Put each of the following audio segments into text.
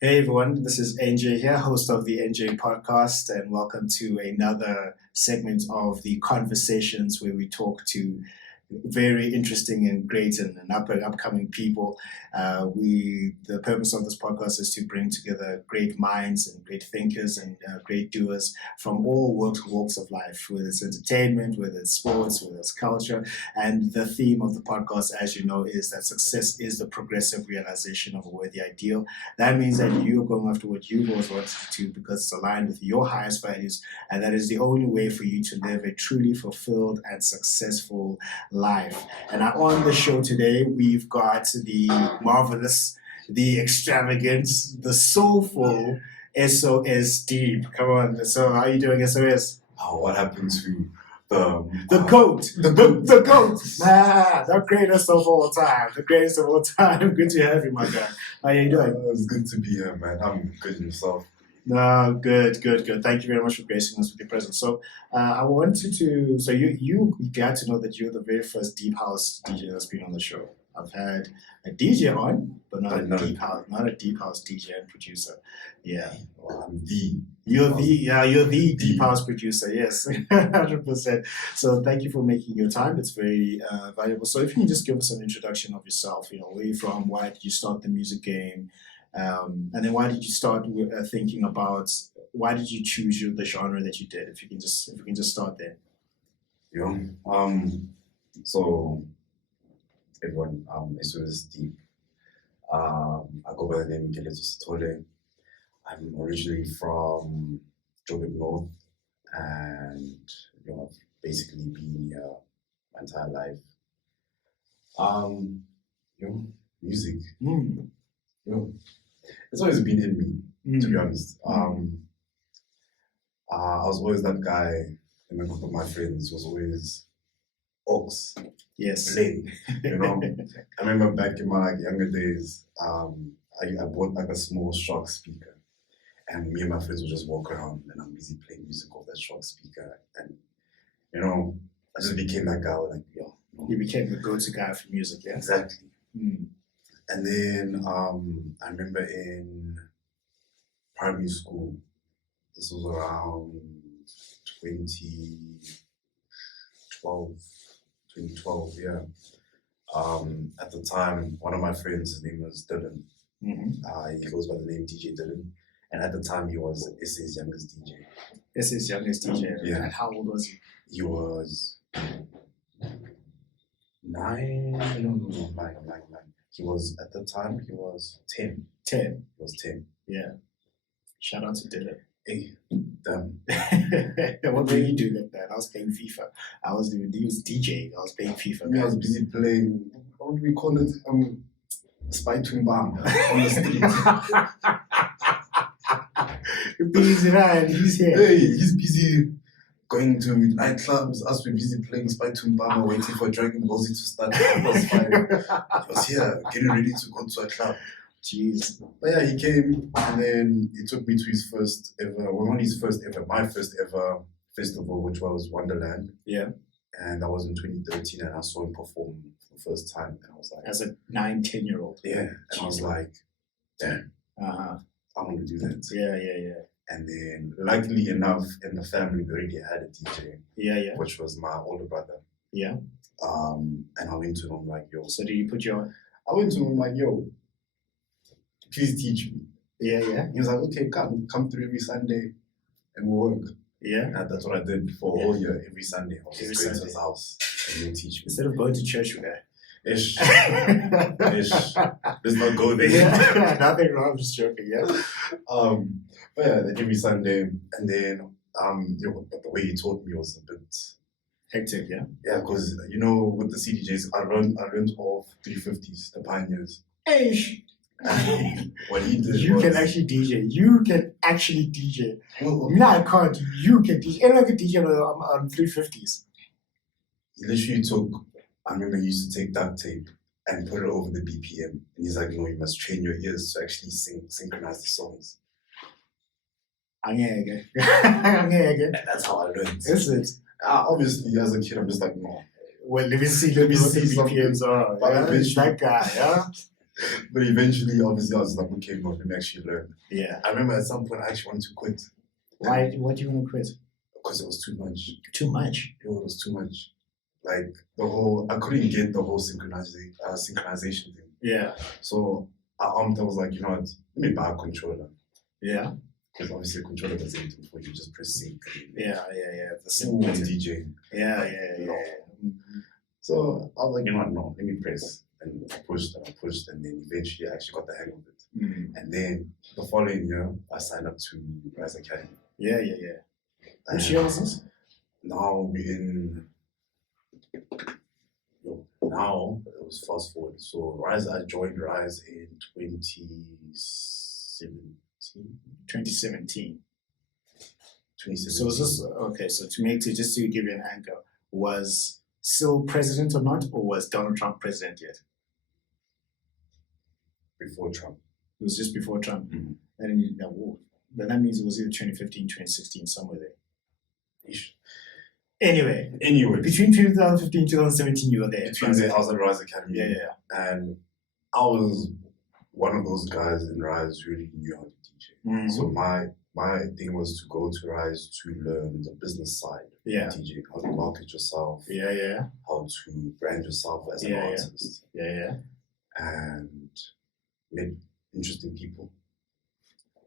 Hey everyone, this is NJ here, host of the NJ podcast, and welcome to another segment of the conversations where we talk to very interesting and great and upcoming people. The purpose of this podcast is to bring together great minds and great thinkers and great doers from all walks of life, whether it's entertainment, whether it's sports, whether it's culture. And the theme of the podcast, as you know, is that success is the progressive realization of a worthy ideal. That means that you're going after what you've always wanted to because it's aligned with your highest values, and that is the only way for you to live a truly fulfilled and successful life. And on the show today, we've got the marvelous, the extravagant, the soulful S.O.S Deep. Come on, so how are you doing, S.O.S? Oh, what happened to the goat, the goat, the greatest of all time, the greatest of all time. Good to have you, my guy. How are you doing? It's good to be here, man. I'm good in yourself. No, good. Thank you very much for gracing us with your presence. So, I wanted to. So you got to know that you're the very first deep house DJ that's been on the show. I've had a DJ on, but not a deep house DJ and producer. Yeah, Well, I'm the. you're the deep house producer. Yes, 100%. So thank you for making your time. It's very valuable. So if you can just give us an introduction of yourself, where you're from, why did you start the music game? And then why did you start thinking about why did you choose the genre that you did? If we can just start there. So everyone, S.O.S Deep. I go by the name Tole. I'm originally from Joburg North, and I've basically been here my entire life. Music. It's always been in me, to be honest. I was always that guy in the group of my friends was always Ox, Yes. play, I remember back in my younger days, I bought like a small Shark speaker, and me and my friends would just walk around and I'm busy playing music off that Shark speaker, and I just became that guy, like, You became the go-to guy for music, yeah? exactly. Mm. And then I remember in primary school, this was around 2012, yeah. At the time, one of my friends, his name was Dylan. Mm-hmm. He goes by the name DJ Dylan. And at the time, he was S.A.'s youngest DJ. S.A.'s youngest DJ. Yeah. And how old was he? He was 9. No, I'm lying. He was, at the time, he was 10. 10. He was 10. Yeah. Shout out to Dylan. Hey, damn. What were you doing at that? I was playing FIFA. He was DJing. I was playing FIFA. I was busy playing, what do we call it? Spy Tumbam on the street. Busy man, he's here. Hey, he's busy going to nightclubs. Us, we're busy playing Spy Tumbam, waiting for Dragon Ball Z to start at 5:05. He was here, getting ready to go to a club. Jeez. But yeah, he came, and then he took me to his first ever, my first ever festival, which was Wonderland. Yeah. And that was in 2013, and I saw him perform for the first time, and I was like, As a 9-10-year-old. yeah, and I was like, damn, Uh-huh. I want to do that. Yeah. And then, luckily enough, in the family, we already had a DJ, Yeah. which was my older brother. Yeah. And I went to him like, yo. So did you put your... I went to him like, yo, please teach me. Yeah. He was like, okay, come through every Sunday and we'll work. Yeah. And that's what I did for a whole year, every Sunday. I was Every just going to Sunday. his house and he'll teach me. Instead of going to church with her. Ish. Let's not go there. Yeah. Nothing wrong, just joking, yeah. But yeah, then every Sunday, and then but the way he taught me was a bit Hectic, yeah. yeah, because with the CDJs, I learned off 350s, the Pioneers. Hey, And what he did you was, can actually DJ. You can actually DJ. well, Me, I can't. You can DJ. Anyone can DJ on 350s. he literally took, I remember he used to take duct tape and put it over the BPM. And he's like, no, you must train your ears to actually synchronize the songs. Angeke. And that's how I learned. Is it? Obviously, as a kid, I'm just like, no. Well, let me see what the something. BPMs are. But Yeah? eventually- That guy, yeah? But eventually, obviously, I was like, okay, no, let me actually learn. Yeah. I remember at some point I actually wanted to quit. Why do you want to quit? Because it was too much. Too much? It was too much. Like I couldn't get the whole synchronization thing. Yeah. So I was like, you know what, let me buy a controller. Yeah. Because obviously a controller does anything for you, just press sync. Yeah. The Ooh, DJ. Yeah. So I was like, you know what, no, let me press. And I pushed, and then eventually I actually got the hang of it. Mm. And then the following year, I signed up to Rise Academy. Yeah. Which year was this? Now we're in. Now it was fast forward. So I joined Rise in 2017. 2017. 2017. So was this okay? So just to give you an anchor, was still president or not, or was Donald Trump president yet? Before Trump. It was just before Trump. Mm-hmm. And then that means it was either 2015, 2016, somewhere there. Ish. Anyway, between 2015 and 2017, you were there. I was at Rise Academy. Yeah. And I was one of those guys in Rise who really knew how to teach it. Mm-hmm. So my thing was to go to Rise to learn the business side of teaching, how to market yourself. Yeah. How to brand yourself as an artist. Yeah. And met interesting people.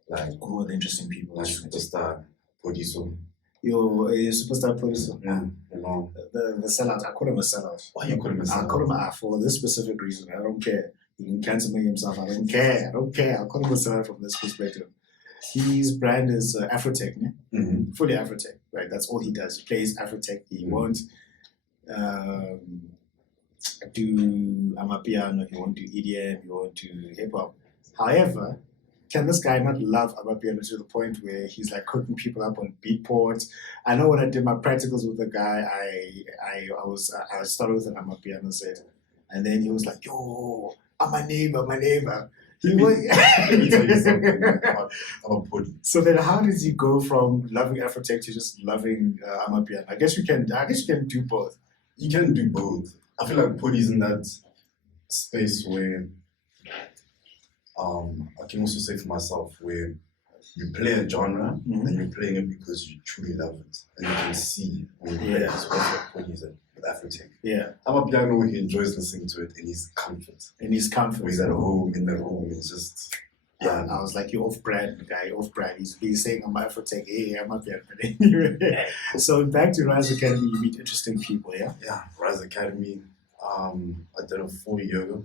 Like all the interesting people. Like Superstar Podiso. You're Superstar Podiso. Yeah, you know. The sellout. I call him a sellout. Why you call him a sellout? I call him for this specific reason. I don't care. He can cancel me himself. I don't care. I'll call him a sellout from this perspective. His brand is Afrotech, yeah? Mm-hmm. Fully Afrotech, right? That's all he does. He plays Afrotech. He won't do Amapiano, he won't do EDM, he won't do hip hop. However, can this guy not love Amapiano to the point where he's like hooking people up on Beatport? I know when I did my practicals with the guy, I started with an Amapiano set, and then he was like, "Yo, I'm my neighbor." He was. Let me tell you something about Podi. So then, how did you go from loving Afrotech to just loving Amapiano? I guess you can do both. You can do both. I feel like Podi's in that space where I can also say for myself where you play a genre and you're playing it because you truly love it and you can see when you play it. That's what Podi's with Afrotech. Yeah. Amapiano, he enjoys listening to it in his comfort. When he's at home, in the room, it's just... Yeah, I was like, you're off-brand, guy, off-brand. He's saying I'm Afrotech, hey, I'm up here. Anyway, so back to Rise Academy, you meet interesting people, yeah? Yeah, Rise Academy. I did a full year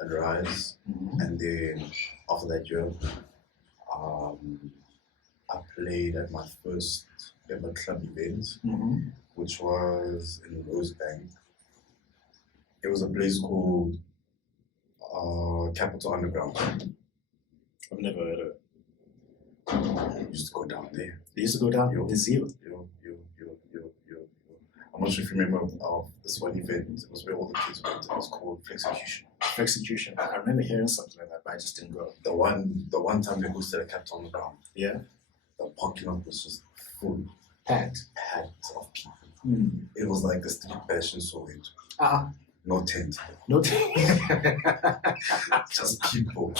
at Rise, and then after that year, I played at my first ever club event, which was in Rosebank. It was a place called Capital Underground. I've never heard of it. You used to go down there. They used to go down the Zero. I'm not sure if you remember this one event. It was where all the kids went. It was called Flexecution. I remember hearing something like that, but I just didn't go. The one time they hosted a Capital Underground. Yeah. The parking lot was just full. Packed of people. It was like a street bash in Soweto. No tent. Just people.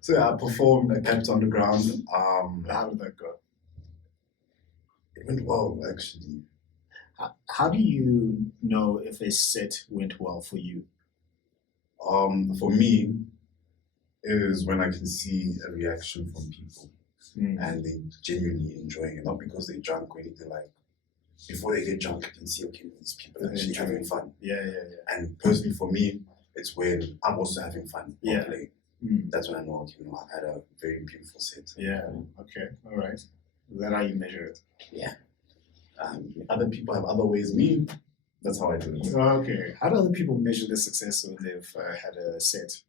So yeah, I performed at Capital Underground. How did that go? It went well, actually. How do you know if a set went well for you? For me, is when I can see a reaction from people and they genuinely enjoying it, not because they're drunk or anything like. Before they get drunk, I can see, okay, these people are actually having fun. Yeah. And personally, for me, it's when I'm also having fun playing. That's when I know, okay, I've had a very beautiful set. Yeah, okay, all right. Is that how you measure it? Yeah. Other people have other ways. Me, that's how I do it. Okay. How do other people measure their success when they've had a set?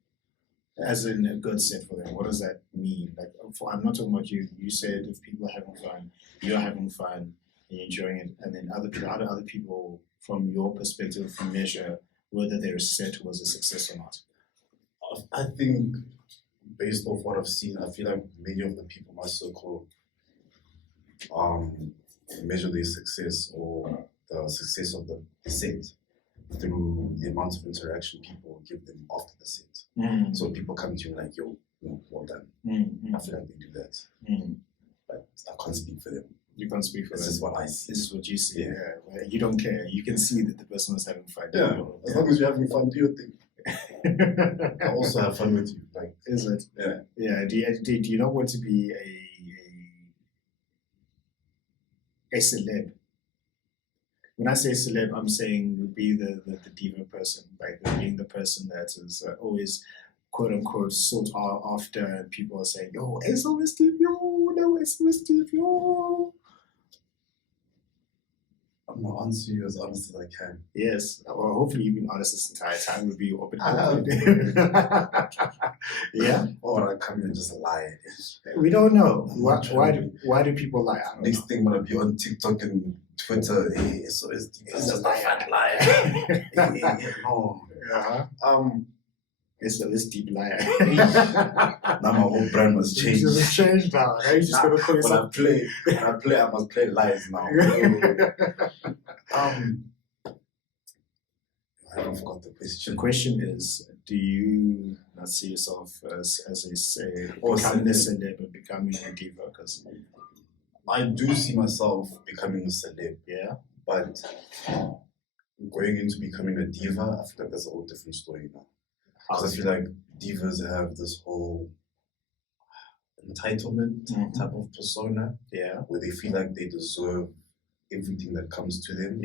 As in a good set for them. What does that mean? Like, I'm not talking about you. You said if people are having fun, you're having fun, and you're enjoying it, and then how do other people, from your perspective, measure whether their set was a success or not? I think, based off what I've seen, I feel like many of the people in my circle measure their success or the success of the set through the amount of interaction people give them after the set. So people come to you like, yo, well done. I feel like they do that. But I can't speak for them. You can't speak for them. This is what I see. This is what you see. Yeah. Well, you don't care. You can see that the person was having fun. Yeah. As long as you're having fun, do your thing. I also have fun with you. Like, is it? Yeah. Yeah. Do you not want to be a celeb? When I say celeb, I'm saying be the diva person, like being the person that is always quote unquote sought after, and people are saying, "Yo, S.O.S Deep Bio, no S.O.S Deep Bio." I'm gonna answer you as honest as I can. Yes. Well, hopefully you've been honest this entire time. Would be open. Yeah. Or I come here and just lie. We don't know. Why do people lie? Next thing when I be on TikTok and Twitter, hey, S.O.S Deep Bio, It's just a fat liar. No. S.O.S Deep liar. Now my whole brand must change. It's changed now. Now you just gonna call yourself. When I play, I must play lies now. I don't forgot the question. The question is, do you not see yourself as becoming a celeb and becoming a diva? Because I do see myself becoming a celeb. Yeah. But going into becoming a diva, I feel like that's a whole different story now. Because I feel like divas have this whole entitlement type of persona, where they feel like they deserve everything that comes to them,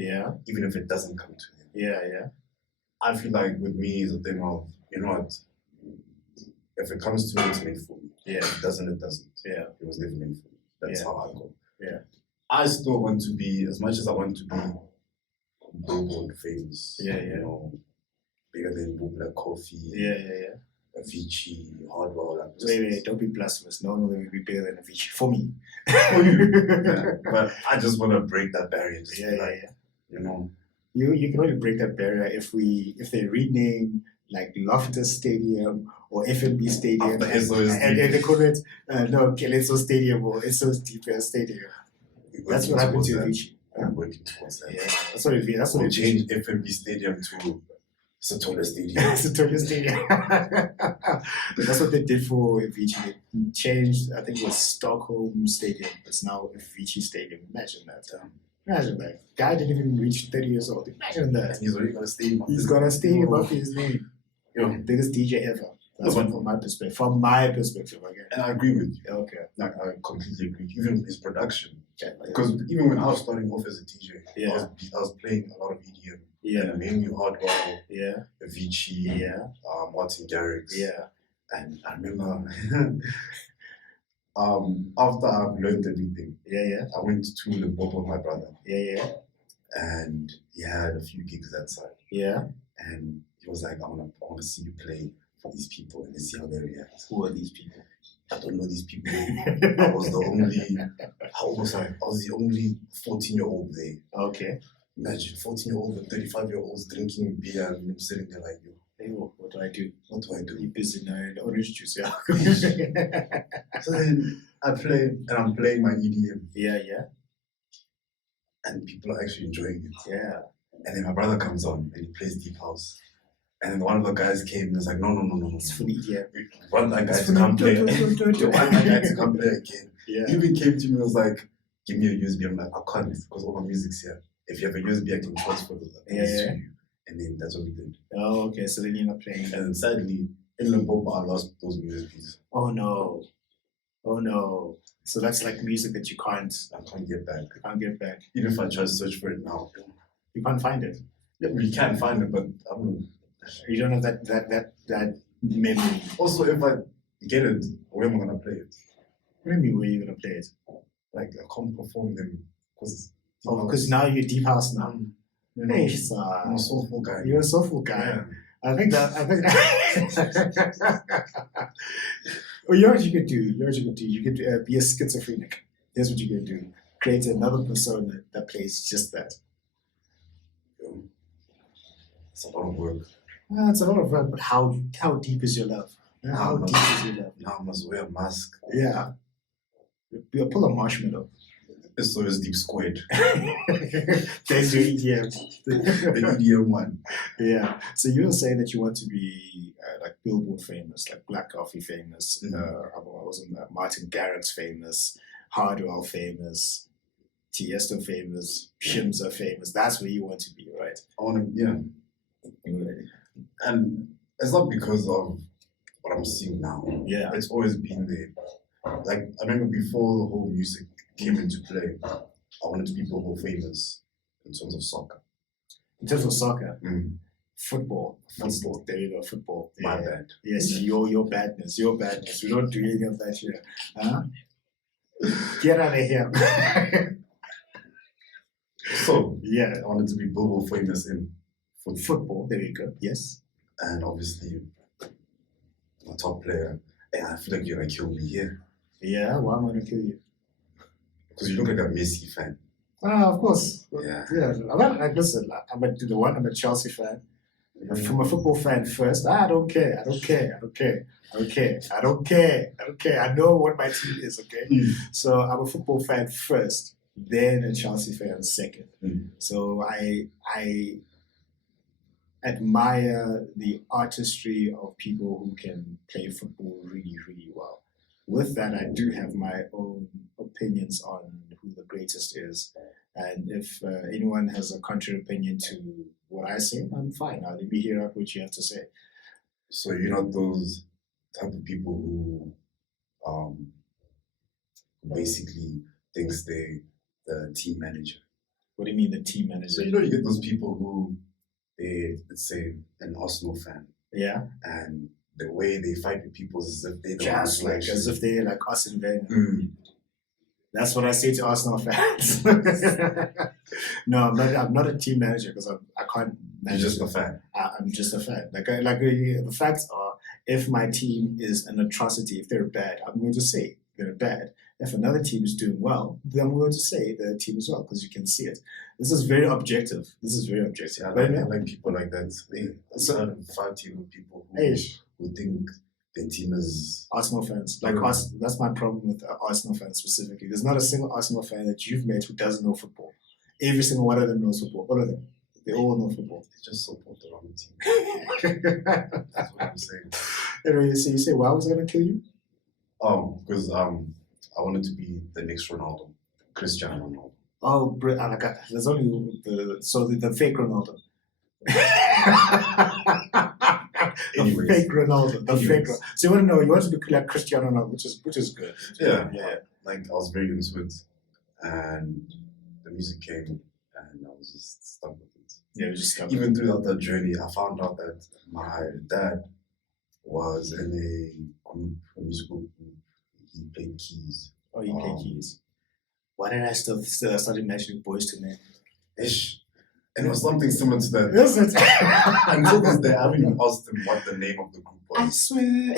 even if it doesn't come to them. Yeah. I feel like with me is a thing of, you know what, if it comes to me, it's made for me. If it doesn't, it doesn't. It was never made for me. That's how I go. I still want to be, as much as I want to be Billboard famous, you know, bigger than Black Coffee, Avicii, Hardwell. Like wait, don't be blasphemous. No, they will be bigger than Avicii for me. For you. But I just want to break that barrier. You know, you can only break that barrier if they rename like Loftus Stadium or FNB Stadium and they call it Kelso Stadium or S.O.S Deep Stadium. That's what happened to Avicii. I'm working towards that. Yeah, that's what it is. That's what we'll change FNB Stadium to S.O.S Stadium. S.O.S Stadium. That's what they did for Avicii. They changed, I think it was Stockholm Stadium. It's now Avicii Stadium. Imagine that. Imagine that. Guy didn't even reach 30 years old. Imagine that. And he's already got a stadium. He's got a stadium up his name. Biggest DJ ever. That's one from my perspective. From my perspective, again. And I agree with you. Okay. Like, I completely agree. Even his production. Because even when I was starting off as a DJ, I was playing a lot of EDM. Mainly Hardwell, Avicii, Martin Garrix. And I remember after I've learned everything, I went to Limpopo with my brother. And he had a few gigs that side. And he was like, I wanna see you play for these people and see how they react. Who are these people? I don't know these people. I was the only 14-year-old there. Okay. Imagine 14-year-old and 35-year-olds drinking beer and them sitting there like, yo. Hey, what do I do? What do I do? You're busy now in the orange juice, So then I play, and I'm playing my EDM. And people are actually enjoying it. And then my brother comes on and he plays Deep House. And then one of the guys came and was like, no. It's for EDM. Want that guy to come play. Want that guy to come play again. He even came to me and was like, give me a USB. I'm like, I can't because all my music's here. If you have a USB, I can transfer it to you. And then that's what we did. Oh, okay. So then you're not playing. And then sadly, in Limpopo, I lost those USBs. Oh no. So that's like music that I can't get back. You can't get back. Even if I try to search for it now. You can't find it. Yeah, we can find it, but you don't have that memory. Also, if I get it, where am I gonna play it? What do you mean where are you gonna play it? Like I can't perform them because now you're Deep House now. Hey, I'm a soulful guy. You're a soulful guy. I think well, you know what you could do? You could be a schizophrenic. Here's what you could do. Create another persona that plays just that. It's a lot of work. It's a lot of work, but how deep is your love? How deep is your love? Now I must wear a mask. Yeah. Pull a marshmallow. S.O.S Deep Squared. There's your EDM. The EDM one. Yeah. So you were saying that you want to be like Billboard famous, like Black Coffee famous, I wasn't Martin Garrix famous, Hardwell famous, Tiesto famous, Shimza famous. That's where you want to be, right? I want to, yeah. And it's not because of what I'm seeing now. Yeah. It's always been there. Like, I remember before the whole music came into play, I wanted to be global famous in terms of soccer. In terms of soccer? Mm. Football. There you go, football. My bad. Yes, your badness. We don't do any of that here. Huh? Get out of here. So, yeah, I wanted to be global famous in football. There you go. Yes. And obviously, my top player, and I feel like you're gonna kill me here. Yeah, why am I gonna kill you? Because you look like a Messi fan. Ah, of course. Yeah. Listen, I'm a Chelsea fan. From a football fan first, I don't care. I know what my team is, okay? So I'm a football fan first, then a Chelsea fan second. So I admire the artistry of people who can play football really, really well. With that, I do have my own opinions on who the greatest is. And if anyone has a contrary opinion to what I say, I'm fine. I'll let me hear out what you have to say. So you're not those type of people who basically thinks they the team manager. What do you mean the team manager? So you get those people who let's say an Arsenal fan. Yeah. And the way they fight with people is as if they don't just like as if they're like us in Wenger. That's what I say to Arsenal fans. No, I'm not a team manager because I can't manage. You're just a fan. I'm just a fan. The facts are, if my team is an atrocity, if they're bad, I'm going to say they're bad. If another team is doing well, then I'm going to say the team is well because you can see it. This is very objective. I like people like that. I'm fighting with people who think their team is Arsenal fans. Like us, that's my problem with Arsenal fans specifically. There's not a single Arsenal fan that you've met who doesn't know football. Every single one of them knows football. All of them. They all know football. They just support the wrong team. That's what I'm saying. Anyway, so you say, why was I going to kill you? Because I wanted to be the next Ronaldo, Cristiano Ronaldo. Oh, there's only the fake Ronaldo. Anyways. The fake Ronaldo. So you want to be like Cristiano Ronaldo, which is good. Yeah. Like I was very into it, and the music came, and I was just stuck with it. Yeah, you just stuck. Even throughout that journey, I found out that my dad was in a musical group. He played keys. Oh, he played keys. Why did I still start imagining Boys to Men? Ish. And it was something similar to that. Is it? Until this day, I haven't even asked him what the name of the group was. I swear.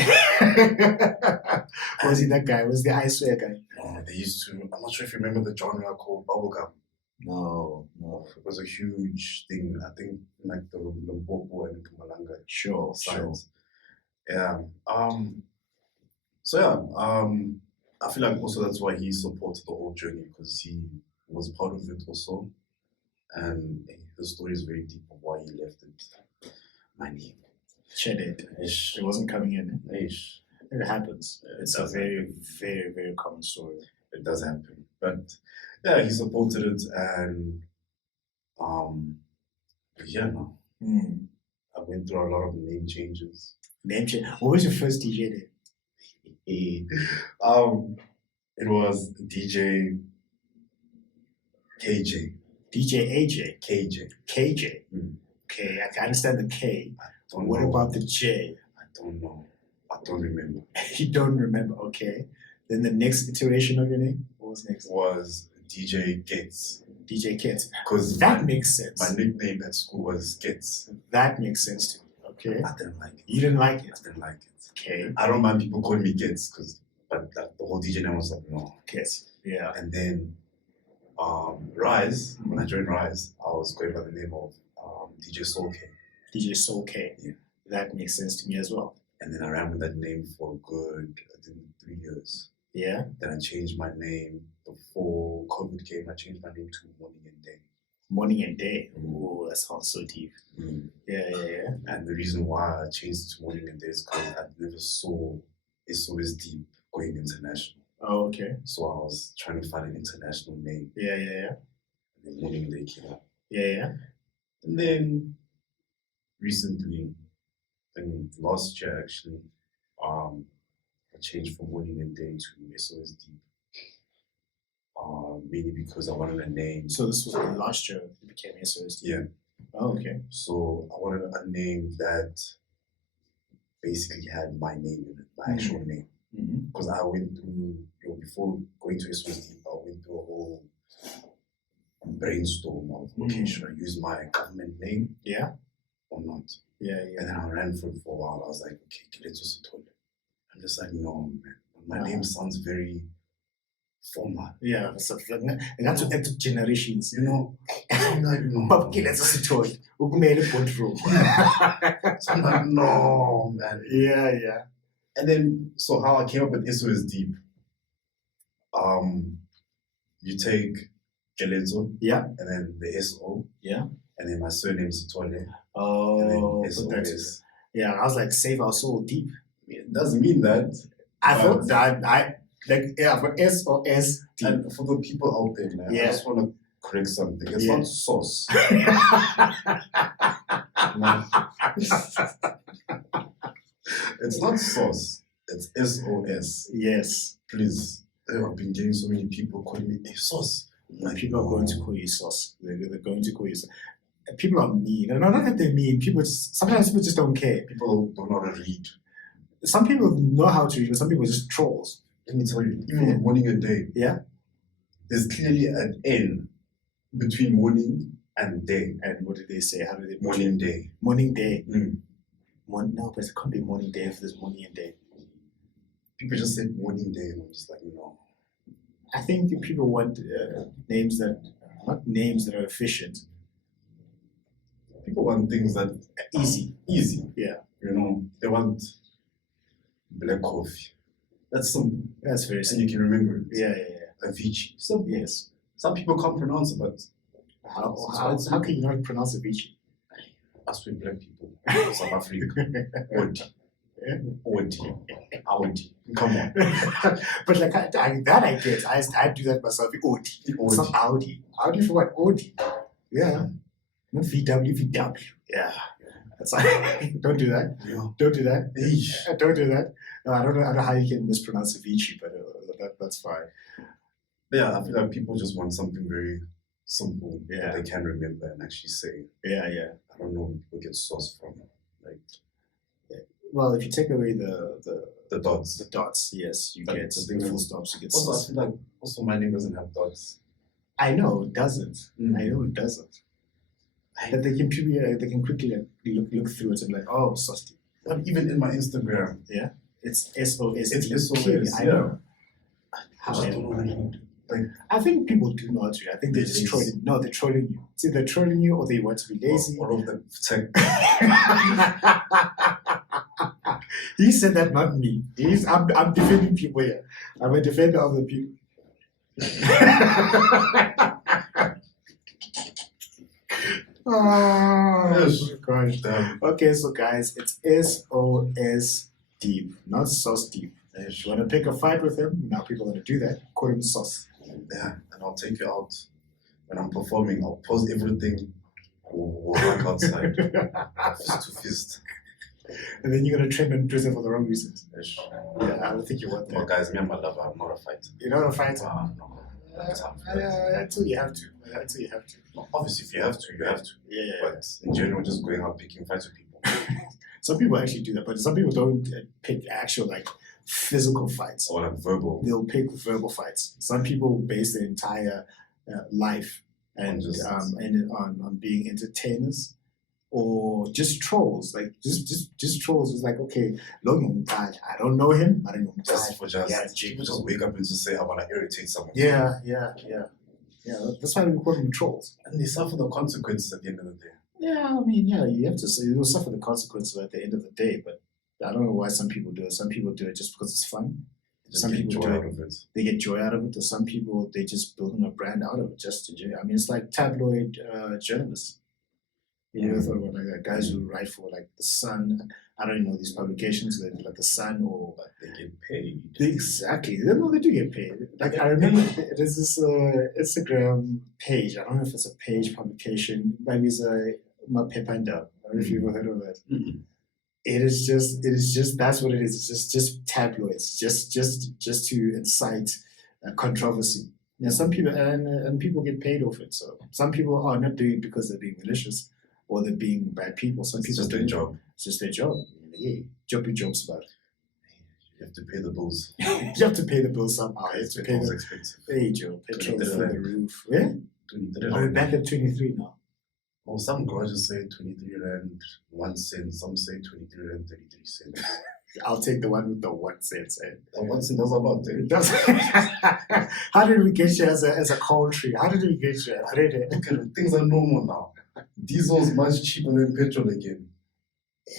Was he that guy? Was the I swear guy? No, they used to. I'm not sure if you remember the genre called bubblegum. No. It was a huge thing. I think like the Limpopo and Mpumalanga. Sure. Yeah. I feel like also that's why he supported the whole journey because he was part of it also. And the story is very deep of why he left it. My name. It wasn't coming in. It happens. It's a very, very, very common story. It does happen. But yeah, he supported it and I went through a lot of name changes. What was your first DJ name? It was DJ KJ. DJ AJ? KJ. Okay, I can understand the K. What about the J? I don't know. I don't remember. You don't remember, okay. Then the next iteration of your name? What was next? Was DJ Gates. DJ Gates. Because that makes sense. My nickname at school was Gates. That makes sense to me, okay. I didn't like it. You didn't like it? I didn't like it. Okay. I don't mind people calling me Gates, but the whole DJ name was like, no. Gates, yeah. And then Rise, when I joined Rise, I was going by the name of DJ Soul K. DJ Soul K. Yeah. That makes sense to me as well. And then I ran with that name for a good, I think, 3 years. Yeah. Then I changed my name before COVID came, I changed my name to Morning and Day. Morning and Day. Oh, that sounds so deep. Yeah. And the reason why I changed it to Morning and Day is because I never saw S.O.S Deep going international. Oh, okay. So I was trying to find an international name. Yeah. And then Morning and Day came up. Yeah. And then recently, and last year actually, I changed from Morning and Day to S.O.S Deep. Mainly because I wanted a name. So this was last year it became S.O.S Deep. Yeah. Oh, okay. So I wanted a name that basically had my name in it, my actual name. Because I went through, before going to S.O.S Deep, I went through a whole brainstorm of, okay, should I use my government name? Yeah. Or not? Yeah. And then I ran for it for a while. I was like, okay, let's just toilet. I'm just like, no, man. My name sounds very formal. Yeah, so that's to act generations. I'm like, no. Boardroom. So I'm like, no, man. Yeah. And then, so how I came up with S.O.S Deep, you take Gelezo, yeah, and then the S.O, yeah, and then my surname is Sitole, oh, and then S.O.S. Yeah, I was like, save our soul deep. It doesn't mean that. I thought that for S.O.S Deep. And for the people out there, man, I just want to correct something. It's not sauce. It's not sauce. It's S.O.S. Yes. Please. I've been getting so many people calling me sauce. People are going to call you sauce. They're going to call you sauce. People are mean. No, not that they're mean. Sometimes people just don't care. People don't know how to read. Some people know how to read, but some people are just trolls. Let me tell you, even Morning and Day, there's clearly an N between morning and day. And what did they say? How did they Morning Day. Morning Day. No, but it can't be Morning Day if there's Morning and Day. People just said Morning Day, and I'm just like, no. I think people want names not names that are efficient. People want things that are easy. Yeah. They want black coffee. That's simple. That's very simple. And you can remember it. Yeah. Avicii. Simple. Yes. Some people can't pronounce it, but how can you not pronounce Avicii? As with black people, South Africa, Odi. Come on. But like I get. I do that myself. Odi. It's not Audi. Audi for what? Odi. Yeah. Not VW. Yeah. That's don't do that. Yeah. Don't do that. Don't do that. No, I don't know how you can mispronounce Avicii, but that's fine. Yeah, I feel like people just want something very simple that they can remember and actually say. Yeah. I don't know where people get sauce from. Well, if you take away the dots, yes, you get the full stops. You get also, sauce. I feel like also my name doesn't have dots. I know it doesn't. I know it doesn't. But they can quickly look through it and be like, oh, S.O.S Deep. But even in my Instagram, it's S.O.S. It's S.O.S. I know. I think people do not. I think they're just trolling. No, they're trolling you. It's either trolling you or they want to be lazy. All of them tech. He said that, not me. I'm defending people here. I'm a defender of the people. Oh, gosh. Okay, so guys, it's S.O.S Deep, not S.O.S Deep. If you want to pick a fight with him, now people are going to do that. Call him sauce. Yeah, and I'll take you out when I'm performing. I'll pause everything. We'll walk outside, fist to fist. And then you're going to train and dress for the wrong reasons. Yeah, I don't think you want that. Well, guys, me and my lover, I'm not a fighter. You're not a fighter? No. Until you have to. Obviously, if you have to, you have to. Yeah. But in general, just going out picking fights with people. Some people actually do that, but some people don't pick actual physical fights. Or verbal. They'll pick verbal fights. Some people base their entire life and on being entertainers or just trolls. Just trolls. It's like, okay, I don't know him. I don't know him. People just wake up and just say, I want to irritate someone. Yeah. That's why we call them trolls. And they suffer the consequences at the end of the day. Yeah, I mean, you have to say you'll suffer the consequences at the end of the day, but I don't know why some people do it. Some people do it just because it's fun. Just Some get people joy do out it. of it. They get joy out of it. Or some people, they just building a brand out of it just to enjoy. I mean, it's like tabloid journalists. You ever thought about like that? Guys who write for like the Sun. I don't know these publications like the Sun or But they get paid. exactly. They do get paid. Like I remember there's this Instagram page. I don't know if it's a page publication. Maybe it's a Mapepanda. I don't know if you've ever heard of that. Mm-mm. It is just that's what it is. It's just tabloids, just to incite controversy. Yeah, some people and people get paid off it. So some people are not doing it because they're being malicious or they're being bad people. Some It's people just their do it. job. It's just their job. Yeah, jobs about. You have to pay the bills. You have to pay the bill somehow. You have to pay Petrol's the expensive. hey Joe, petrol 23 through the rand. roof. Yeah, 23 are we rand. back at 23 now? Well, some garages say 23 rand 1 cent. Some say 23 rand 33 cents. I'll take the one with the 1 cent. And 1 cent does a lot. Eh? It does. How did we get here as a country? How did we get here? Look at it. Things are normal now. Diesel's much cheaper than petrol again.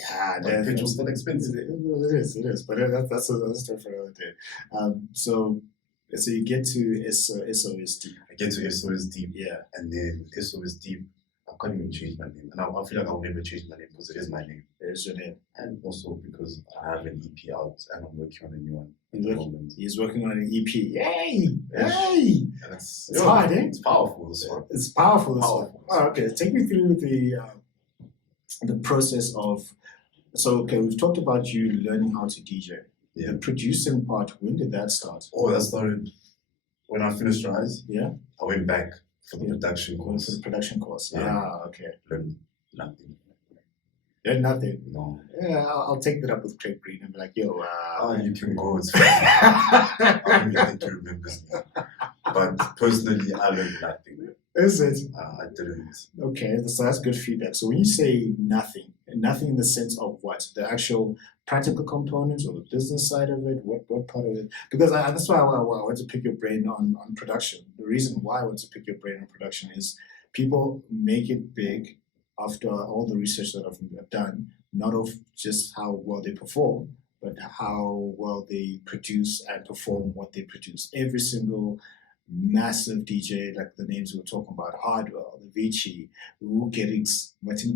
Yeah, But petrol's still expensive. It is. But that's a story for another day. So you get to S.O.S Deep. I get to S.O.S Deep, Yeah. and then S.O.S Deep, I can't even change my name. And I feel like I'll never change my name because it is my name. There's your name. And also because I have an EP out and I'm working on a new one at He's the working- moment. He's working on an EP. Yay! Yeah. Yay! And it's hard, eh? It's powerful, this one. It's powerful. This Powerful. one. Oh, okay, take me through the process of. So okay, we've talked about you learning how to DJ. Yeah. The producing part. When did that start? Oh, that started when I finished Rise. Yeah. I went back for the Yeah. production Going for course. the production course. Yeah. Ah, okay. Learned nothing. Yeah, nothing. No. Yeah, I'll take that up with Craig Green and be like, yo. Oh, you can go. It's fine. I don't even think he remembers me. But personally, I learned nothing. Is it? I didn't. Okay, so that's good feedback. So when you say nothing in the sense of what? The actual practical components or the business side of it? What part of it? Because that's why I want to pick your brain on production. The reason why I want to pick your brain on production is people make it big after all the research that I've done, not of just how well they perform, but how well they produce and perform what they produce. Every single massive DJ, like the names we were talking about, Hardwell, the Vici, Martin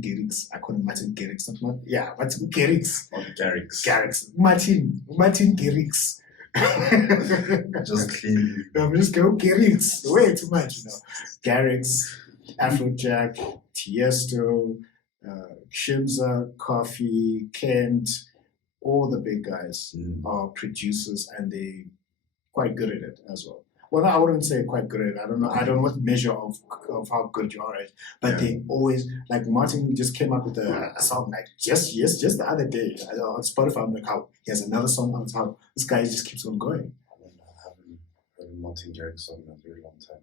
Garrix, I call him Martin Garrix, Martin Garrix, On Garrix. Martin Garrix. Just clean. I'm just going Garrix, way too much, Garrix, Afrojack, Tiesto, Shimza, Coffee, Kent, all the big guys are producers and they quite good at it as well. Well, I wouldn't say quite good at it. I don't know what measure of how good you are at it. But they always, like Martin just came up with a song like just the other day on Spotify. I'm like, how he has another song out. How this guy just keeps on going. I haven't heard a Martin Garrix song in a very long time.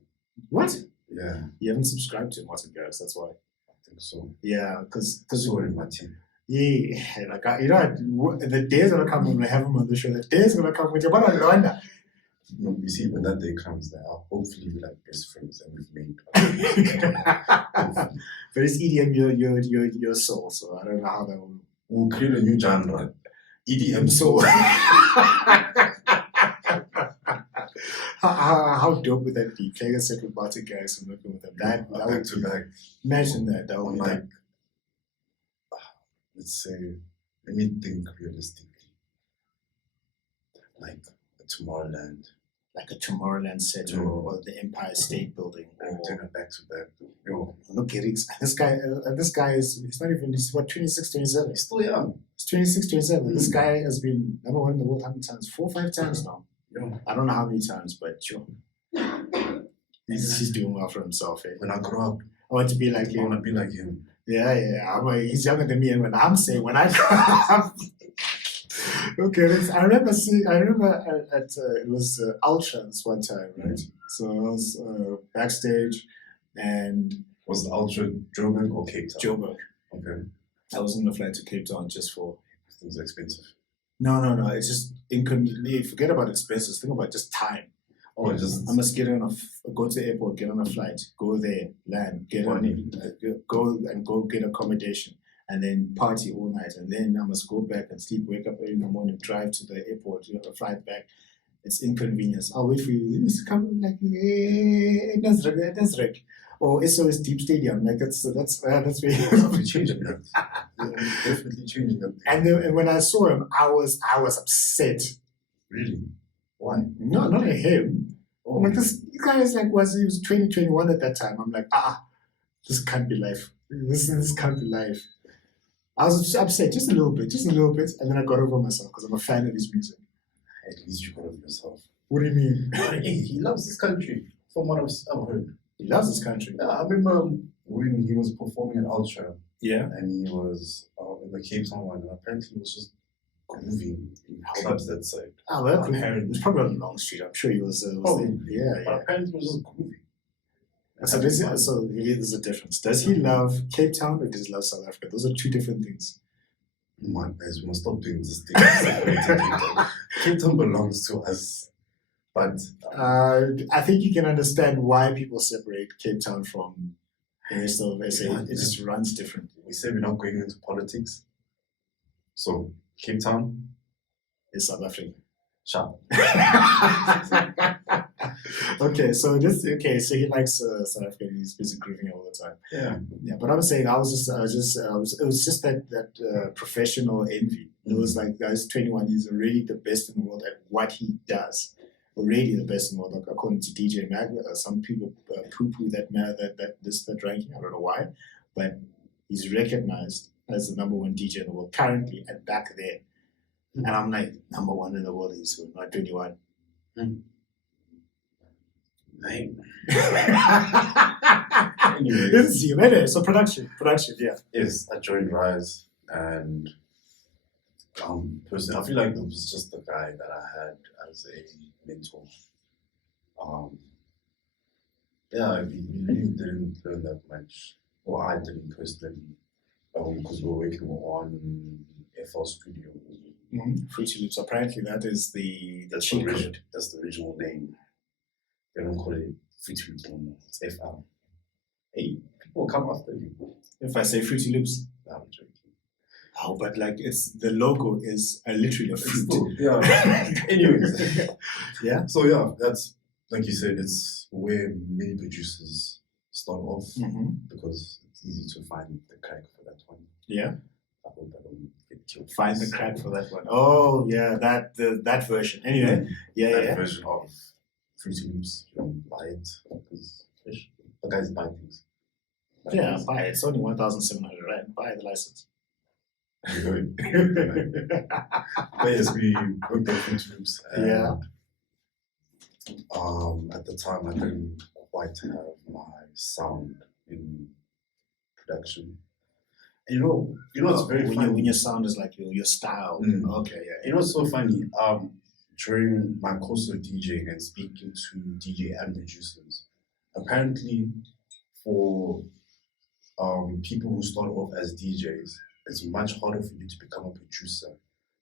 What? Yeah, You haven't subscribed to Martin Garrix, that's why. I think so. Yeah, because Sorry, Martin. yeah, like the days gonna come when I have him on the show. The days gonna come when you're about to wonder. No, you see, when that day comes, that I'll hopefully be like best friends and we've made. But it's EDM your soul, so I don't know how that will. We'll create a new genre, EDM soul. How dope would that be? Playing a set with Martin Garrix and working with them. That back would to back. imagine that. That would On be like, let's say, let me think realistically. Like a Tomorrowland. like a Tomorrowland set or the Empire State Building. And doing a back to back. Yo, Look, Garrix. This guy he's not even, he's what, 26, 27? he's still young. He's 26, 27. This guy has been number one in the world how many times? 4 or 5 times now. Yo, I don't know how many times, but sure. He's doing well for himself. Eh? when I grow up, I want to be like I him. want to be like him. He's younger than me, and when I'm saying when I grow up, okay. I remember at it was Ultra this one time, right? So I was backstage, and Was the Ultra Joburg or Cape Town? Joburg. Okay. I was on the flight to Cape Town just for. Things are expensive. No. It's just inconvenient. Forget about expenses. Think about just time. Oh, just I must go to the airport, get on a flight, go there, land, go get accommodation, and then party all night, and then I must go back and sleep, wake up early in the morning, drive to the airport, fly back. It's inconvenience. I'll wait for you. It's coming like Nazrek. Or S.O.S Deep Stadium. Like that's very Definitely changing that. Yeah, definitely changing that. and when I saw him, I was upset. Really? Why? No, not at him. Oh, Like this guy is like he was 2021 at that time. I'm like, this can't be life. This can't be life. I was upset just a little bit, and then I got over myself because I'm a fan of his music. At least you got over yourself. What do you mean? Hey, he loves this country, from what I've heard. He loves this country. Yeah, I remember when he was performing at Ultra, Yeah. and he was in the Cape Town one, and apparently he was just grooving in clubs that side. Oh, well, Apparently. it was probably on Long Street. I'm sure he was. Probably. Yeah. But apparently he was just grooving. So there's a difference. Does he love Cape Town or does he love South Africa? Those are two different things. Man, guys, we must stop doing this thing. Cape Town belongs to us. But I think you can understand why people separate Cape Town from the rest of SA. Yeah, it just runs differently. we say we're not going into politics. So Cape Town, It's South Africa. sharp. Okay, so he likes South Africa. He's busy grooving all the time. Yeah. Yeah, but I'm saying it was just that professional envy. It was like, guys, 21, he's already the best in the world at what he does. Already the best in the world, like, according to DJ Mag. Some people poo-poo that ranking. I don't know why, but he's recognized as the number one DJ in the world currently and back there. And I'm like, number one in the world is not 21. Right. This is you, anyway. So production, yeah. Yes, I joined Rise, and personally, I feel like it was just the guy that I had as a mentor. Yeah, we really didn't learn that much, or I didn't personally, because we were working on FL Studio. Fruity Loops. Apparently, that is the cheat original, code. that's the original name. They don't call it Fruity Loops anymore. It's FL. Hey, people come after you. If I say Fruity Loops, I'm joking. oh, but like the logo is literally a fruit. Yeah. Anyways. Yeah. So yeah, that's like you said, it's where many producers start off because it's easy to find the crack for that one. Yeah. I hope I don't get killed. Find the crack for that one. Oh yeah, that version. Anyway, that version of Fruity Loops, you don't buy it because the guys buy things. Yeah, buy it. It's only 1,700, right? Buy the license. But yes, we worked on Fruity Loops. And, Yeah. At the time, I didn't quite have my sound in production. You know, it's very funny. When your sound is like your style. Okay, yeah. You know, it's so funny. During my course of DJing and speaking to DJ and producers, apparently for people who start off as DJs, it's much harder for you to become a producer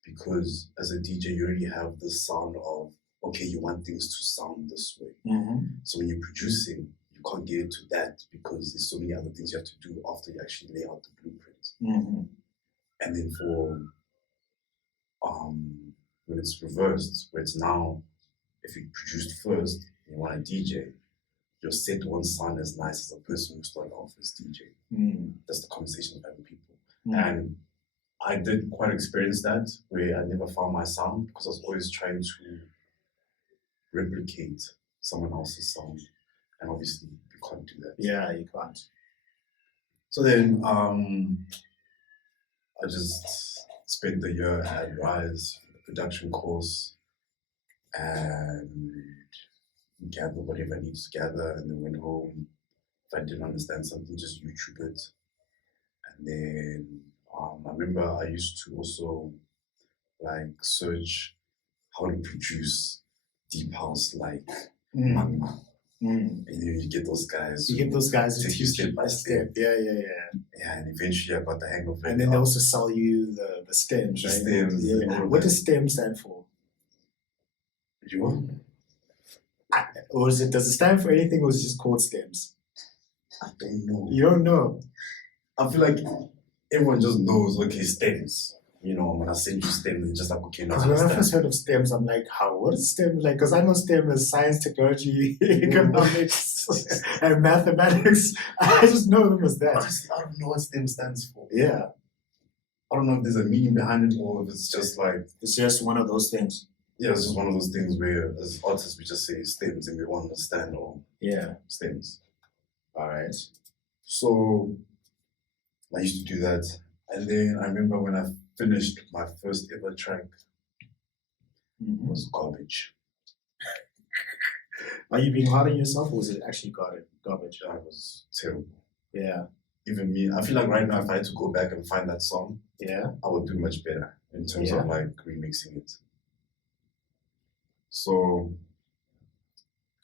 because as a DJ, you already have this sound of, okay, you want things to sound this way. So when you're producing, you can't get into that because there's so many other things you have to do after you actually lay out the blueprint. And then for when it's reversed, where it's now, if you produced first and you want a DJ, your set won't sound as nice as a person who started off as DJ. That's the conversation I'm having with people. And I did quite experience that, where I never found my sound because I was always trying to replicate someone else's sound. And obviously, you can't do that. Yeah, you can't. So then I just spent the year at Rise, production course, and gathered whatever I needed to gather, and then went home. If I didn't understand something, just YouTube it. And then I remember I used to also like search how to produce deep house like Magma. And you get those guys. You get those guys who take you teach step by step. Yeah. Yeah, and eventually I got the hang of it. And then they also sell you the stems, The right? stems, Yeah. all of What that. does STEM stand for? You know? Or does it stand for anything, or is it just called stems? I don't know. You don't know. I feel like everyone just knows, okay, stems. when I send you STEM, then just like, okay, no, I Because when I understand. first heard of STEMs, I'm like, how? What is STEM like? Because I know STEM is science, technology, economics, and mathematics. I just know them as that. Honestly, I don't know what STEM stands for. Yeah, I don't know if there's a meaning behind it or if it's just like, it's just one of those things. yeah, it's just one of those things where as artists we just say STEMs and we all understand all Yeah. STEMs. All right. So I used to do that. And then I remember when I finished my first ever track, it was garbage. Are you being hard on yourself, or was it actually garbage? That was terrible. Yeah. Even me, I feel like right now if I had to go back and find that song, Yeah. I would do much better in terms Yeah. of like remixing it. So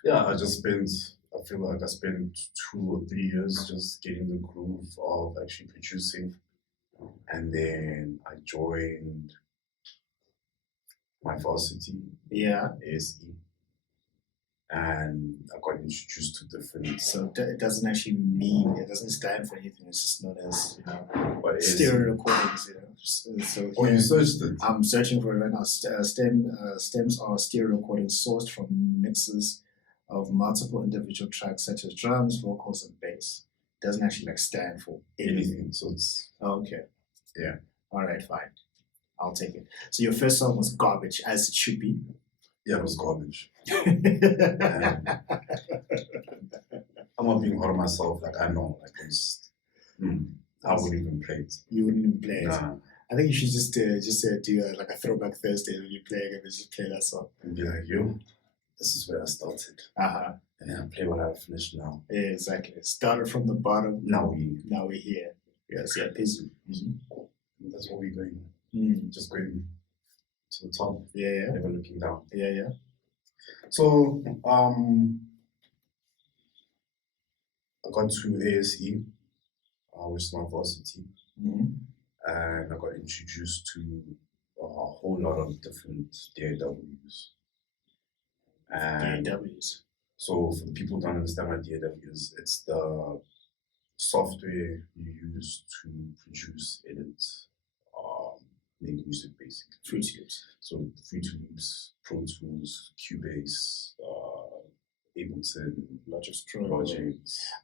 yeah, I feel like I spent 2 or 3 years just getting the groove of actually producing. And then I joined my varsity, Yeah. ASE, and I got introduced to different. So it doesn't actually it doesn't stand for anything. It's just known as, But stereo recordings, So oh, you searched it? I'm searching for it right now. Stems are stereo recordings sourced from mixes of multiple individual tracks such as drums, vocals, and bass. It doesn't actually stand for Anything. So it's okay. Yeah. All right, fine. I'll take it. So your first song was garbage, as it should be. yeah, it was garbage. I'm not being hard on myself. Like I know, like it's, I wouldn't even play it. You wouldn't even play it. Nah. I think you should just do like a throwback Thursday when you play it and just play that song. And be like, yo, this is where I started. And then I play what I finished now. Yeah, exactly. Started from the bottom. Now we're here. Yes, yeah, that's what we're going. Just going to the top. Yeah. Never looking down. Yeah. So I got to ASE, which is my varsity, and I got introduced to a whole lot of different DAWs. And DAWs. so for the people who don't understand what DAW is, it's the software you use to produce, edit, make music basically. Fruity Loops. So Fruity Loops, Pro Tools, Cubase, Ableton, Logic.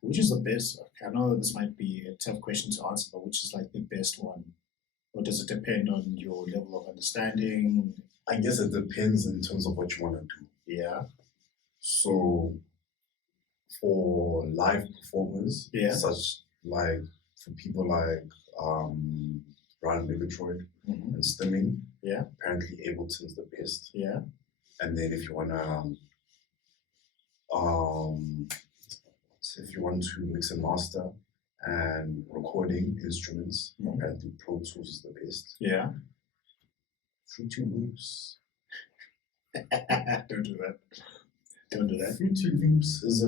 Which is the best? I know this might be a tough question to answer, but which is like the best one? Or does it depend on your level of understanding? I guess it depends in terms of what you want to do. Yeah. So for live performers, such like for people like Brian Megatroid and Stimming, apparently Ableton's the best. Yeah. And then if you wanna mix and master and recording instruments, apparently Pro Tools is the best. Yeah. Fruity Loops. Don't do that. Fruity Loops is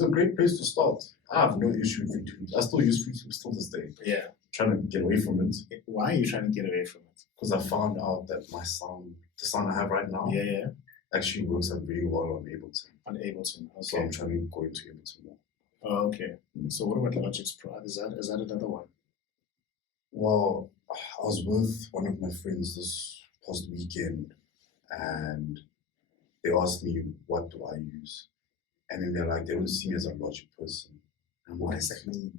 a great place to start. I have no issue with Fruity Loops. I still use Fruity Loops till this day. Yeah. Trying to get away from it. Why are you trying to get away from it? Because I found out that the sound I have right now, actually works out very well on Ableton. Okay. So I'm trying to go into Ableton more. Oh, okay. So what about Logic's Pro? Is that another one? Well, I was with one of my friends this past weekend, and they asked me what do I use, and then they're like, they don't see me as a Logic person. And I'm like, what does that mean?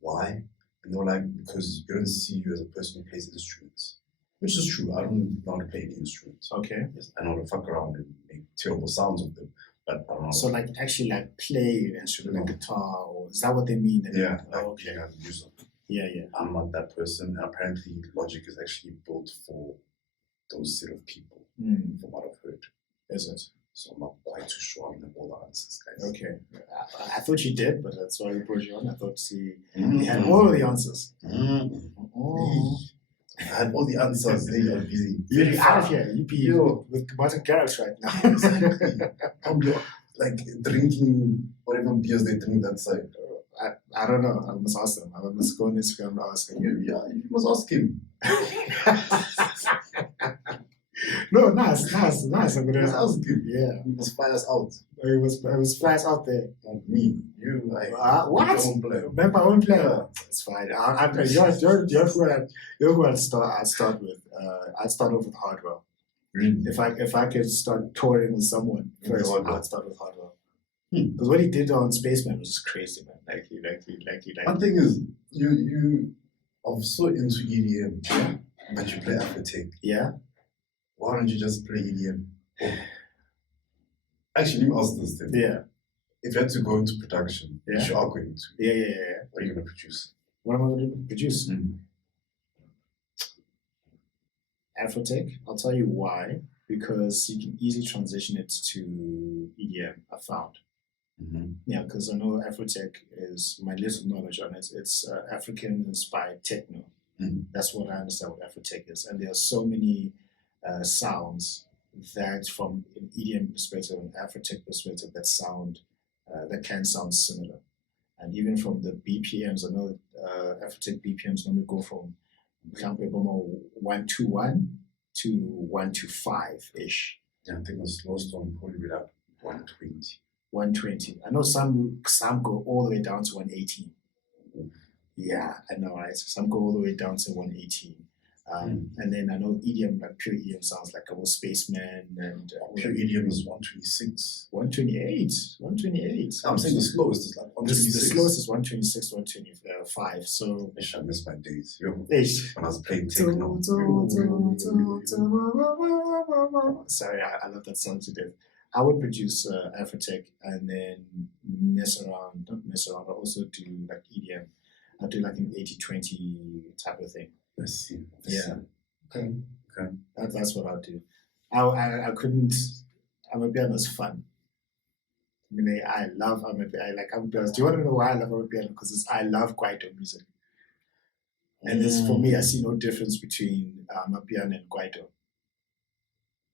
Why? And they were like, because you don't see you as a person who plays instruments. Which is true. I don't know how to play any instruments. Okay. Yes, I know how to fuck around and make terrible sounds with them, but I don't know. So like actually like play an instrument like guitar, or is that what they mean? Yeah. Okay. You have to use them. Yeah. I'm not that person. Apparently, Logic is actually built for those set of people, from what I've heard. Is it? So I'm not quite too sure on all the answers, guys. Okay. I thought you did, but that's why we brought you on. I thought you had all of the answers. I had all the answers. They are busy. You'd be out of here. You'd be with Martin Garrix right now. Exactly. I'll be like drinking whatever beers they drink that side. I don't know. I must ask them. I must go on Instagram and ask him. Yeah, you must ask him. No, nice. I'm It gonna, was good. yeah. It was fly us out. It was flat out there. Not me. You, like, What? your own player. Make my own player. It's fine. You're who I'd start with. I'd start off with Hardwell. Really? If I could start touring with someone first, Hardwell. I'd start with Hardwell. Because what he did on Spaceman was just crazy, man. One thing is, you are so into EDM, but you play Afrotech. Yeah. Why don't you just play EDM? Oh. Actually, let me ask this thing. Yeah. If you had to go into production, which you are going to, Yeah. what are you going to produce? What am I going to produce? Afrotech. I'll tell you why. Because you can easily transition it to EDM, I found. Yeah, because I know Afrotech is, my little knowledge on it, it's African-inspired techno. That's what I understand what Afrotech is. And there are so many sounds that from an EDM perspective, an Afrotech perspective, that can sound similar. And even from the BPMs, I know Afrotech BPMs normally go from 121 to 125-ish. Yeah, I think the slowest one probably be like 120. 120. I know some go all the way down to 118. Yeah, I know, right? Some go all the way down to 118. And then I know EDM, like pure EDM sounds like a Spaceman and pure EDM is 126. 128. I'm saying the slowest is like 126. The slowest is 126, 125. So I miss my days. Yo, when Ish. I was playing techno. Sorry, I love that song to death. I would produce Afrotech and then not mess around, but also do like EDM. I'd do like an 80-20 type of thing. I see. Yeah. Okay. That's what I'll do. I couldn't. Amapiano is fun. I mean, I love Amapiano. I like Amapiano. Do you want to know why I love Amapiano? Because I love Kwaito music. And this, for me, I see no difference between Amapiano and Kwaito.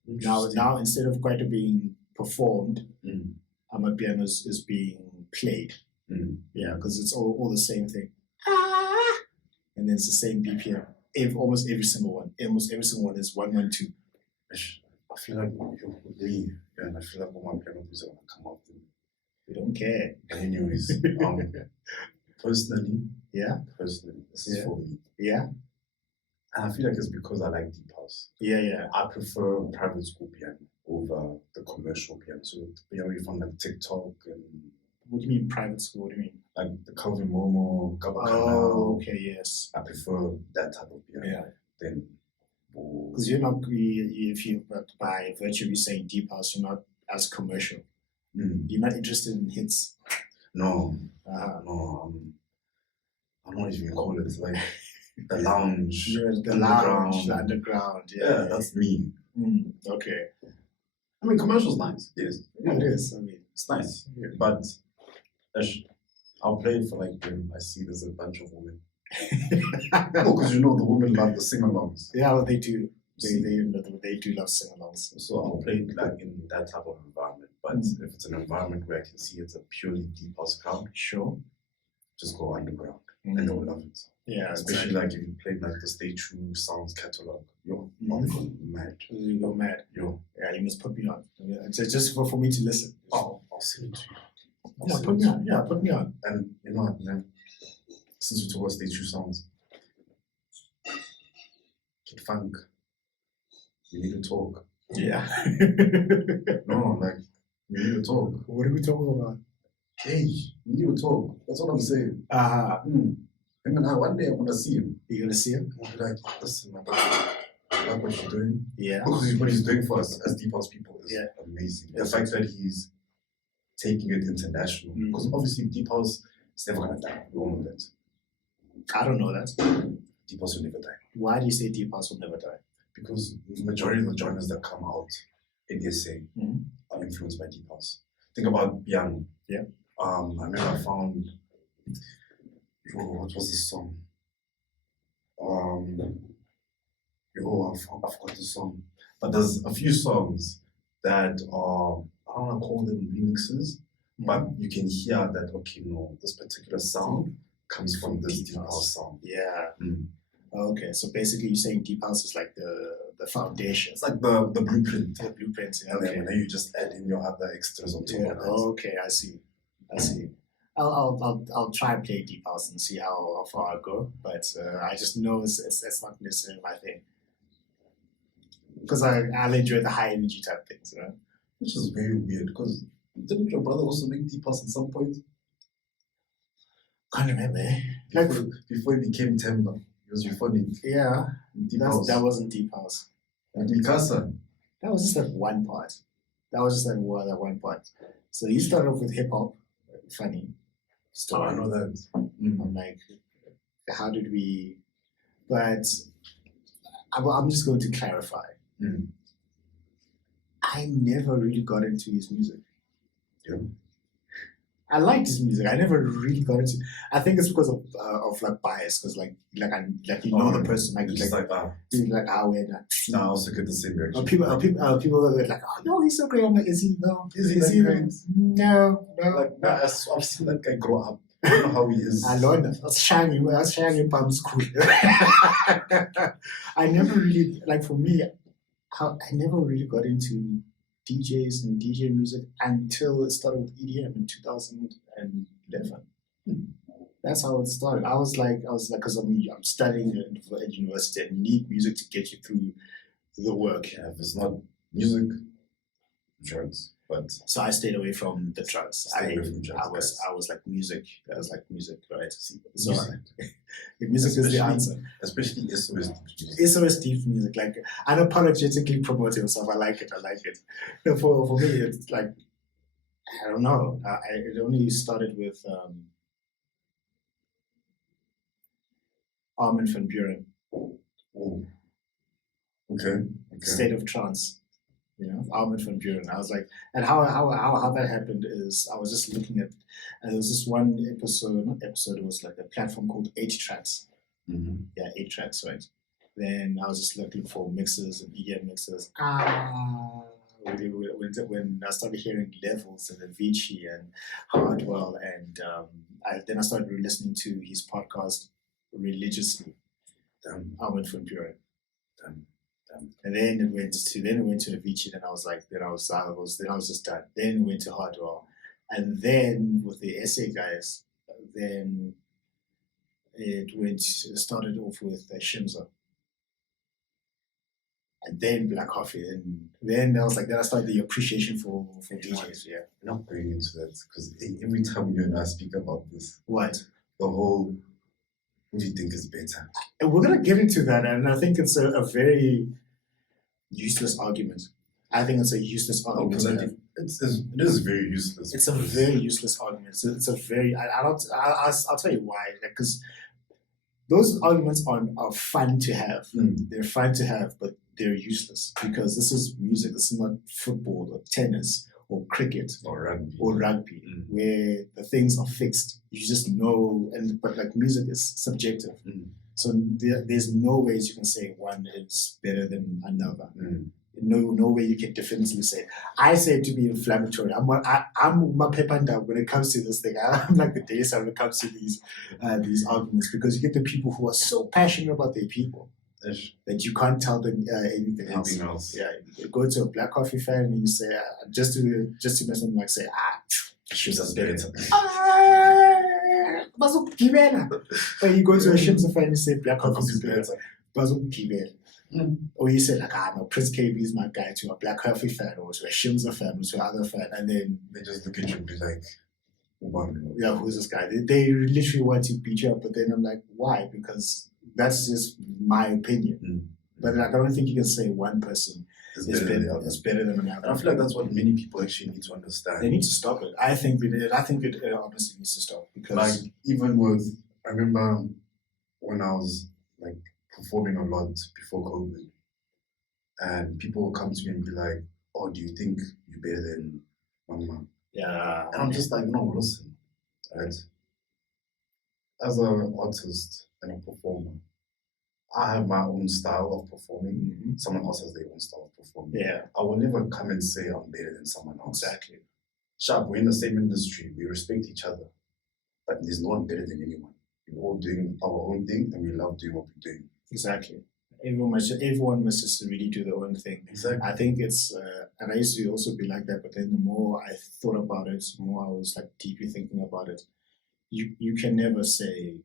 Now, instead of Kwaito being performed, Amapiano is being played. Yeah, because it's all the same thing. And then it's the same BPM. Almost every single one. Almost every single one is 112. I feel like you're with me, and I feel like all my piano music will come out. We don't care. Anyways, personally, this is for me. Yeah. And I feel like it's because I like deep house. Yeah. I prefer private school piano over the commercial piano. So the piano you find like TikTok and. What do you mean private school? What do you mean? Like the Calvin Momo, Gabba Oh, okay, yes. I prefer that type of piano. Yeah. Then. Because you're not, if you, by virtue of you saying deep house, you're not as commercial. You're not interested in hits. No. No. I don't know if you can call it like the lounge. The underground. Yeah, that's me. Okay. I mean, commercial's nice. Yes. Yeah, it is. I mean, it's nice. Yeah. But I'll play it for like when I see there's a bunch of women. No, because the women love the sing-alongs. Yeah, well, they do. They do love sing-alongs. So I'll play it like in that type of environment. But if it's an environment where I can see it's a purely deep house crowd, sure, just go underground and they'll love it. Yeah, especially like if you play like the Stay True Sounds catalog, you're mad. You go mad. Yeah, you must put me on. It's just for me to listen. I'll sing it to you. Put me on. Yeah, put me on. And you know what, man? Since we talk about Stay True Sounds, Kid Funk, we need to talk. Yeah. No, like, we need to talk. What are we talking about? Hey, we need to talk. That's what I'm saying. Him and I, one day I'm going to see him. You're going to see him? I'll be like, listen, my brother, I like what you're doing. Yeah. Because what he's doing for us as deep house people is amazing. The fact that he's taking it international. Because obviously deep house is never going to die. We all know that. I don't know that. Deep house will never die. Why do you say deep house will never die? Because the majority of the genres that come out in SA are influenced by deep house. Think about Piano. Yeah. I remember I found, what was the song? I forgot the song. But there's a few songs that are, I don't want to call them remixes, but you can hear that, okay, no, this particular sound comes from this deep house sound. Yeah. Okay, so basically you're saying deep house is like the foundation, It's like the blueprint. the blueprint. And Okay. then you just add in your other extras on top Yeah. of that. Okay, I see. I see. I'll try and play deep house and see how far I go, but I just know it's not necessarily my thing because I'll enjoy the high energy type things, you know. Which is very weird because didn't your brother also make deep house at some point? Can't remember. Like Before he became Temba, he was reforming yeah, deep house. that wasn't deep house. Like Mikasa. That was just that one part. That was just that one part. So you started off with hip hop, funny story. Oh, I know that. I'm like, how did we? But I'm just going to clarify. I never really got into his music. Yeah. I liked his music. I never really got into. I think it's because of like bias, because like you know the person like how and no, I also get the same reaction. people were like, oh no, he's so great. I'm like, is he? No, is he great? No. Like no, I've seen that guy grow up. I don't know how he is. I learned that. I was shining palm school. I never really like for me. I never really got into DJs and DJ music until it started with EDM in 2011. That's how it started. I was like, because I'm studying at university and you need music to get you through the work. Yeah, if it's not music, drugs. But so I stayed away from the drugs. I was like music. I was like music, right? So music is the answer. Especially S.O.S Deep. S.O.S Deep music, like unapologetically promoting yourself. I like it. No, for me, it's like I don't know. It only started with Armin van Buuren. Oh. Okay. State of Trance. You know, Armin van Buuren. I was like, and how that happened is I was just looking at, and there was this one episode, it was like a platform called 8 Tracks. Mm-hmm. Yeah, 8 Tracks, right? Then I was just looking for mixes and EDM mixes. When I started hearing Levels and Avicii and Hardwell, and then I started listening to his podcast religiously. Armin van Buuren. And then it went to Avicii. Then I was just done. Then it went to Hardwell, and then with the SA guys, then it started off with Shimza, and then Black Coffee, and then I was like, then I started the appreciation for DJs. Yeah, I'm not going into that because every time you and I speak about this, what the whole, what do you think is better? And we're gonna get into that, and I think it's a very useless argument. I think it's a useless argument. It is very useless. It's a very useless argument. It's a very. I'll tell you why. Because those arguments are fun to have. They're fun to have, but they're useless because this is music. This is not football or tennis or cricket or rugby, where the things are fixed. You just know, but like music is subjective. So there's no ways you can say one is better than another. No way you can definitively say. I say it to be inflammatory. I'm Mapepanda when it comes to this thing. I'm like the day when it comes to these arguments, because you get the people who are so passionate about their people that you can't tell them anything else. Yeah, you go to a Black Coffee fan and you say just to make something like say Shimza's better. Or you go to a Shimza fan and you say Black Coffee is better. Or you say like, no, Prince KB is my guy, to a Black Coffee fan or to a Shimza fan or to another fan, and then they just look at you and be like, yeah, who's this guy? They literally want to beat you up, but then I'm like, why? Because that's just my opinion. But like, I don't think you can say one person is better than another. I feel like that's what many people actually need to understand. They need to stop it. I think it honestly needs to stop, because like even with, I remember when I was like performing a lot before COVID, and people will come to me and be like, "Oh, do you think you're better than Mama?" Yeah, and I'm just like, no, listen, right? As an artist and a performer, I have my own style of performing. Someone else has their own style of performing. Yeah, I will never come and say I'm better than someone else. Exactly. Sharp, we're in the same industry. We respect each other, but there's no one better than anyone. We're all doing our own thing, and we love doing what we're doing. Exactly. Everyone must just really do their own thing. Exactly. I think it's, and I used to also be like that, but then the more I thought about it, the more I was like deeply thinking about it. You can never say,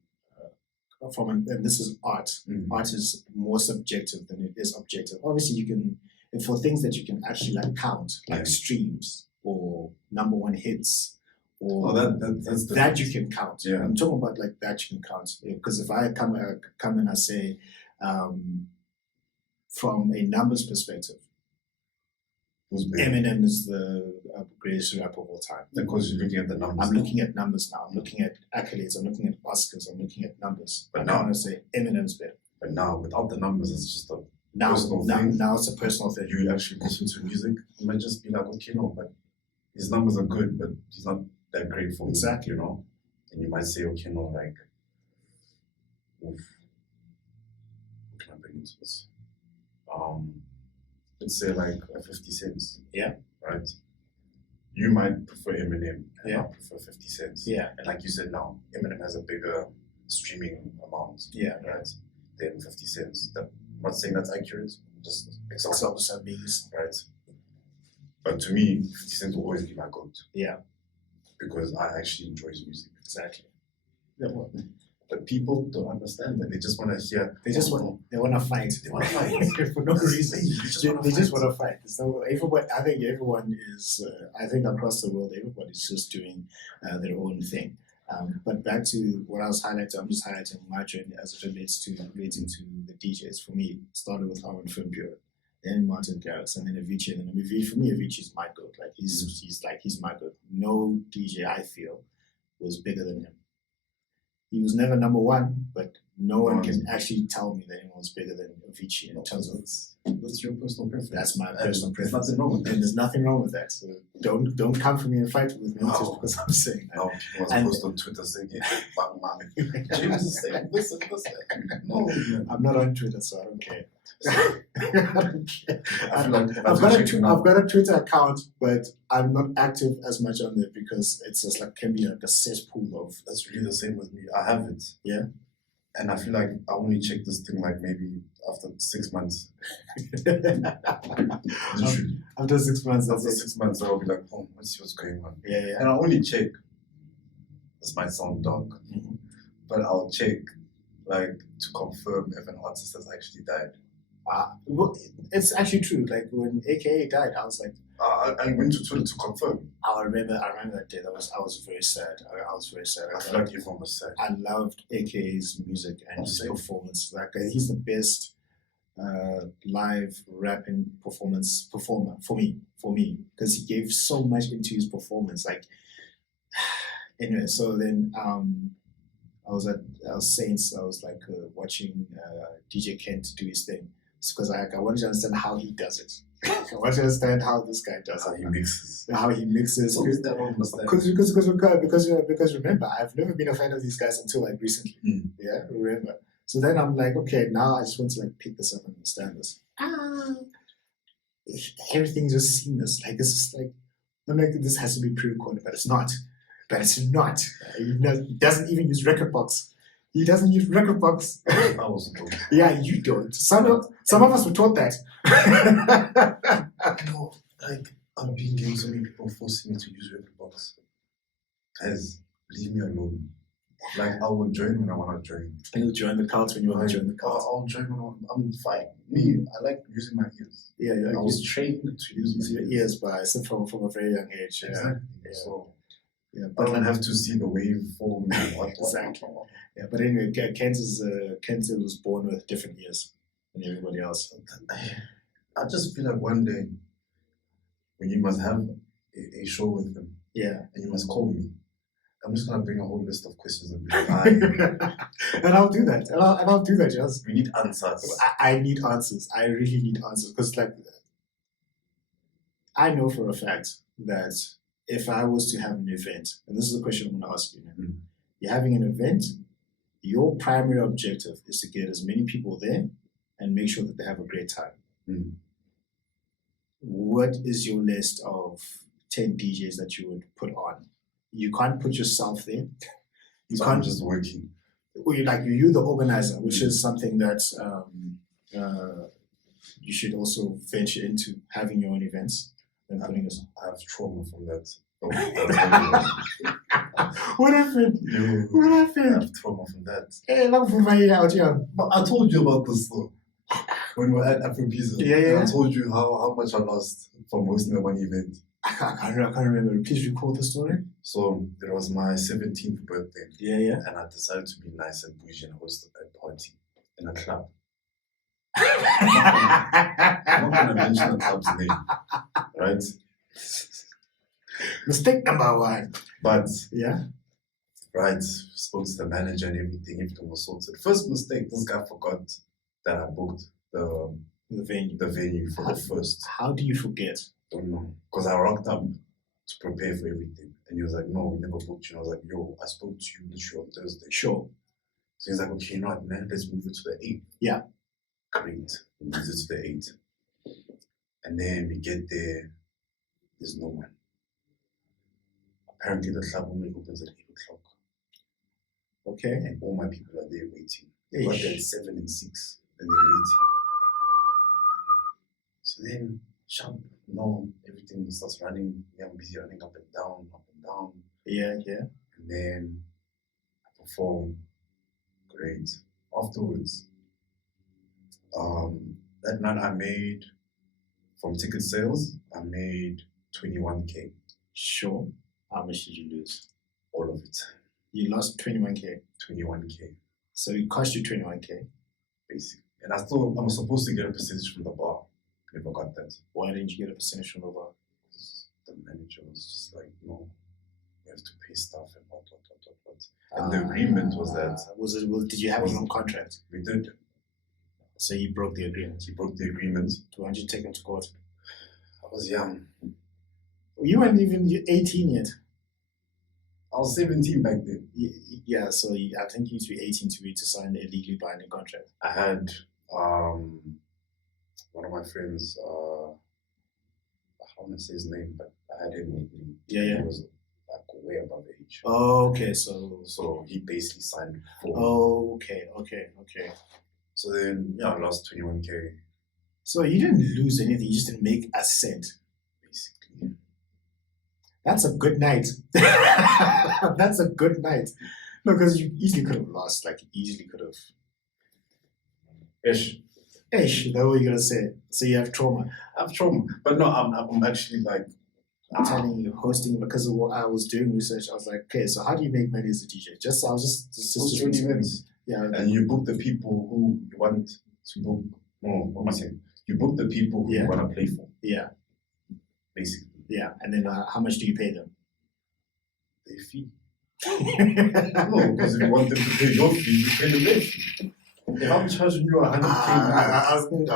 and this is art. Art is more subjective than it is objective. Obviously, you can, and for things that you can actually like count, like streams or number one hits, or that's that you can count. Yeah. I'm talking about like that you can count. Because if I come and I say, from a numbers perspective, Eminem is the greatest rapper of all time. Because you're looking at the numbers. I'm looking at numbers now. I'm looking at accolades. I'm looking at Oscars. I'm looking at numbers. But I now, can't want to say Eminem's better. But now, without the numbers, it's just a personal now, thing. Now it's a personal thing. You actually listen to music, you might just be like, okay, no, but his numbers are good, but he's not that great for me, you know? And you might say, okay, no, like, oof, what can I bring into this? Let's say like a 50 cents. Yeah. Right? You might prefer Eminem, and Yeah. I prefer 50 cents. Yeah. And like you said now, Eminem has a bigger streaming amount. Yeah. Right? Than 50 cents. I'm not saying that's accurate, just example. Right? But to me, 50 cents will always be my goat. Yeah. Because I actually enjoy his music. Exactly. Yeah, well, but people don't understand that. They just want to hear. They want to fight. They want to fight for no reason. They just want to fight. So everybody, I think everyone is. I think across the world, everybody's just doing their own thing. But back to what I was highlighting, I'm just highlighting my journey as it relates to relating to the DJs. For me, it started with Harvard Film Bureau, then Martin Garrix, and then Avicii. And then Avicii, for me, Avicii is my goat. Like he's my goat. No DJ I feel was bigger than him. He was never number one, but no one can actually tell me that anyone was bigger than Avicii in terms of. That's your personal preference. That's my personal preference. There's nothing wrong with that. And there's nothing wrong with that. So don't come for me and fight with me just because I'm saying that. No, people are post on Twitter saying, James is saying this and this. No, I'm not on Twitter, so I don't care. I've got a Twitter account, but I'm not active as much on it because it's just like can be like a cesspool of. That's really the same with me. I have it. Yeah. And I feel like I only check this thing like maybe after 6 months. After 6 months, after 6 months, I'll be like, oh, let's see what's going on. Yeah. And I only check. This might sound dark, but I'll check like to confirm if an artist has actually died. Well, it's actually true. Like when AKA died, I was like, I went to Twitter to confirm. I remember that day. I was very sad. I was very sad. I feel like everyone was sad. I loved AKA's music and his performance. Like he's the best live rapping performer for me, because he gave so much into his performance. Like anyway, so then I was Saints. I was like watching DJ Kent do his thing because I wanted to understand how he does it. I want to understand how this guy does how it. How he mixes. Because remember, I've never been a fan of these guys until like recently. Yeah, remember. So then I'm like, okay, now I just want to like pick this up and understand this. Everything's just seamless. Like this is like, I'm like, this has to be pre-recorded, but it's not. He doesn't even use record box. He doesn't use record box. I wasn't told. Yeah, you don't. Some of us were taught that. No, like I'm being given so many people forcing me to use record box. Guys, leave me alone. Like I will join when I want to join. And you'll join the cult when you want to join the cult. I'll join when I'm fine. Me, I like using my ears. Yeah. I was trained to use my ears by from a very young age. Exactly. Yeah. So. Yeah, but I don't have to see the waveform. Exactly. Yeah, but anyway, Kent was born with different ears than everybody else. I just feel like one day, when you must have a show with them, and you must call me, I'm just gonna bring a whole list of questions and be like, and I'll do that. And I'll do that, Jazz. We need answers. I need answers. I really need answers because, like, I know for a fact that if I was to have an event, and this is the question I'm going to ask you now, you're having an event, your primary objective is to get as many people there and make sure that they have a great time. What is your list of 10 DJs that you would put on? You can't put yourself there. I'm just working. Well, you're the organizer, which is something that you should also venture into, having your own events and putting this. I have trauma from that. Oh, What happened? What I happened? have trauma from that. Hey, love for my out here. But I told you about this though. When we were at Afrobeats, Yeah. I told you how much I lost from hosting the one event. I can't remember. Please recall the story. So it was my 17th birthday. Yeah. And I decided to be nice and bougie and host a party in a club. I'm not going to mention the club's name, right? Mistake number one. But, yeah, right, spoke to the manager and everything was sorted. First mistake, this guy forgot that I booked the venue for the first. How do you forget? Don't know. Because I rocked up to prepare for everything. And he was like, no, we never booked you. And I was like, yo, I spoke to you literally on Thursday. Sure. So he's like, okay, you know what, man, let's move it to the 8th. Yeah. Great. We moved it to the 8th. And then we get there, there's no one. Apparently the club only opens at 8 o'clock. Okay. And all my people are there waiting. They got there at 7 and 6, and they're waiting. So then, sharp, everything starts running. Yeah, I'm busy running up and down. Yeah. And then I perform. Great. Afterwards, that night I made, from ticket sales, I made 21K. Sure. How much did you lose? All of it. You lost 21K. 21K. So it cost you 21K. Basically. And I was supposed to get a percentage from the bar. Never got that. Why didn't you get a percentage from the bar? The manager was just like, no, you have to pay stuff and what. And the agreement was that. Did you have your own contract? We did. So you broke the agreement. He broke the agreement. Why didn't you take him to court? I was young. You weren't even 18 yet. I was 17 back then. Yeah, so I think you need to be 18 to sign a legally binding contract. I had one of my friends, I don't want to say his name, but I had him with me. Yeah. He was like way above age. Oh, okay, so he basically signed for me. Oh, okay. So then, I lost 21K. So you didn't lose anything, you just didn't make a cent. Basically. That's a good night. That's a good night. No, because you easily could have lost, Ish, that's what you're gonna say. So you have trauma. I have trauma. But no, I'm actually like, I'm telling you, hosting, because of what I was doing research, I was like, okay, so how do you make money as a DJ? I was just doing events. Yeah. And you book the people who you want to book. No, what am I saying? You book the people who you want to play for. Yeah. Basically. Yeah. And then how much do you pay them? Their fee. No, because if you want them to pay your fee, you pay their fee. If I'm charging you 100K, I was going to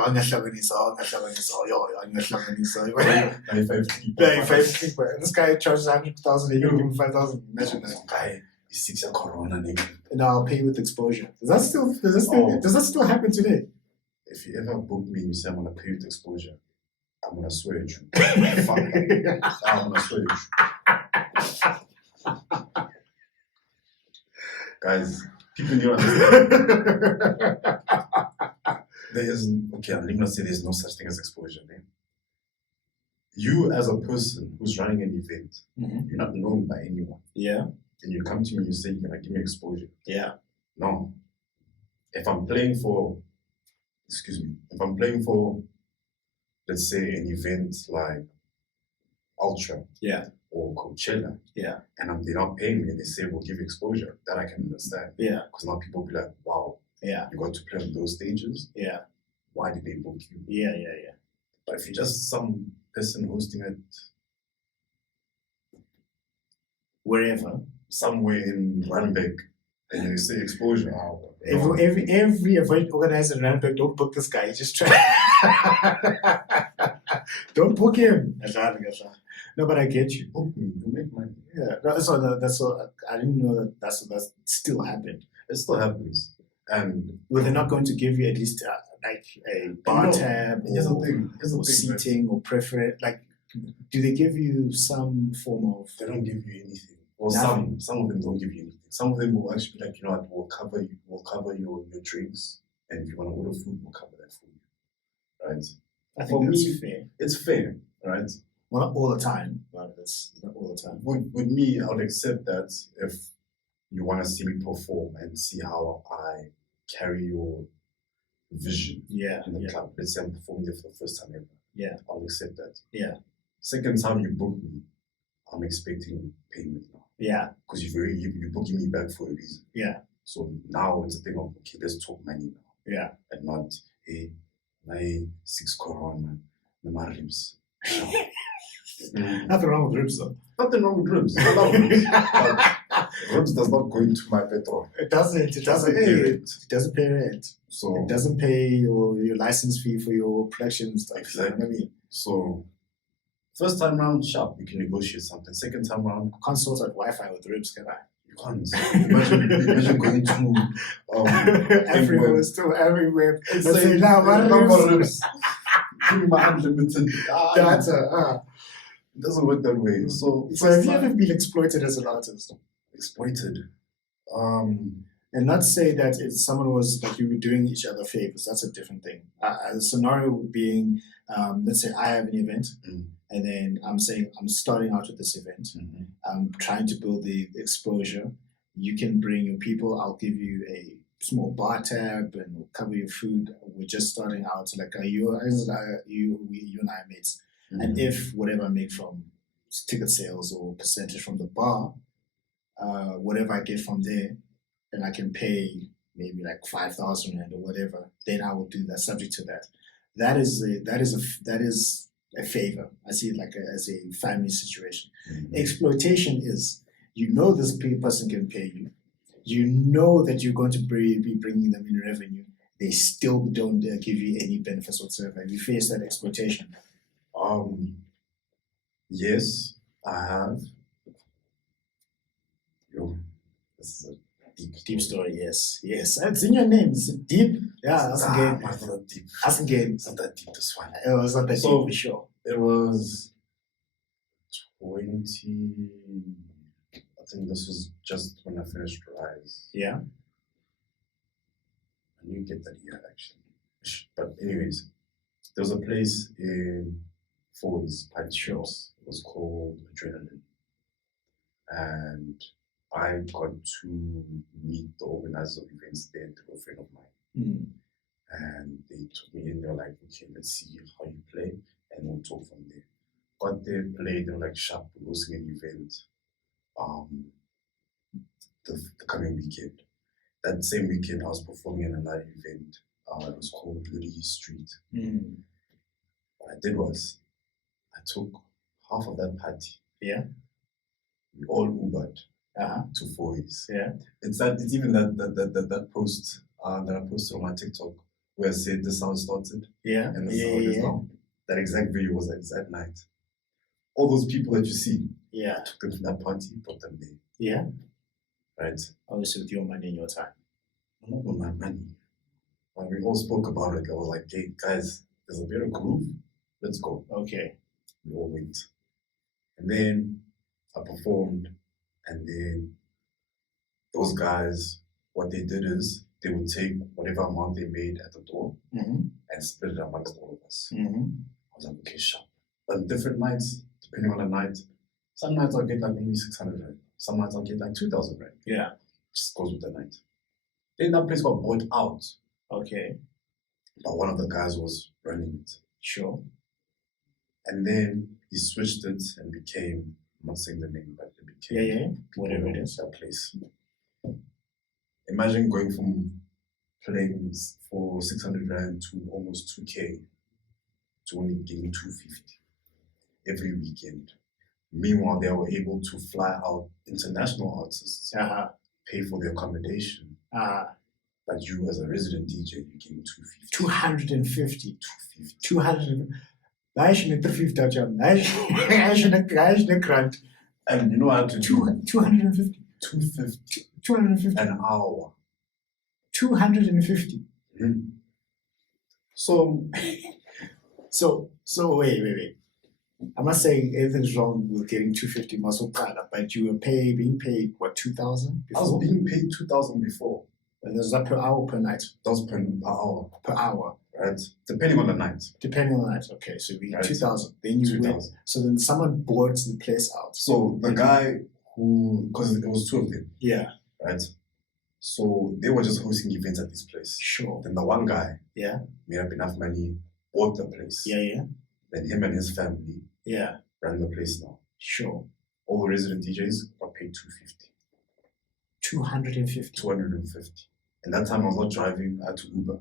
this guy charges 100,000 and you give him 5,000. Imagine that. Some guy is 6 year corona nigga. And I'll pay with exposure. Does that still happen today? If you ever book me and you say I'm gonna pay with exposure, I'm gonna swear at you. Fuck. I'm gonna swear at you. Guys, people need to understand. I'm gonna say there's no such thing as exposure, man. You as a person who's running an event, you're not known by anyone. Yeah. And you come to me and you say you're gonna give me exposure. Yeah. No. If I'm playing for, let's say, an event like Ultra, or Coachella, and they're not paying me, and they say we'll give you exposure, that I can understand. Yeah. Because now people be like, wow, you got to play on those stages. Yeah. Why did they book you? Yeah. But if you're just some person hosting it wherever, somewhere in Randburg, and you say exposure, every event organizer in Randburg, don't book this guy. Just try. Don't book him. No, but I get you. Book me, you make money. Yeah, that's all. I didn't know that still happened. It still happens. And well, they're not going to give you at least like a bar tab here's the thing, seating or preference. Like, do they give you some form of? They don't give you anything. Well, some of them don't give you anything. Some of them will actually be like, you know what, we'll cover your drinks, and if you want to order food, we'll cover that for you, right? I For think that's me, fair. it's fair, right? Well, not all the time, but it's not all the time. With me, I would accept that if you want to see me perform and see how I carry your vision Yeah, in the yeah, club. Let's say I'm performing there for the first time ever. yeah, I'll accept that. yeah, Second time you book me, I'm expecting payment now. yeah, Because you're booking me back for a reason. yeah, So now it's a thing of, okay, let's talk money now. yeah. And not, hey, my 6 corona, my ribs. Nothing wrong with ribs though. Nothing wrong with ribs. I love ribs. But ribs does not go into my petrol. It doesn't. It doesn't pay rent. It doesn't pay rent. So it doesn't pay your license fee for your production stuff. Exactly. You know what I mean? So first time round, sharp, you can negotiate something. Second time round, I can't sort out Wi-Fi with ribs, can I? you can't. Imagine going to Everywhere is still everywhere. and Let's say saying, now, "Number ribs. ribs. Give me my unlimited Data. It doesn't work that way. So So have you ever been exploited as an artist? exploited. And not say that it's someone was like you were doing each other favors. That's a different thing. A scenario being, let's say I have an event, and then I'm saying I'm starting out with this event. I'm trying to build the exposure. You can bring your people. I'll give you a small bar tab and we'll cover your food. We're just starting out. So like you and I are mates. And if whatever I make from ticket sales or percentage from the bar, whatever I get from there, and I can pay maybe like 5,000 Rand or whatever, then I will do that subject to that. That is a favor. I see it like as a family situation. Exploitation is, you know, this person can pay you. You know that you're going to be bringing them in revenue. They still don't give you any benefits whatsoever. You face that exploitation. Yes, I have. This is a Deep story, yes. It's in your name. It's deep. Yeah, that's again. It's not deep. That's again. It's not that deep, this one. It was not that deep for sure. It was 20. I think this was just when I finished Rise. Yeah. I knew get that year actually. But anyways, there was a place in fourways, pint shops. It was called Adrenaline. And I got to meet the organizers of events there through a friend of mine. And they took me in, they were like, okay, let's see how you play and we'll talk from there. Got there, played, they were like, sharp, we're hosting an event the coming weekend. That same weekend I was performing in another event. It was called Lily Street. What I did was I took half of that party. Yeah. We all Ubered to fourways. Yeah. It's even that post that I posted on my TikTok where I said this is how it started. Yeah. And this is how it is now. That exact video was like that night. All those people that you see, Yeah. I took them from that party, brought them there. Yeah. Right? Obviously with your money and your time. Not with my money. When we all spoke about it, I was like, hey guys, there's a bit of groove. Let's go. Okay. We all went. And then I performed, and then those guys, what they did is they would take whatever amount they made at the door and split it amongst all of us. I was like, okay, sharp. But different nights, depending on the night, some nights I'll get like maybe 600 Rand. Some nights I'll get like 2,000 Rand. Yeah. Just goes with the night. Then that place got bought out. Okay. But one of the guys was running it. Sure. And then he switched it and became, I'm not saying the name, but it became Yeah. Whatever it is. that place. Imagine going from playing for 600 Rand to almost 2K to only getting 250 every weekend. Meanwhile, they were able to fly out international artists, pay for their accommodation. But you, as a resident DJ, you getting 250. 250. 200. I shouldn't 350. I shouldn't grant. And you know how to do 250. 250 250. an hour. 250. So wait. I'm not saying anything's wrong with getting 250 muscle product, but you were being paid what 2,000 I was before, being paid 2,000 before. and there's that per hour per night. That was per hour, Per hour, right? Depending on the night. depending on the night. Okay, so we Right. 2,000. Then you went. 2,000. So then someone boards the place out. So the guy who, because it was two of them, Yeah, right? So they were just hosting events at this place. sure. Then the one guy Yeah, made up enough money, bought the place. yeah. Then him and his family Yeah, ran the place now. sure. All the resident DJs got paid 250. 250. 250. And that time I was not driving, I had to Uber.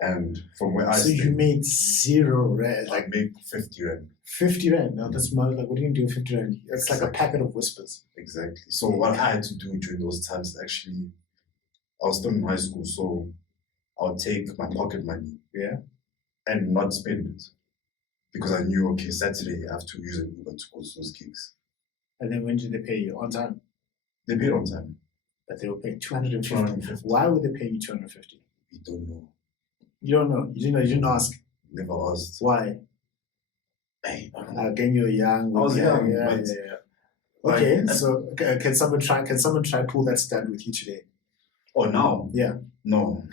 And from where I So stayed, you made 0 rand, I made 50 rand. 50 rand. Now that's more like, what are you gonna do with 50 rand? It's like a packet of whispers. Exactly. So what I had to do during those times, actually, I was still in high school, so I would take my pocket money, Yeah. and not spend it. Because I knew, okay, Saturday I have to use an Uber to go to those gigs. And then when did they pay you? On time. They paid on time. But they were paying 250. 250. Why would they pay you 250? We don't know. You don't know. You didn't know. You didn't ask. Never asked. Why? Hey, I don't know. Again, you're young. I was young, Yeah. but- Okay, Like, so can someone try pull that stunt with you today? Oh, now? Yeah. No.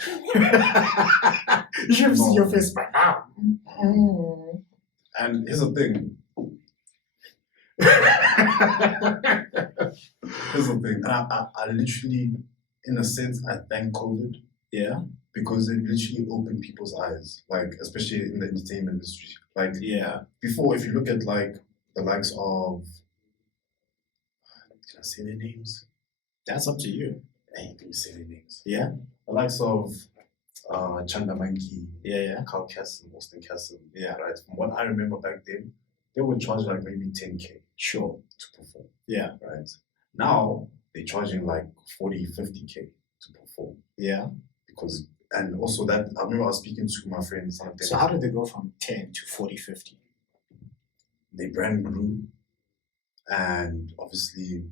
You should have seen No. your face by now. And here's the thing. Here's the thing. I literally, in a sense, I thank COVID Yeah. because it literally opened people's eyes, like, especially in the entertainment industry. Like, Yeah. before, if you look at, like, the likes of, can I say their names? That's up to you. Hey, can you say their names? Yeah. The likes of Chanda Monkey, Yeah. Carl Cassim, Austin Cassim. Yeah. Right. From what I remember back then, they would charge like maybe 10K Sure. to perform. Yeah. Right. Now they're charging like 40, 50K to perform. Yeah. Because, and also that, I remember I was speaking to my friends. So how did they go from 10 to 40, 50? They brand grew, and obviously,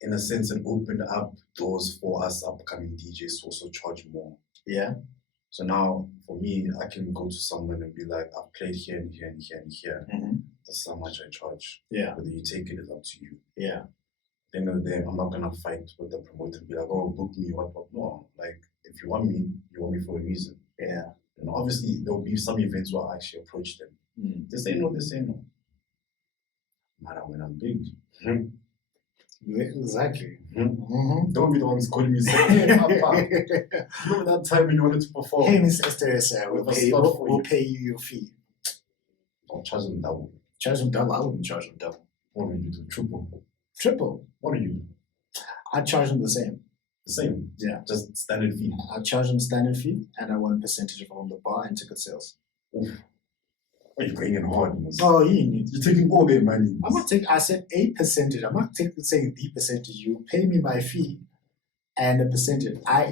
in a sense, it opened up doors for us upcoming DJs to also charge more. Yeah. So now, for me, I can go to someone and be like, I've played here and here and here and here. Mm-hmm. That's how much I charge. Yeah. Whether you take it is up to you. Yeah. At the end of the day, I'm not gonna fight with the promoter and be like, oh, book me, what. No, like, if you want me for a reason. Yeah. And obviously, there'll be some events where I actually approach them. Mm. They say no, they say no. Matter when I'm big. Exactly. Mm-hmm. Don't be the ones calling me saying, hey, Papa, remember that time when you wanted to perform? Hey, Miss Esther, we'll With a pay, slot we'll, for we'll you. pay you your fee. I'll charge them double. Charge them double. I wouldn't charge them double. What do you do? Triple. Triple. What do you do? I'd charge them the same. The same. Yeah. Just standard fee. I'd charge them standard fee, and I want a percentage of on the bar and ticket sales. Oof. Are you going in hard? Miss? Oh, you need. You're taking all their money. I'm not taking. I said a percentage. I'm not saying the percentage. You pay me my fee, and a percentage. I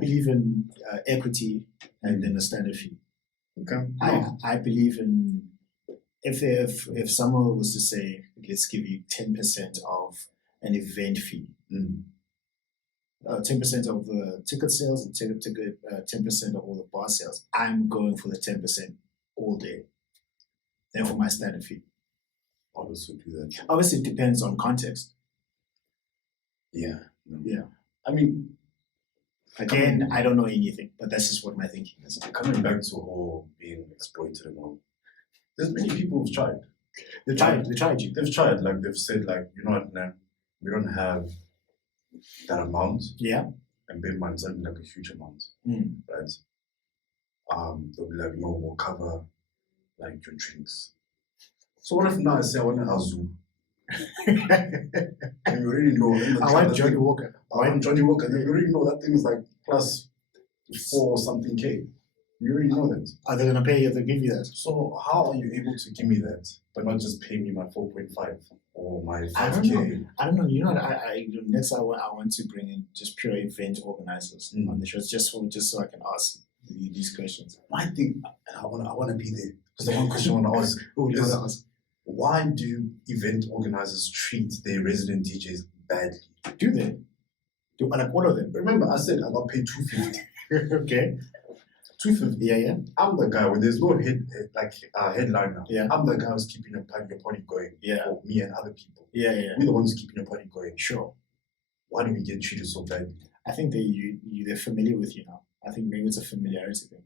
believe in equity, and then a standard fee. Okay. No. I believe in if someone was to say, let's give you 10% of an event fee, 10% of the ticket sales and 10% of all the bar sales, I'm going for the 10% all day. Then for my standard fee. I'll also do that. Obviously, it depends on context. Yeah. No. Yeah. I mean, Again, I don't know anything, but that's just what my thinking is. coming back to all being exploited and all, there's many people who've tried. They tried you. They've tried, like they've said, like, you know what, nah, we don't have that amount, Yeah. and bear in mind it's not like a huge amount, Mm. right? They'll be like, no, we'll cover like your drinks. So what if now I say I want an Azu? And you already know. in the I club want that Johnny thing- Walker. I want Johnny Walker. You already know that thing is like plus 4 something K. You already know that. Are they gonna pay you? They give you that. So how are you able to give me that, but not just pay me my 4.5 or my I don't 5K? I don't know. You know what? Next I want to bring in just pure event organizers on the show, just so I can ask these questions. My thing, and I wanna be there. Because the one question I wanna ask Who do you is, want to ask? why do event organizers treat their resident DJs badly? Do they? Do like all of them? Remember, I said I got paid 250. Okay. 250. Yeah. I'm the guy when there's no headliner. Yeah. I'm the guy who's keeping your party going. Yeah. For me and other people. Yeah. We're the ones keeping your party going. Sure. Why do we get treated so badly? I think they're familiar with you now. I think maybe it's a familiarity thing.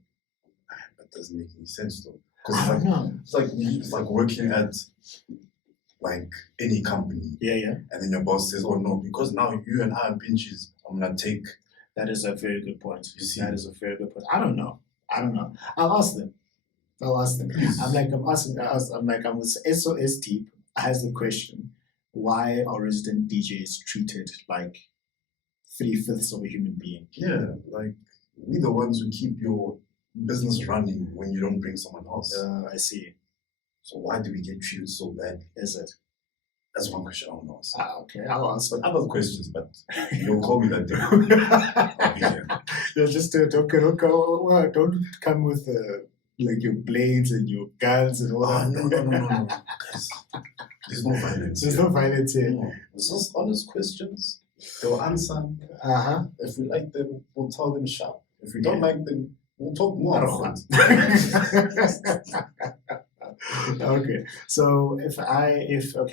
That doesn't make any sense though. I don't know. It's like working at like any company. Yeah. And then your boss says, "Oh no, because now you and I are pinches, I'm gonna take." That is a very good point. You see, that is a very good point. I don't know. I'll ask them. Please. I'm with S.O.S Deep has the question: why are resident DJs treated like 3/5 of a human being? Yeah, like we're the ones who keep your business running when you don't bring someone else. I see. So why do we get treated so bad? Is it? That's one question I want to ask. Okay, I'll ask. But other questions, but you'll call me that day. Yeah, just don't come with like your blades and your guns and all that. No. Guys, there's no violence. There's no violence here. No. It's just honest questions. They'll answer. If we like them, we'll tell them sharp. If we don't like them, we'll talk more about it. Okay, so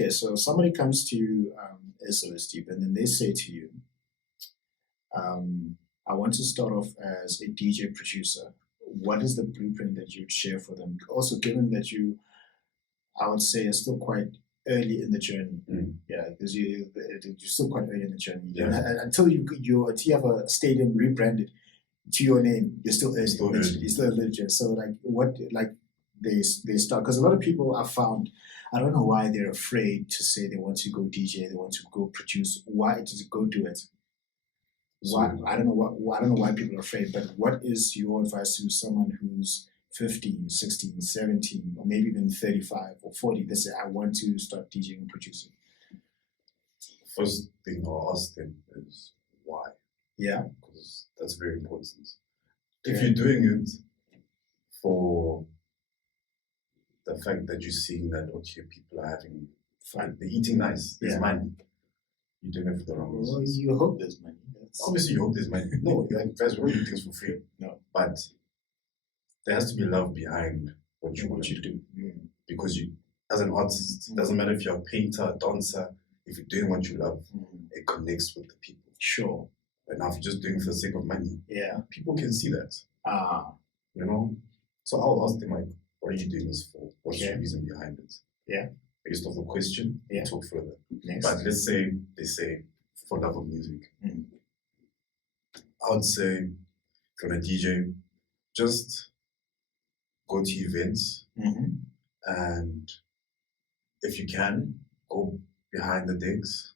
so somebody comes to you, S.O.S Deep, and then they say to you, I want to start off as a DJ producer. What is the blueprint that you'd share for them? Also, given that I would say, are still quite early in the journey. Yeah, because you're still quite early in the journey. Yeah. Until you have a stadium rebranded to your name, you're still early. You're still legit. So they start, because a lot of people are found, I don't know why they're afraid to say they want to go DJ, they want to go produce. Why just go do it? Why? I don't know why people are afraid, but what is your advice to someone who's 15, 16, 17, or maybe even 35 or 40? They say, I want to start DJing and producing. First thing I'll ask them is why. Yeah. Because that's very important. If you're doing it for the fact that you're seeing that, okay, people are having fun, they're eating nice, there's money, you're doing it for the wrong reasons. Well, you hope there's money. Obviously, you hope there's money. No, guys, we don't do things for free. No. But there has to be love behind what you want to do. Because you, as an artist, it doesn't matter if you're a painter, a dancer, if you're doing what you love, it connects with the people. Sure. But now if you're just doing it for the sake of money, people can see that. You know? So I'll ask them, like, what are you doing this for? What's the reason behind it? Yeah. Based off the question, talk further. Next. But let's say they say, for love of music. I would say, if you're a DJ, just go to events and if you can, go behind the decks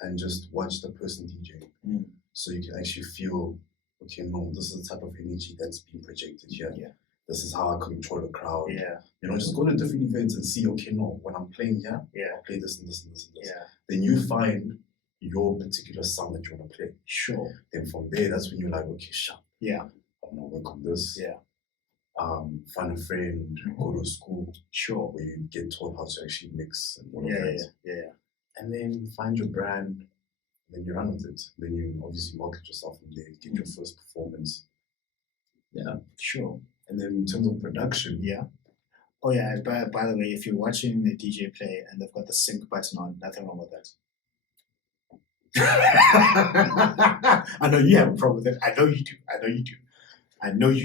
and just watch the person DJing. So you can actually feel, okay, no, this is the type of energy that's being projected here. This is how I control the crowd. You know, just go to different events and see, okay, no, when I'm playing here, I'll play this and this and this and this. Then you find your particular sound that you want to play. Sure. Then from there, that's when you're like, okay, sharp. I'm gonna work on this. Find a friend, go to school. Sure. Where you get taught how to actually mix and all of that. And then find your brand. Then you run with it. Then you obviously market yourself from there. Get your first performance. Sure. And then in terms of production. Oh yeah. By the way, if you're watching the DJ play and they've got the sync button on, nothing wrong with that. I know you have a problem with it. I know you do.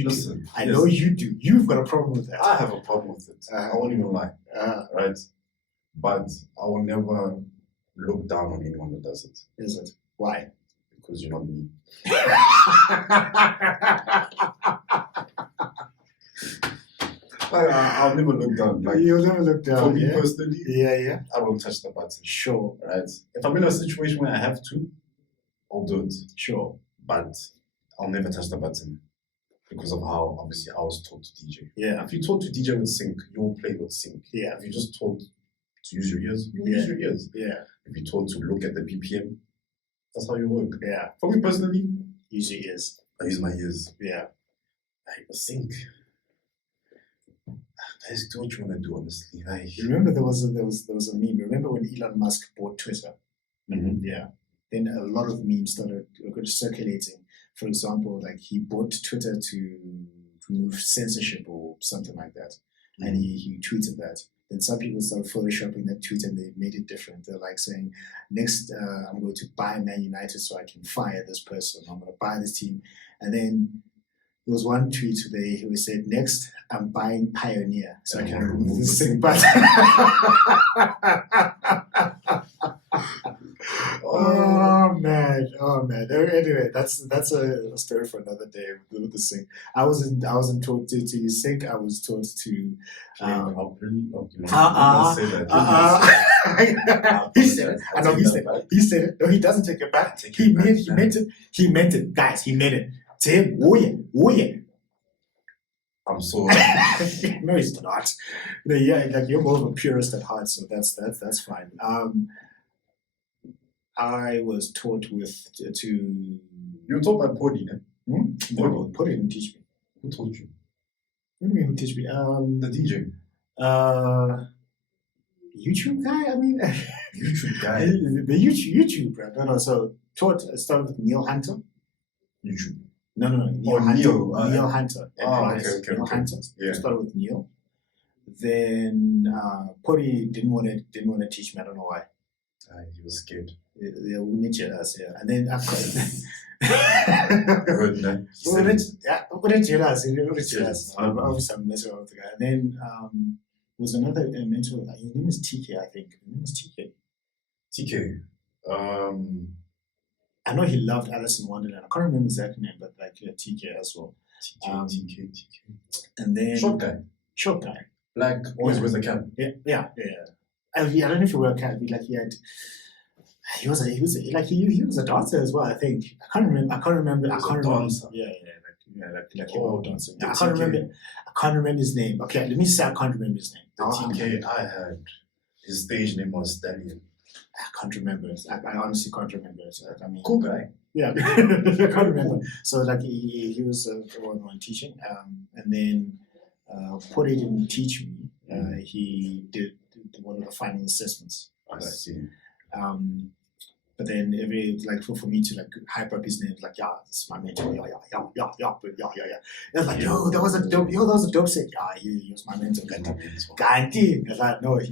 Listen, I know you do. You've got a problem with that. I have a problem with it. I won't even lie. Right? But I will never look down on anyone that does it. Is it? Why? Because you're not me. I'll never look down. Like, you'll never look down. For me personally, I will touch the button. Sure. Right? If I'm in a situation where I have to, I'll do it. Sure. But I'll never touch the button because of how obviously I was taught to DJ. If you're taught to DJ with sync, you'll play with sync. If you're just taught to use your ears, you'll use your ears. If you're taught to look at the BPM, that's how you work. For me personally, use your ears. I use my ears. Like sync. Guys, do what you want to do, honestly. Remember there was a meme. Remember when Elon Musk bought Twitter? Then a lot of memes started circulating. For example, like he bought Twitter to remove censorship or something like that. And he tweeted that. Then some people started photoshopping that tweet and they made it different. They're like saying, next, I'm going to buy Man United so I can fire this person. I'm going to buy this team. And then there was one tweet today who said, next, I'm buying Pioneer so I can remove this thing. But oh man. Anyway, that's a story for another day with the sync. I wasn't taught to use sync. I was taught to he said it. I know he said it. He said it. No, he doesn't take it back. He meant it. He meant it. Guys, he meant it. Tim, oh yeah. I'm so no, he's not. No, yeah, like you're more of a purist at heart, so that's fine. I was taught to. You were taught by Podi, then? No, Podi didn't teach me. Who taught you? What do you mean who teach me? The DJ. YouTube guy. I mean, YouTube guy. The YouTube, bro. No. So started with Neil Hunter. YouTube. No. Neil Hunter. Neil Hunter. Okay. Neil Hunter. Yeah. Started with Neil. Then Podi didn't want to teach me. I don't know why. He was scared. Yeah, we need us, yeah. And then after obviously I'm messing around with the guy. And then was another mentor. His name is TK, I think. His name is TK. I know he loved Alice in Wonderland. I can't remember his exact name, but like TK as well. TK. And then short guy. Like always wears a cap. Yeah. I don't know if he wore a cap. Like he was a dancer as well. I think I can't remember. Yeah. Like he was dancing. I can't remember his name. Okay, let me say I can't remember his name. The TK I had, his stage name was Stallion. I can't remember it. I honestly can't remember it. I mean, cool guy. Yeah, I can't remember. So like he was one teaching, and then Puri didn't teach me. He did one of the final assessments. I see. But then for me to like hype up his name, like this is my mentor, yeah. It's like that was a dope set. Yeah, he was my mentor. Guarantee. I was like, no, he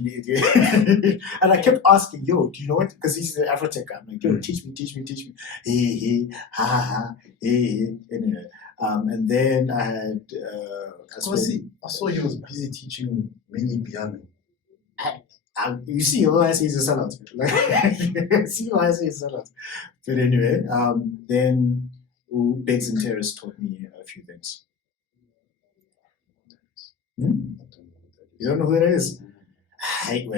and I kept asking, do you know what? Because he's the Afrotech guy. I'm like, teach me. Hey, anyway. And then I had. I saw he was busy teaching mainly piano. You see why I say he's a sellout. But anyway, then Begs and Terrace taught me a few things. You don't know who it is? You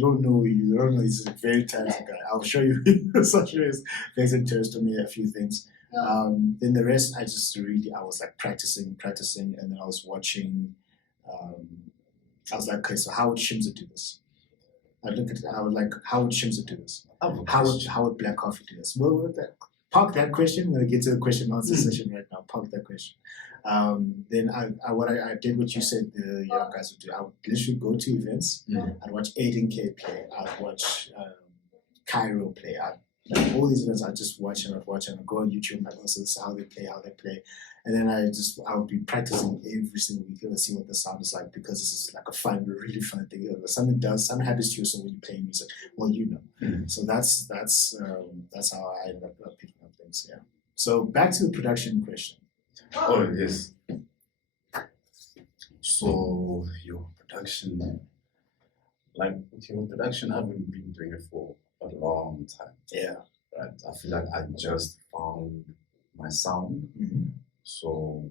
don't know. He's a very talented guy. I'll show you. Begs and Terrace taught me a few things. Then the rest, I was like practicing, and then I was watching. I was like, okay, so how would Shimza do this? I looked at it, I was like, how would Shimza do this? How would Black Coffee do this? Well, park that question. We're going to get to the question answer session right now. Park that question. Then I did what you said the young guys would do. I would literally go to events. I'd watch Aiden K play. I'd watch Cairo play. All these events I just watch and I'd go on YouTube and I'd listen to how they play. And then I would be practicing every single week to see what the sound is like, because this is like a really fun thing. Something happens to you, so when you play music, well, you know. So that's how I ended up picking up things. Yeah. So back to the production question. Oh yes. So your production, with production, I haven't been doing it for a long time. Yeah. Right. I feel like I just found my sound. So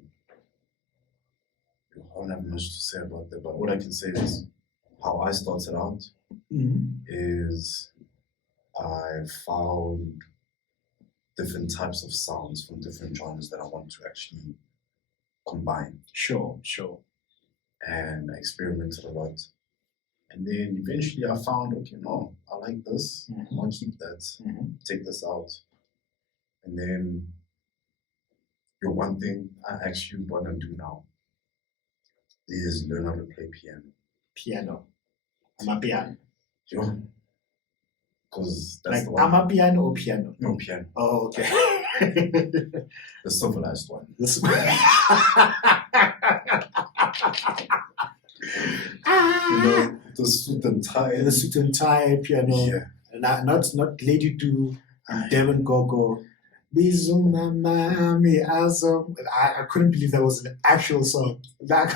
I don't have much to say about that, but what I can say is how I started out is I found different types of sounds from different genres that I want to actually combine. Sure. And I experimented a lot. And then eventually I found, okay, no, I like this. I'll keep that, take this out. And then one thing I actually want to do now is learn how to play piano. I'm a piano. because that's Like the one. amapiano or piano? No, piano. Oh, okay. The civilized one. This You know, the suit and tie. the suit and tie piano. Yeah. Not Lady Do and Devon Gogo. Bizuma Mami Azom. I couldn't believe that was an actual song. Like,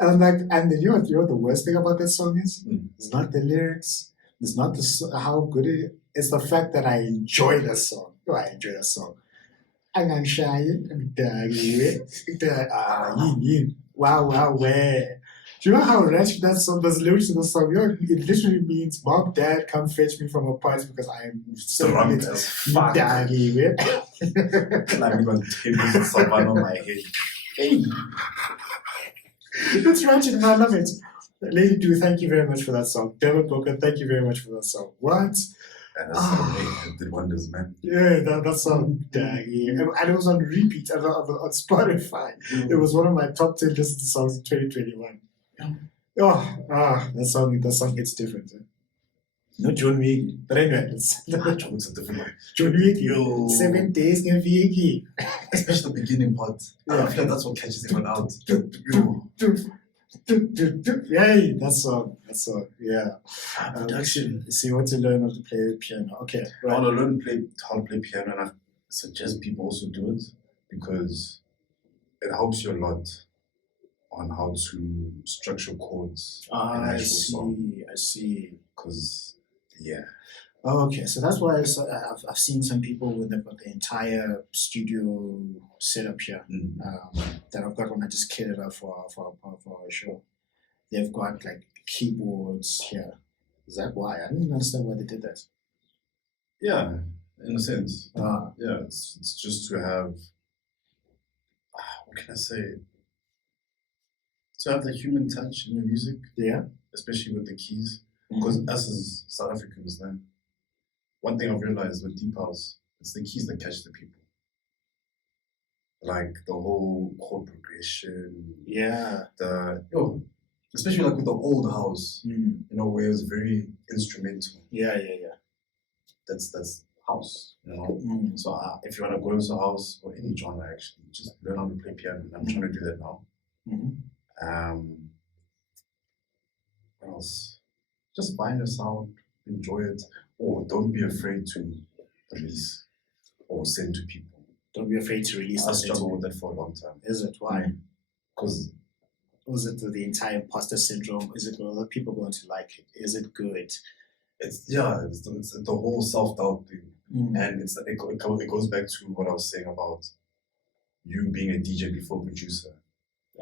and I'm like, and you know what the worst thing about that song is? It's not the lyrics. It's not how good it is. It's the fact that I enjoy that song. Oh, I enjoy that song. I'm shy. Wow, where? Do you know how wretched that song? There's lyrics in the song. You know, it literally means, "Mom, Dad, come fetch me from a party because I am so Drunk as fuck. Daggy, I'm going to take this savannah on my head. Hey. That's wretched, and I love it. Lady Do, thank you very much for that song. Devon Booker, thank you very much for that song. What? And that song, it did wonders, man. Yeah, that song, Daggy. And it was on repeat on Spotify. It was one of my top 10 listened songs in 2021. That song hits different. Not John Wick, but anyway, John Wick's a different one. John Wick, Yo. 7 days in Vicky. Especially the beginning part. Yeah. I feel like that's what catches everyone out. Yay, that song, yeah. Production. See what to learn how to play piano. Okay, I right. want to learn how to play piano, and I suggest people also do it because it helps you a lot on how to structure chords in an I actual song. see. Because, yeah. Oh, okay, so that's why I've seen some people when they've got the entire studio set up here that I've got when I just kitted up for a show. They've got like keyboards here. Is that why? I didn't understand why they did that. Yeah, in a sense. Ah, Yeah, it's just to have, what can I say? To have the human touch in your music, yeah. especially with the keys. Because us as South Africans, man, one thing I've realized with Deep House, it's the keys that catch the people. Like the whole chord progression. Yeah. Especially like with the old house, Mm. you know, where it was very instrumental. Yeah. That's house, you know. Mm. So if you want to go into a house or any genre, actually, just learn how to play piano. I'm trying to do that now. Mm-hmm. What else? Just find a sound, enjoy it, or don't be afraid to release or send to people. Don't be afraid to release I that. struggled with that for a long time. Is it? Why? Because was it the entire imposter syndrome? Is it well, people going to like it? Is it good? It's the whole self-doubt thing. And it goes back to what I was saying about you being a DJ before producer.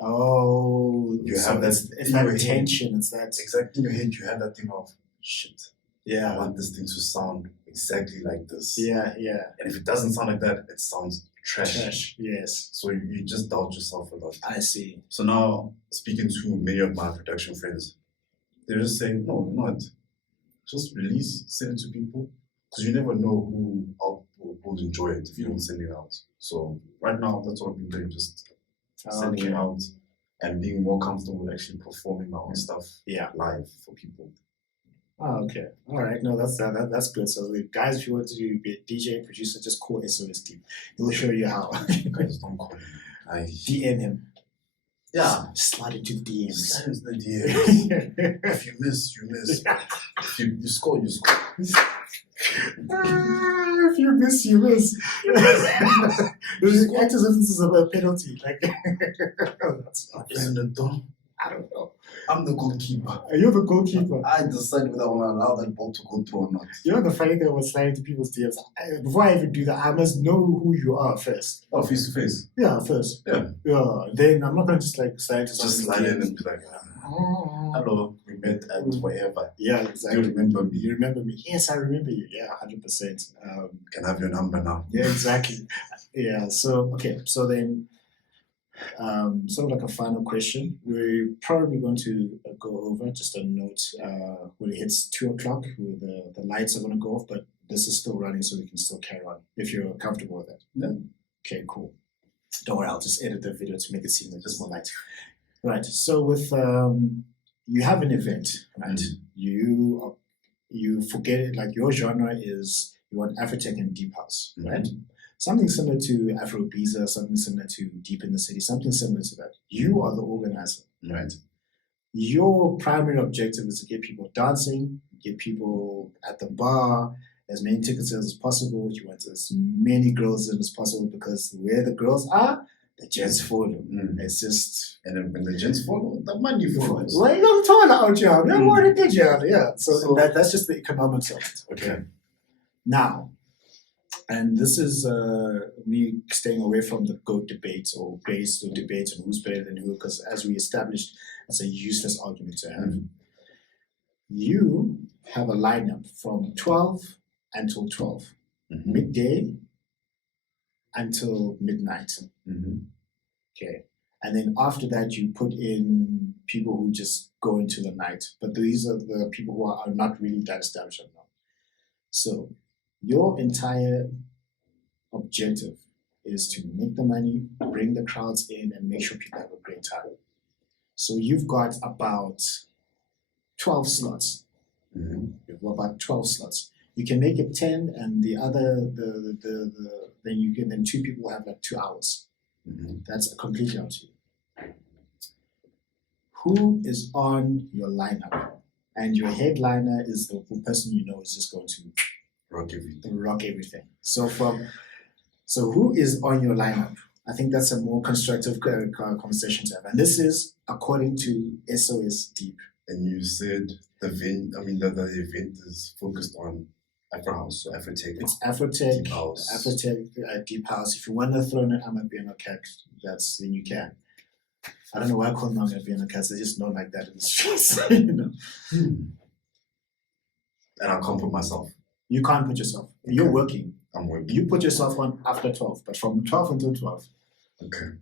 Oh, you so have that. It's that tension. It's that exactly in your head. You have that thing of shit. Yeah, I want this thing to sound exactly like this. Yeah. And if it doesn't sound like that, it sounds trash. Yes. So you just doubt yourself a lot. I see. So now, speaking to many of my production friends, they're just saying, no, not. Just release, send it to people, because you never know who will enjoy it if you don't send it out. So right now, that's what I've been doing, just sending it out and being more comfortable with actually performing my own stuff live for people. Oh, okay. All right. No, that's good. So, guys, if you want to be a DJ producer, just call S.O.S Deep. He'll show you how. Guys, don't call him. DM him. Yeah. Slide into the DMs. Slide into the DMs. If you miss, you miss. If you score, you score. If you miss, you miss. Act as if this is a penalty. Like, that's not Isn't it though? I don't know. I'm the goalkeeper. You're the goalkeeper. I decide whether I want to allow that ball to go through or not. You know the funny thing about sliding to people's DMs? Before I even do that, I must know who you are first. Oh, face to face? Yeah, first. Yeah. Then I'm not going to just like slide to just slide in and be like, hello, we met at wherever. Yeah, exactly. You remember me? You remember me? Yes, I remember you. Yeah, 100%. Can I have your number now? Yeah, exactly. Yeah, so, okay. So then, sort of like a final question. We're probably going to go over just a note when it hits 2 o'clock. The lights are going to go off, but this is still running, so we can still carry on if you're comfortable with that. Yeah. Okay, cool. Don't worry, I'll just edit the video to make it seem like there's more light. Right. So with you have an event, right? You you forget it. Like your genre is you want Afrotech and deep house, Mhm. right? Something similar to Afrobeats, something similar to Deep in the City, something similar to that. You are the organizer, right? Your primary objective is to get people dancing, get people at the bar, as many ticket sales as possible. You want as many girls in as possible because where the girls are, the gents follow. It's just. And then when the gents follow, the money follows. Well, you don't tell out, yeah. We already did, yeah. So that's just the economics of it. Okay. Now, and this is me staying away from the GOAT debates or greatest debates on who's better than who, because as we established, it's a useless argument to have. You have a lineup from 12 until 12, midday until midnight. Okay. And then after that, you put in people who just go into the night. But these are the people who are not really that established now. So your entire objective is to make the money, bring the crowds in, and make sure people have a great time. So you've got about 12 slots. You've got about 12 slots. You can make it 10, and the other, then two people have like 2 hours. That's completely up to you. Who is on your lineup? And your headliner is the person you know is just going to rock everything. So who is on your lineup? I think that's a more constructive conversation to have. And this is according to S.O.S Deep. And you said the event is focused on Afro House, so Afrotech. It's Afrotech, Deep House. Afrotech, Deep House. If you want to throw in an Amapiano cat, then you can. I don't know why I call them Amapiano cats. They're just known like that in the streets, you know. And I can't put myself. You can't put yourself. Okay. You're working. I'm working. You put yourself on after 12, but from 12 until 12. Okay.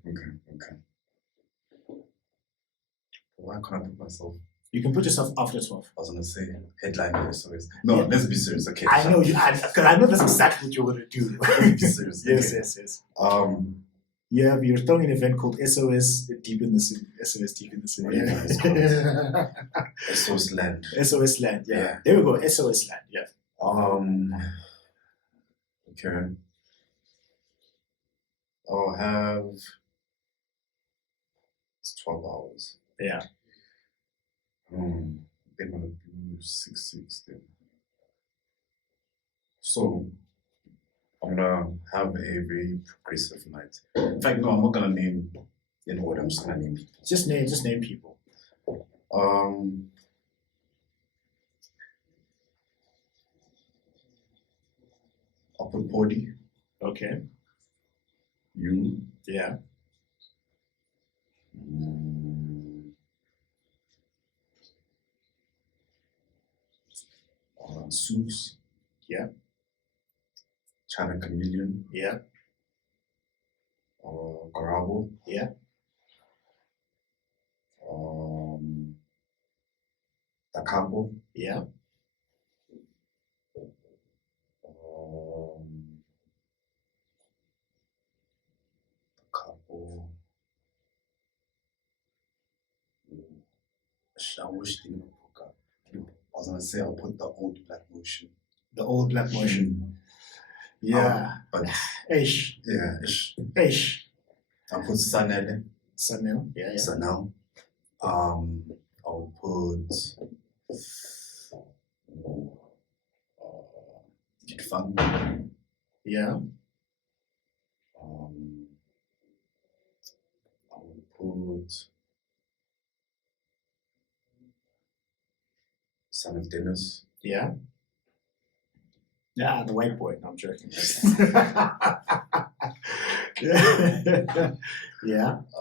Why can't I put myself? You can put yourself after 12. I was going to say headliner SOS. No, let's be serious. Okay. I know you, because I know that's exactly what you're going to do. Let's be serious. Yes. You're throwing an event called S.O.S Deep in the City. S.O.S Deep in the City. S.O.S Land. S.O.S Land, yeah. There we go, S.O.S Land, yeah. Okay. I'll have, it's 12 hours. Yeah. They're gonna do 6 then. So I'm gonna have a very progressive night. In fact, no, I'm not gonna name in order. I'm just gonna name people. Just name people. I'll put Body. Okay. You. Yeah. Suits. Yeah. China Chameleon. Yeah. Garabo. Yeah. Takabo. Yeah. Takabo. I wish they didn't put up. I was gonna say I'll put the old Black Motion. The old Black Motion. Yeah. But Ish. Yeah, ish. Ish. I'll put Sanel. Sanel. Yeah. Sanel. I'll put Fun. Yeah. I'll put Son of Dennis. Yeah. Yeah, the white boy. No, I'm joking. Yeah. I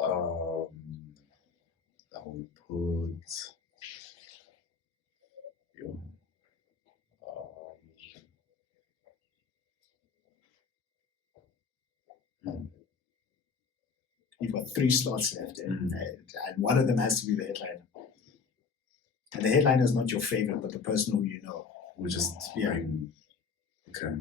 will put You've got 3 slots left, and one of them has to be the headliner. And the headliner is not your favorite, but the person who you know. We just Okay.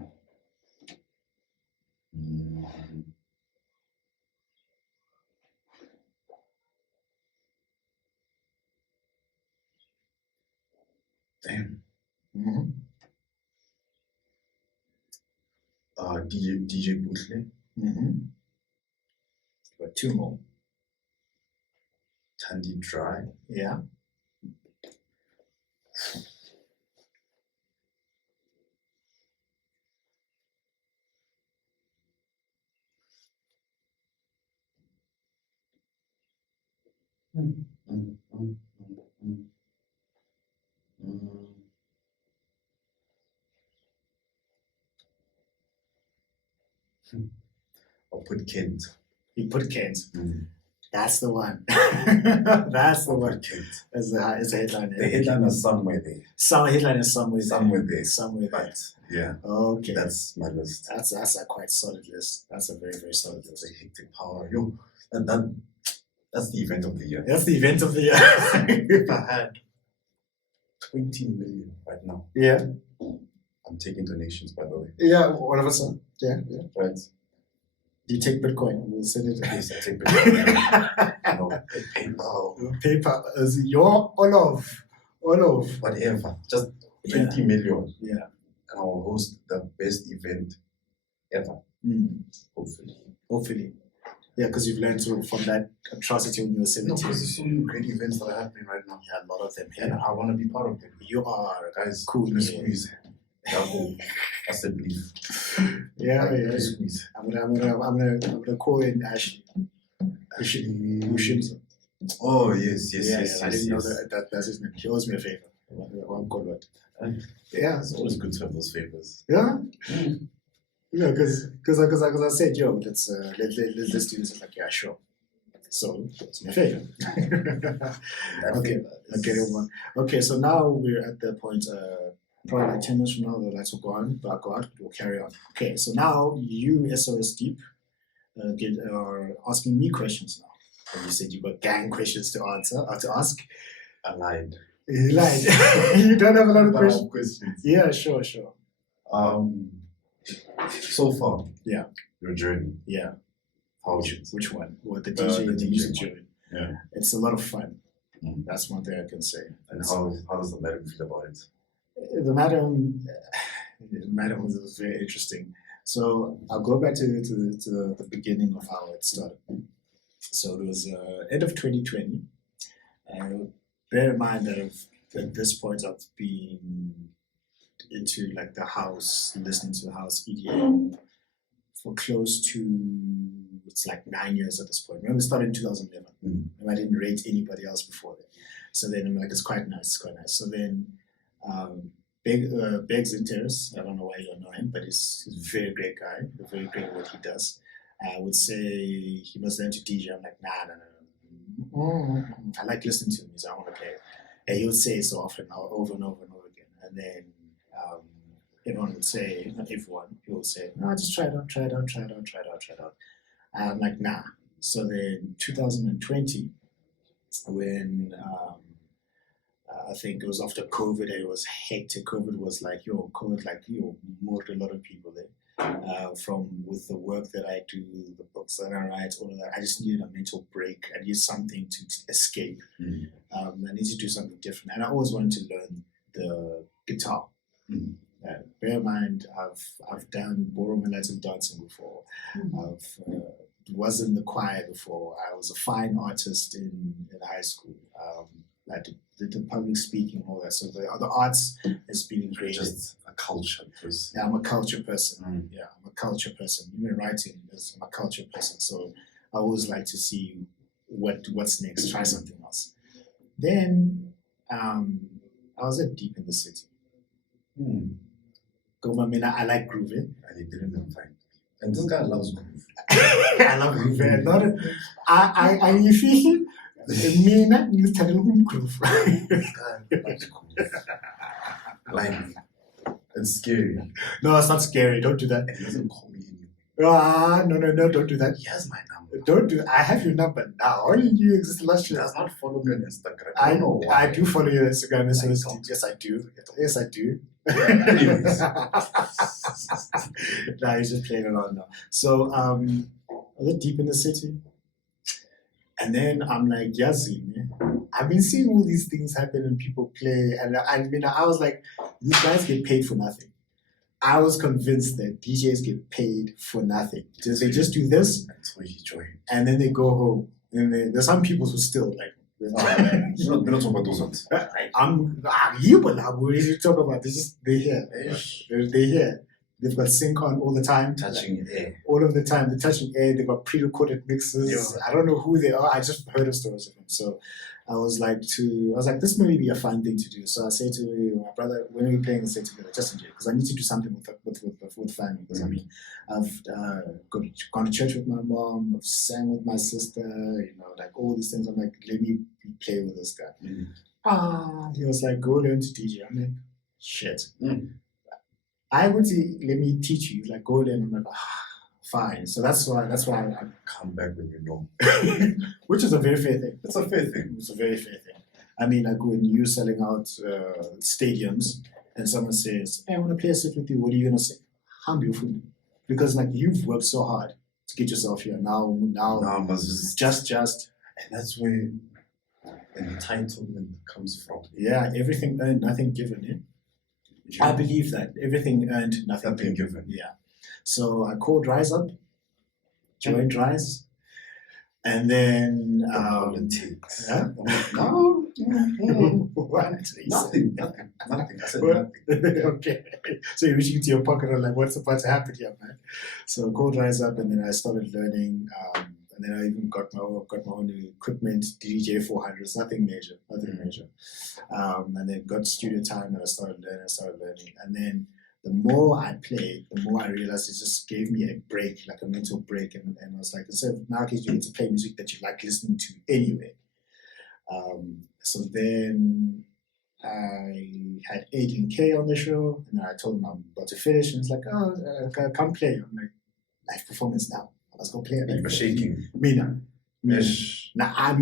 Damn. DJ Bootle. Got two more. Tandy Dry. Yeah. I'll put Kent. You put Kent. Mm. That's the one. That's the I'll one. put Kent. As the headline. The headline is somewhere there. Some headline is somewhere there. Somewhere there. Somewhere there. But yeah. Okay. That's my list. That's a quite solid list. That's a very, very solid list. It's a hectic power. Yo, that's the event of the year. That's the event of the year. If I had 20 million right now. Yeah. I'm taking donations, by the way. Yeah, all of a sudden. Yeah. Right? Do you take Bitcoin? We'll send it. Yes, I take Bitcoin. No, PayPal. PayPal is your all of. Whatever. Just 20 million. Yeah. And I will host the best event ever. Hopefully. Yeah, because you've learned from that atrocity when you were 17. No, because there's so many great events that are happening right now. Yeah, a lot of them. And Yeah. I want to be part of them. You are. Guys, Cool. please squeeze. That's the belief. Yeah. Please squeeze. I'm gonna call in Ashley. Ashley. Oh yes. I didn't know that's his name. He owes me a favor. One call what? Yeah. It's always good to have those favors. Yeah. Yeah, because I said, yo, let's do this. Like, yeah, sure. So it's my favor. Okay, one. Okay, so now we're at the point. Probably like 10 minutes from now, the lights will go on. But we'll carry on. Okay, so now you S.O.S Deep are asking me questions now. And you said you got gang questions to answer or to ask. I lied. You lied. You don't have a lot of questions. Yeah, sure. So far, yeah, your journey. Yeah. How was it? Which one? What the DJ and the music journey? Yeah. It's a lot of fun. That's one thing I can say. And how does the madam feel about it? The madam was very interesting. So I'll go back to the beginning of how it started. So it was end of 2020. Bear in mind that at this point I've been into like the house, listening to the house EDM for close to, it's like 9 years at this point. Remember, it started in 2011. And I didn't rate anybody else before that. So then I'm like, it's quite nice. So then Beggs in Terrace, I don't know why you don't know him, but he's a very great guy, very great at what he does. I would say he must learn to DJ. I'm like, nah. I like listening to him, so I want to play it. And he would say it so often, over and over and over again. And then everyone would say, not everyone, he would say, no, just try it out. I'm like, nah. So then 2020, when I think it was after COVID, and it was hectic. COVID was like, moved a lot of people there. With the work that I do, the books that I write, all of that, I just needed a mental break. I needed something to escape. I need to do something different. And I always wanted to learn the guitar. Bear in mind, I've done ballroom and Latin dancing before. I've was in the choir before. I was a fine artist in high school. I did the public speaking and all that. So the arts has been ingrained. Just a culture person. Yeah, I'm a culture person. Yeah, I'm a culture person. Even writing, I'm a culture person. So I always like to see what's next. Try something else. Then I was at Deep in the City. I like grooving. And he didn't know fine. And this guy loves groove. I love grooving. I you feel mina ngithanda ukugroove. This guy loves groove. Like, it's scary. No, it's not scary. Don't do that. And he doesn't call me anymore. No, don't do that. He has my number. Don't do. I have your number now. Only you exist last He year. does not follow me on Instagram. I know. I do follow you on Instagram. Yes, I do. Yes, I do. Anyways. Nah, he's just playing around now. So, I was Deep in the City. And then I'm like, Yazi, I've been seeing all these things happen and people play. And I was like, these guys get paid for nothing. I was convinced that DJs get paid for nothing. They just do this, That's where you join. and then they go home. And there's some people who still like. We're not talking about those ones. You but now we usually talk about this. They're here. They're here. They've got sync on all the time. Touching air. All of the time. They're touching air. They've got pre-recorded mixes. Yeah. I don't know who they are. I just heard of stories of them. So I was like, this may be a fun thing to do. So I say to my brother, when are we playing? I say together, just enjoy, because I need to do something with family. Because I mean, I've gone to church with my mom. I've sang with my sister. Like all these things. I'm like, let me play with this guy. He was like, go learn to DJ. I'm like, shit. I would say, let me teach you. He's like, go learn. I'm like, fine. So that's why I come back when you know. Which is a very fair thing. It's a fair thing. It's a very fair thing. I mean, like when you're selling out stadiums and someone says, hey, I want to play a set with you, what are you going to say? Humble food. Because like you've worked so hard to get yourself here. Now just. And that's where entitlement comes from. Yeah, everything earned, nothing given. Yeah? I believe that. Everything earned, nothing given. Yeah. So I called Rise up, joined Rise, and then politics. Huh? No, what? Nothing. I said nothing. Okay. So you're reaching into your pocket and like, what's about to happen here, man? So I called Rise up, and then I started learning. And then I even got my own equipment, DJ 400s, nothing major. And then got studio time, and I started learning. And then the more I played, the more I realized it just gave me a break, like a mental break. And I was like, instead of nowadays you get to play music that you like listening to anyway. So then I had Adrian K on the show, and I told him I'm about to finish, and he's like, come play. I'm like, live performance now. Let's go play it. You were shaking. Mina. I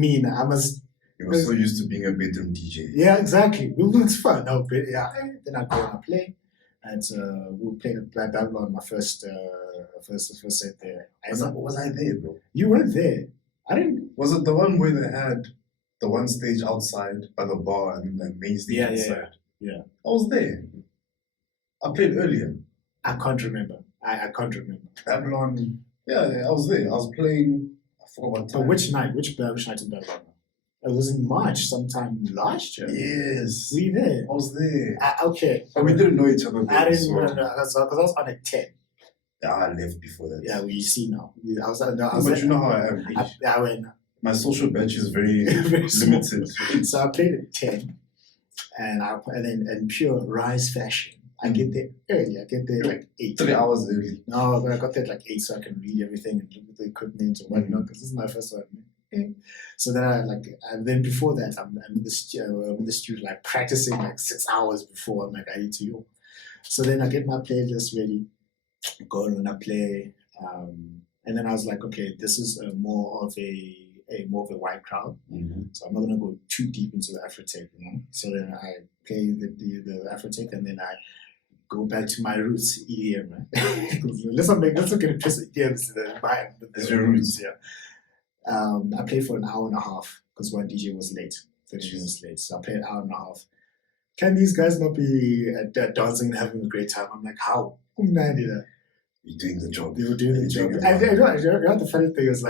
must. You were so used to being a bedroom DJ. Yeah, exactly. It's fun. No, but yeah. Then I go and I play. And we played at Babylon, my first set there. Was I there, bro? You weren't there. I didn't. Was it the one where they had the one stage outside by the bar and the main stage inside? Yeah. I was there. I played earlier. I can't remember. I can't remember. Babylon. Yeah, I was there. I was playing. I forgot what time. But which night? Which night in Babylon? It was in March, sometime last year. Yes. Were you there? I was there. Okay. But we didn't know each other then. I didn't know, because I was on a 10. Yeah, I left before that. Yeah, well, you see now. But you know how I am. I went. My social bench is very limited. So I played at 10, and in pure Rise fashion, I get there early. I get there like 8. 3 hours early. No, but I got there like 8 so I can read everything and look at the equipment and whatnot, because this is my first one. So then and then before that, I'm in the studio like practicing like 6 hours before. I'm like, I need to go. So then I get my playlist ready, go and I play, and then I was like, okay, this is more of a wide crowd, so I'm not gonna go too deep into the Afrotech, So then I play the Afrotech, and then I go back to my roots, EDM, right? let's not get a piece of EDM to your roots, yeah. I played for an hour and a half because one DJ was late, 30 minutes late. So I played an hour and a half. Can these guys not be dancing and having a great time? I'm like, how? You're doing the job. They were doing the job. And you know, the funny thing is,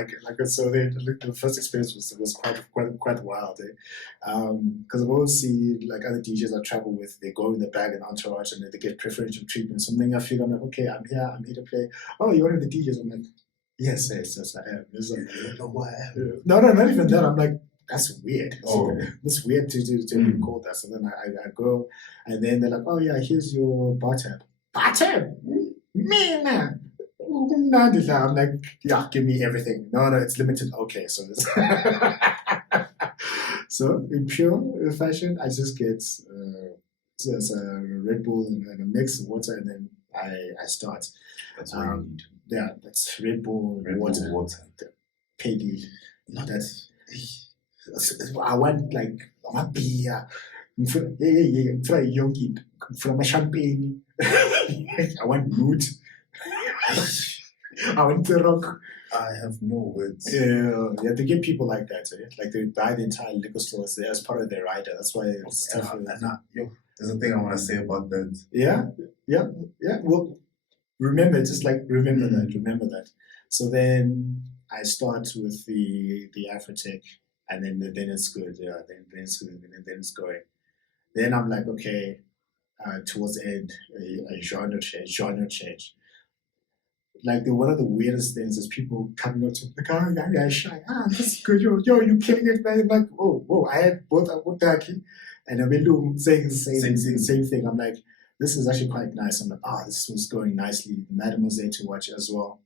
so the first experience was quite wild. Because I've always seen like other DJs I travel with, they go in the bag and entourage and they get preferential treatment. Something I feel, I'm like, okay, I'm here to play. Oh, you're one of the DJs. I'm like, Yes, I am. It's like, you know who I am. No, not even that. I'm like, that's weird. That's weird to be called that. So then I go, and then they're like, oh yeah, here's your bar tab. Bar tab? Me, man. I'm like, yeah, give me everything. No, it's limited. Okay, so this. So in pure fashion, I just get a Red Bull and a mix of water, and then I start. That's what you need. Yeah, that's Red Bull, water. Peggy. No, that's. I want like a beer. Try yonki from a champagne. I want mood. I went to rock. I have no words. Yeah, they get people like that. Eh? Like they buy the entire liquor store as part of their rider. That's why it's tough. There's a thing I want to say about that. Yeah. Well, remember that. So then I start with the Afrotech, and then it's good. Yeah, then it's good, and then it's going. Then I'm like, okay, towards the end, a genre change. Like one of the weirdest things is people coming up to me like, oh, that guy's shy. This is good. Yo, you killing it, man. Like, whoa. I had both Abutaki and Abilu saying the same thing. I'm like, this is actually quite nice. I'm like, this was going nicely. The madam was there to watch as well.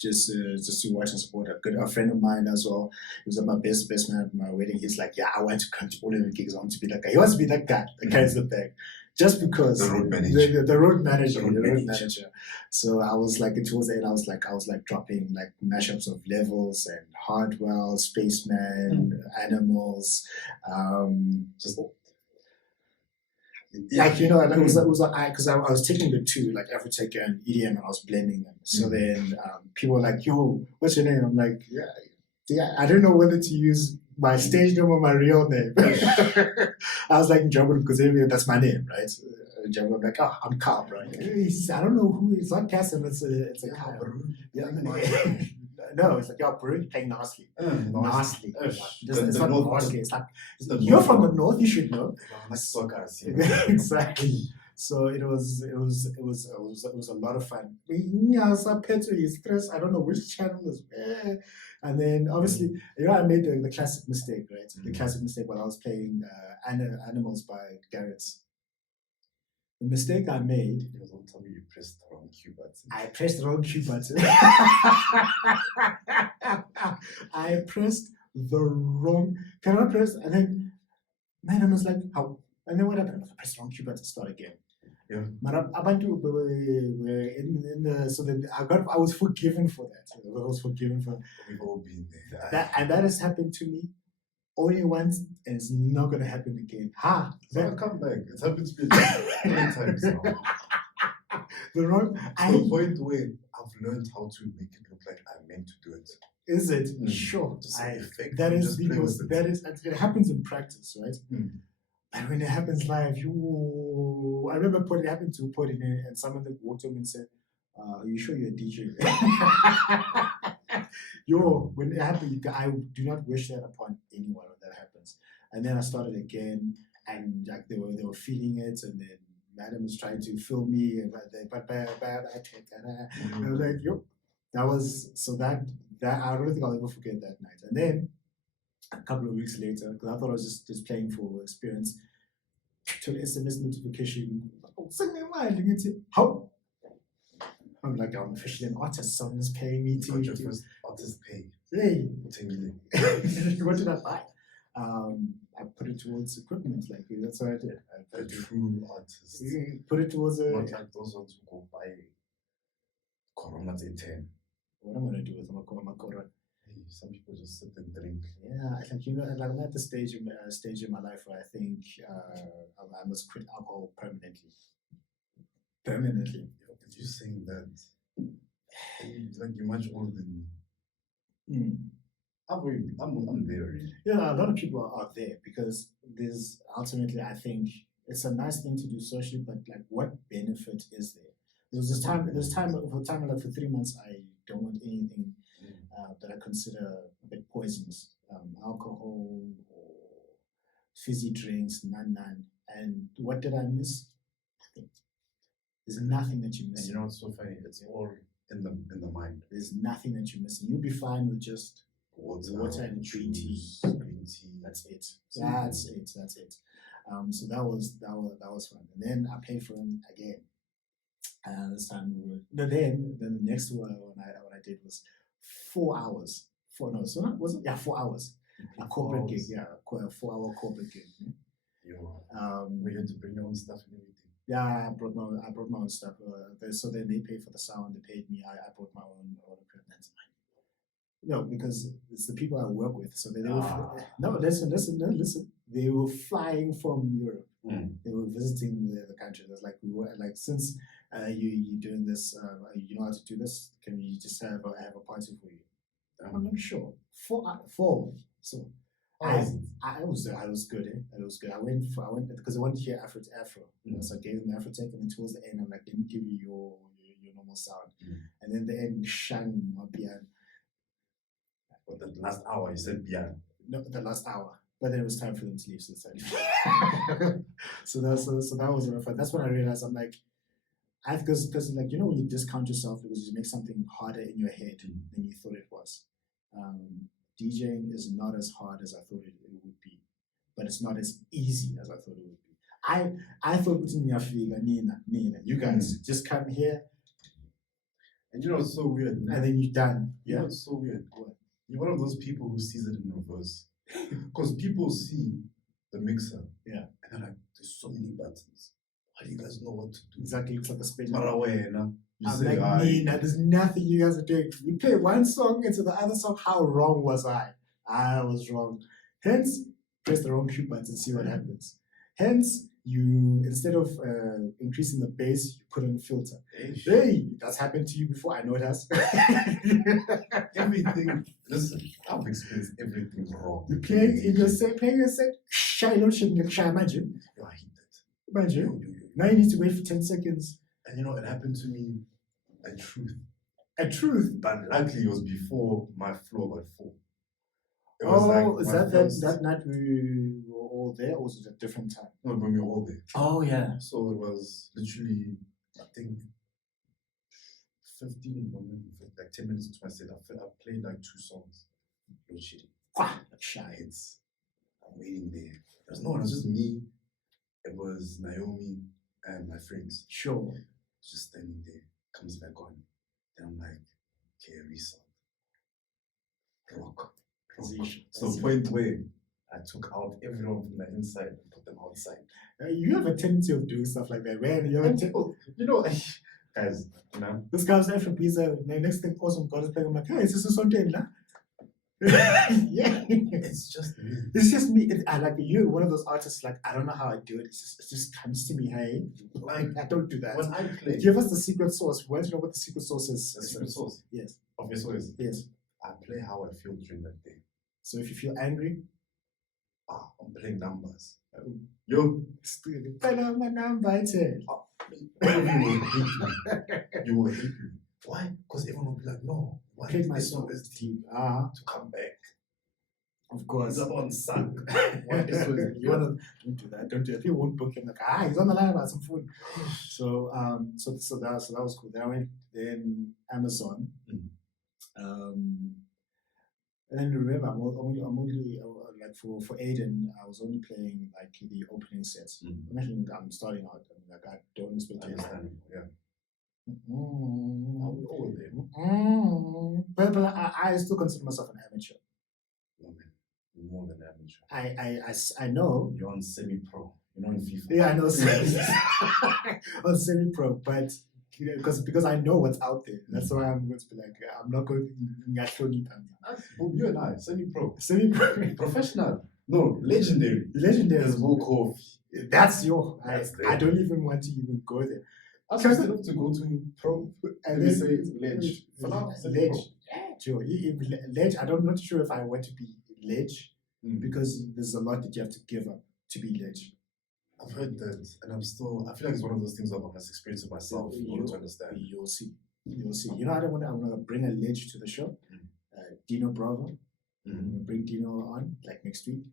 Just to watch and support a friend of mine as well. He was at my best man at my wedding. He's like, yeah, I want to come to all of the gigs. I want to be that guy. He wants to be that guy. The carries the bag. Just because the road manager, the road manager. So I was like, towards the end, I was like dropping like mashups of levels and Hardwell, Spaceman, Animals, just like it was because I was taking the two like Afrotech and EDM and I was blending them. So then people were like, "Yo, what's your name?" I'm like, "Yeah, I don't know whether to use my stage name or my real name." I was like, Jabba, because that's my name, right? Jabba, I'm like, I'm Carl, right? I don't know who, it's not Cassim, it's a Kyle. Yeah, no, it's like, yo, bro, you're playing Nasty. Nasty. It's not Nasty. It's like, you're from the north, you should know. Exactly. So it was a lot of fun. I don't know which channel is where. And then obviously, I made the classic mistake, right? The classic mistake when I was playing Animals by Garrett's. The mistake I made. Don't tell me you pressed the wrong cue button. I pressed the wrong cue button. I pressed the wrong. Can I press? And then, man, I was like, how? And then what happened? I pressed the wrong cue button. Start again. Yeah. But I was forgiven for that. I was forgiven for. We've all been there. That has happened to me only once, and it's not going to happen again. I'll come back. It's happened to me many times now. The wrong. To the point where I've learned how to make it look like I meant to do it. Is it? Sure. That is because it happens in practice, right? And when it happens live, I remember it happened to Podi, and someone that walked up and said, "Are you sure you're a DJ?" When it happened, I do not wish that upon anyone when that happens. And then I started again, and like they were feeling it, and then Madam was trying to film me, and I was like, that was so that I don't think I'll ever forget that night. And then a couple of weeks later, because I thought I was just playing for experience, to an SMS notification, send me a line, how? I'm like, I'm officially an artist, someone's paying me to. Your first artist pay. Hey. What did I buy? I put it towards equipment, like that's what I did. A true artist. Put it towards not like those ones who go buy Corona 10. What am I gonna do with my Corona? Some people just sit and drink. Yeah, like I'm at the stage in my life where I think I must quit alcohol permanently. If you're saying that, like you're much older than me. I'm there already. Yeah, a lot of people are there because there's ultimately, I think it's a nice thing to do socially, but like, what benefit is there? There's time like for 3 months, I don't want anything that I consider a bit poisonous, alcohol or fizzy drinks, none. And what did I miss? Nothing. There's nothing that you miss. And you know what's so funny? It's all in the mind. There's nothing that you're missing. You'll be fine with just water and green tea. That's it. That's it. So that was fun. And then I paid for him again. And this time then the next one when I did was 4 hours. 4 hours. A corporate gig, a 4-hour corporate gig. We had to bring your own stuff and everything. Yeah, I brought my own stuff. So then they paid for the sound, they paid me. I brought my own equipment. No, because it's the people I work with. So they were listen. They were flying from Europe. They were visiting the country. It was like we were like since You doing this? You know how to do this? Can we just have a party for you? I'm not sure. Four. So I was good. I was good. I went because I wanted to hear Afro to Afro. So I gave them Afro Tech, and then towards the end, I'm like, let me give you your normal sound. And then the end, shang my piano. But the last hour, you said piano. No, the last hour. But then it was time for them to leave, so so that was fun. That's when I realized I'm like, because like when you discount yourself because you make something harder in your head than you thought it was. DJing is not as hard as I thought it would be, but it's not as easy as I thought it would be. I thought Nina, you guys just come here, and it's so weird, and then you're done. You know it's so weird. What? You're one of those people who sees it in reverse, because people see the mixer, and they're like, "There's so many buttons. How do you guys know what to do?" Exactly, it's like a spin. I'm like, Nina, there's nothing you guys are doing. You play one song into the other song. How wrong was I? I was wrong. Hence, press the wrong cue button and see what happens. Hence, you instead of increasing the bass, you put in a filter. Hey, that's happened to you before. I know it has. Everything. Listen, I've experienced everything wrong. You playing your set. Shiloh shouldn't get shy. Imagine. I hate that. Imagine. Now you need to wait for 10 seconds. And it happened to me at Truth. At Truth? But luckily it was before my floor got full. It was is that night we were all there, or was it a different time? No, when we were all there. Oh, yeah. So it was literally, I think, 15, like 10 minutes into my set. I played like 2 songs. No shitting. Like shy. I'm waiting there. There's no one, it was just me. It was Naomi and my friends. Sure. Just standing there. Comes back on. Then I'm like, okay, resound. Rock. So point where I took out everyone from the inside and put them outside. You have a tendency of doing stuff like that, man. Guys, this guy's there from pizza. The next thing, awesome God is playing. I'm like, hey, is this something, nah? Yeah, it's just me. It's just me. I like you. One of those artists. Like I don't know how I do it. It just comes to me. Hey, like I don't do that. When I play, give us the secret sauce. We want to know what the secret sauce is. The secret sauce. Yes. Of S.O.S. Yes. I play how I feel during that day. So if you feel angry, I'm playing numbers. Yo, my number. You will hate me. Why? Because everyone will be like, no. I played my song as deep to come back. Of course. He's on sun. You wanna don't do that. Don't do that. People won't book him like he's on the line about some food. So that was cool. Then I went then Amazon. And then remember I'm only like for Aiden, I was only playing like the opening sets. I'm starting out. I don't expect it. But I still consider myself an amateur. No, man. You're more than amateur. I know. You're on semi-pro. You're not in FIFA. Yeah, I know. On semi-pro, but because I know what's out there. That's why I'm going to be like, I'm not going to. You and I, semi-pro. Semi-pro. Professional. No, legendary. Legendary. There's more coffee. That's I don't even want to even go there. I was supposed to go to pro and they say ledge. For now, ledge. I'm not sure if I want to be ledge because there's a lot that you have to give up to be ledge. I've heard that, and I feel like it's one of those things that I must experience it myself in order to understand. You'll see. You know, I want to bring a ledge to the show. Dino Bravo. Bring Dino on like next week,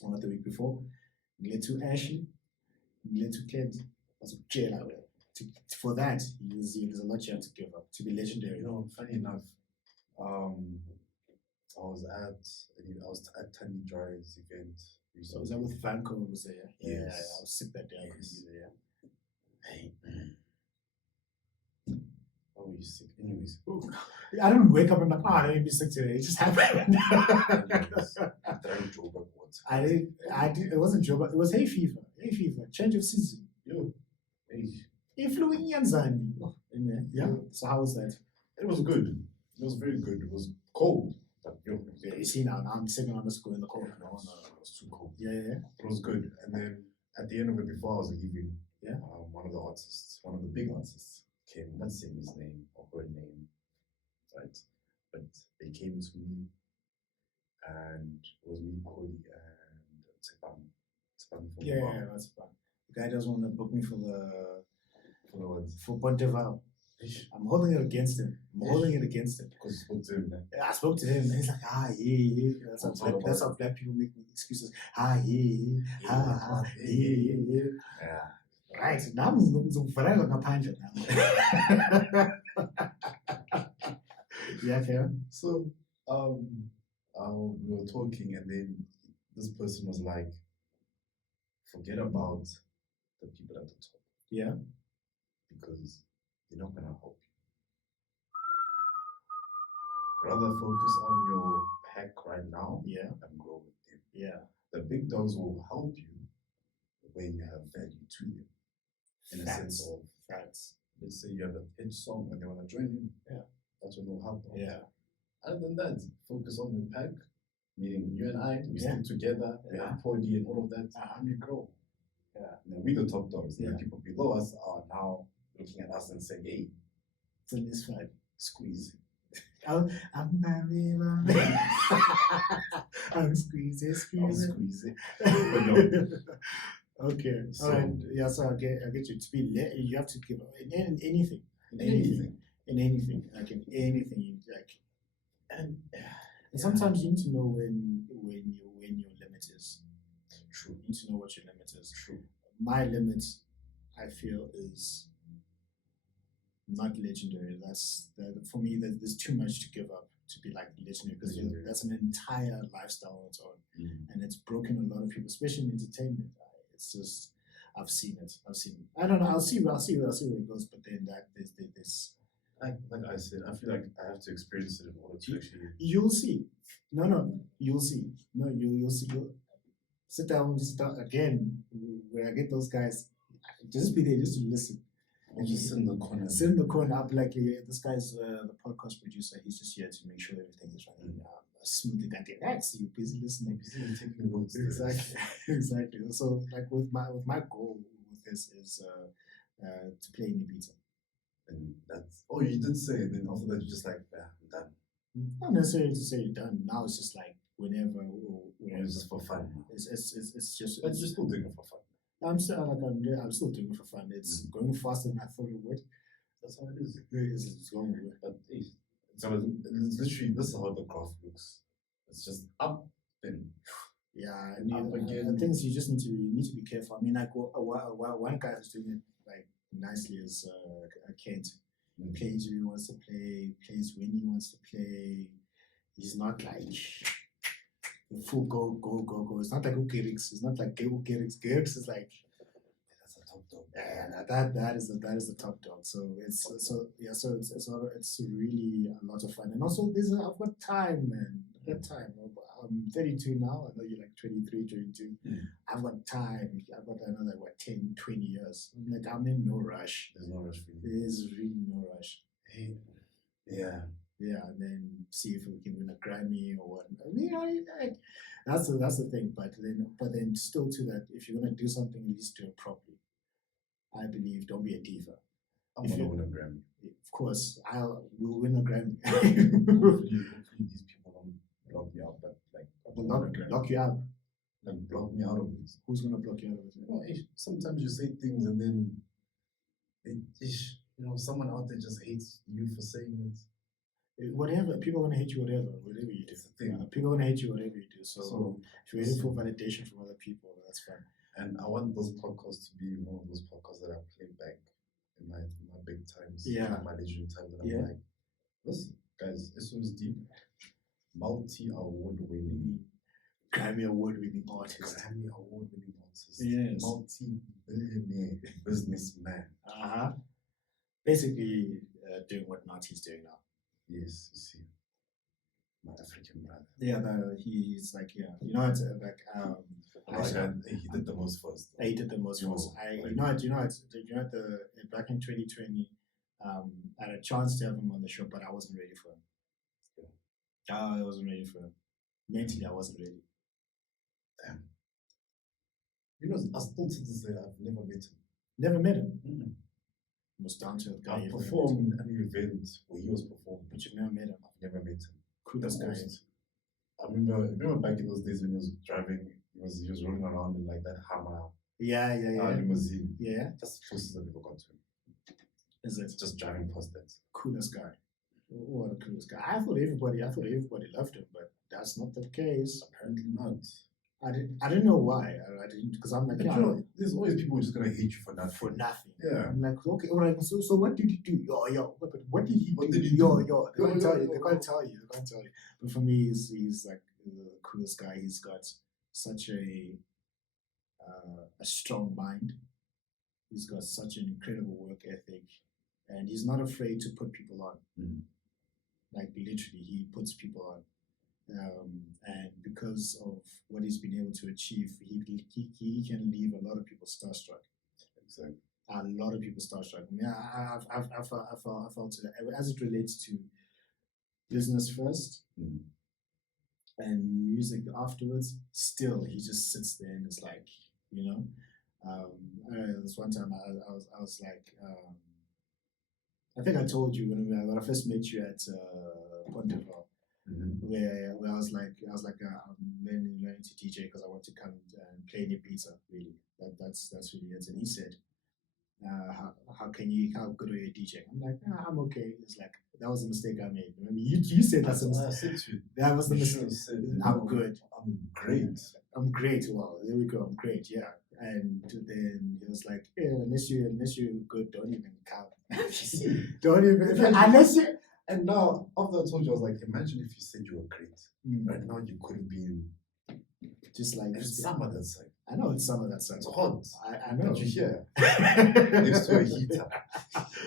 or not the week before. Letu Ashley, Letu Kent. For that, there's a lot you have to give up to be legendary. Funny enough, I was at Tani Dry's event. So was that with Vanco? Was there? Yes. Yeah, I was sick that day. Yes. Hey, why were you sick? Anyways, I don't wake up and like, let me be sick today. It just happened. I drank Joburg water. I did. It wasn't Joburg. It was hay fever. Change of season. Yeah. So how was that? It was good. It was very good. It was cold. But you see now I'm sitting on the school in the cold. No, it was too cold. Yeah. It was good. And then at the end of it, before I was leaving, Yeah. One of the artists, one of the big artists, came. Not saying his name or her name, right? But they came to me, and it was me, Cody, and Tsepam from Yeah, that's fun. The guy doesn't want to book me for for Ponteval. I'm holding it against him. Holding it against him. Because you spoke to him. I spoke to him, and he's like, yeah. That's how black people make excuses. Yeah. Right. Now I'm ngizokuvela ngaphandle now. Yeah, okay. So we were talking, and then this person was like, forget about the people at the top. Yeah. Because they're not gonna help you. Rather focus on your pack right now, yeah, and grow with them. Yeah. The big dogs will help you when you have value to them. In a sense of facts. Let's say you have a hit song and they want to join in. Yeah. That's when they'll help them. Yeah. Other than that, focus on your pack, meaning you and I, we Yeah. stick together, we have Pody and all of that, and we grow. Yeah. And then we the top dogs, and Yeah. the people below us are now looking at us and saying, hey, it's in this fight. Squeeze. I'm squeezing. Okay. So, all right. Yeah. So I get you. To be you have to give in anything. In anything. Like in anything. Like, and sometimes you need to know when your limit is. True. You need to know what your limit is. True. My limit, I feel, is not legendary. That's for me. There's too much to give up to be like legendary, because that's an entire lifestyle on its own, and it's broken a lot of people, especially in entertainment. It's just I've seen it. I don't know. I'll see where it goes. But then there's like I said, I feel like I have to experience it in order to actually. You'll see. No, you'll see. No, you'll see. You'll sit down again. Where I get those guys, just be there, just to listen. And just sit in the corner. Sit in the corner. I'll be like, yeah, this guy's the podcast producer. He's just here to make sure everything is running smoothly. Next, you're busy listening. Busy taking notes. Exactly. So, like with my goal with this is to play in Ibiza. And that's you did say. Then after that, you're just like, I'm done. Not necessarily to say done. Now it's just like whenever. It's just for fun. It's just. But you're still doing it for fun. I'm still doing it for fun. It's going faster than I thought it would. That's how it is. It's going with. But so it's literally, this is how the graph looks. It's just up, then yeah, and up again. Things you just need to be careful. I mean, like one guy who's doing it like nicely is Kent. Plays who he wants to play, plays when he wants to play. He's not like full go. It's not like JYNX. It's not like JYNX. JYNX is like that's a top dog. Yeah, that is the top dog. So it's really a lot of fun. And also I've got time, man. I've got time. I'm 32 now. I know you're like 23, 22. I've got time. I've got another 10, 20 years. I'm in no rush. There's no rush for you. There's really no rush. Hey, yeah. Yeah, and then see if we can win a Grammy or what. Like, that's the thing. But then still to that, if you're gonna do something, at least do it properly. I believe. Don't be a diva. I'm gonna win a Grammy. Of course, we'll win a Grammy. Hopefully these people don't block me out, but like block you out. Like block me out of it. Who's gonna block you out of it? Sometimes you say things and then someone out there just hates you for saying it. Whatever, people are gonna hate you. Whatever you do. People are gonna hate you. Whatever you do. So if you're waiting for validation from other people, that's fine. And I want those podcasts to be one of those podcasts that I play back in my big times, my legendary times. And I'm like, listen, guys, S.O.S Deep, multi-award-winning, Grammy award-winning artist. Yes. Multi-billionaire businessman. Basically, doing what Nati's doing now. Yes, you see, my African brother. Yeah, he's like, it's like he did the most first. He did the most first. Back in 2020, I had a chance to have him on the show, but I wasn't ready for him. I wasn't ready for him. Mentally, I wasn't ready. Damn. I still to this day I've never met him. Never met him. Mm. Most down to earth guy. I you've ever met. performed an event where he was performing. But you've never met him. I've never met him. Coolest guy. I remember back in those days when he was driving, he was rolling around in like that Hammer Yeah. limousine. Yeah. That's the closest I've ever got to him. Is it? Just driving past that. Coolest guy. What a coolest guy. I thought everybody loved him, but that's not the case. Apparently not. I didn't know why. I didn't, because I'm like, But yeah, you know, there's always people who's just gonna hate you for nothing. for nothing. Yeah. I'm like, okay, all right. So what did he do? Yo, but what did he What do? did he Yo, do? they can't tell you. They can't tell you. But for me, he's like the coolest guy. He's got such a strong mind. He's got such an incredible work ethic, and he's not afraid to put people on. Mm. Like literally, he puts people on. And because of what he's been able to achieve, he can leave a lot of people starstruck. Exactly. A lot of people starstruck. I mean, I felt to that as it relates to business first and music afterwards. Still, he just sits there and is like, you know. This one time I was like, I think I told you when I first met you at Ponteval. Mm-hmm. Where I was like I'm learning to DJ because I want to come and play any pizza. Really, that's really it. And he said, how good are you DJing? I'm like, I'm okay. It's like that was a mistake I made. I mean, you said that's a mistake. That was the mistake. I'm good. I'm great. I'm great. Well, there we go. I'm great. Yeah. And then he was like, yeah, unless you're good, don't even count. Don't even unless you. And now, after I told you, I was like, imagine if you said you were great. Right now, you could have been just like summer that side. I know it's summer that side. It's hot. I know. Don't you hear? Next to a heater.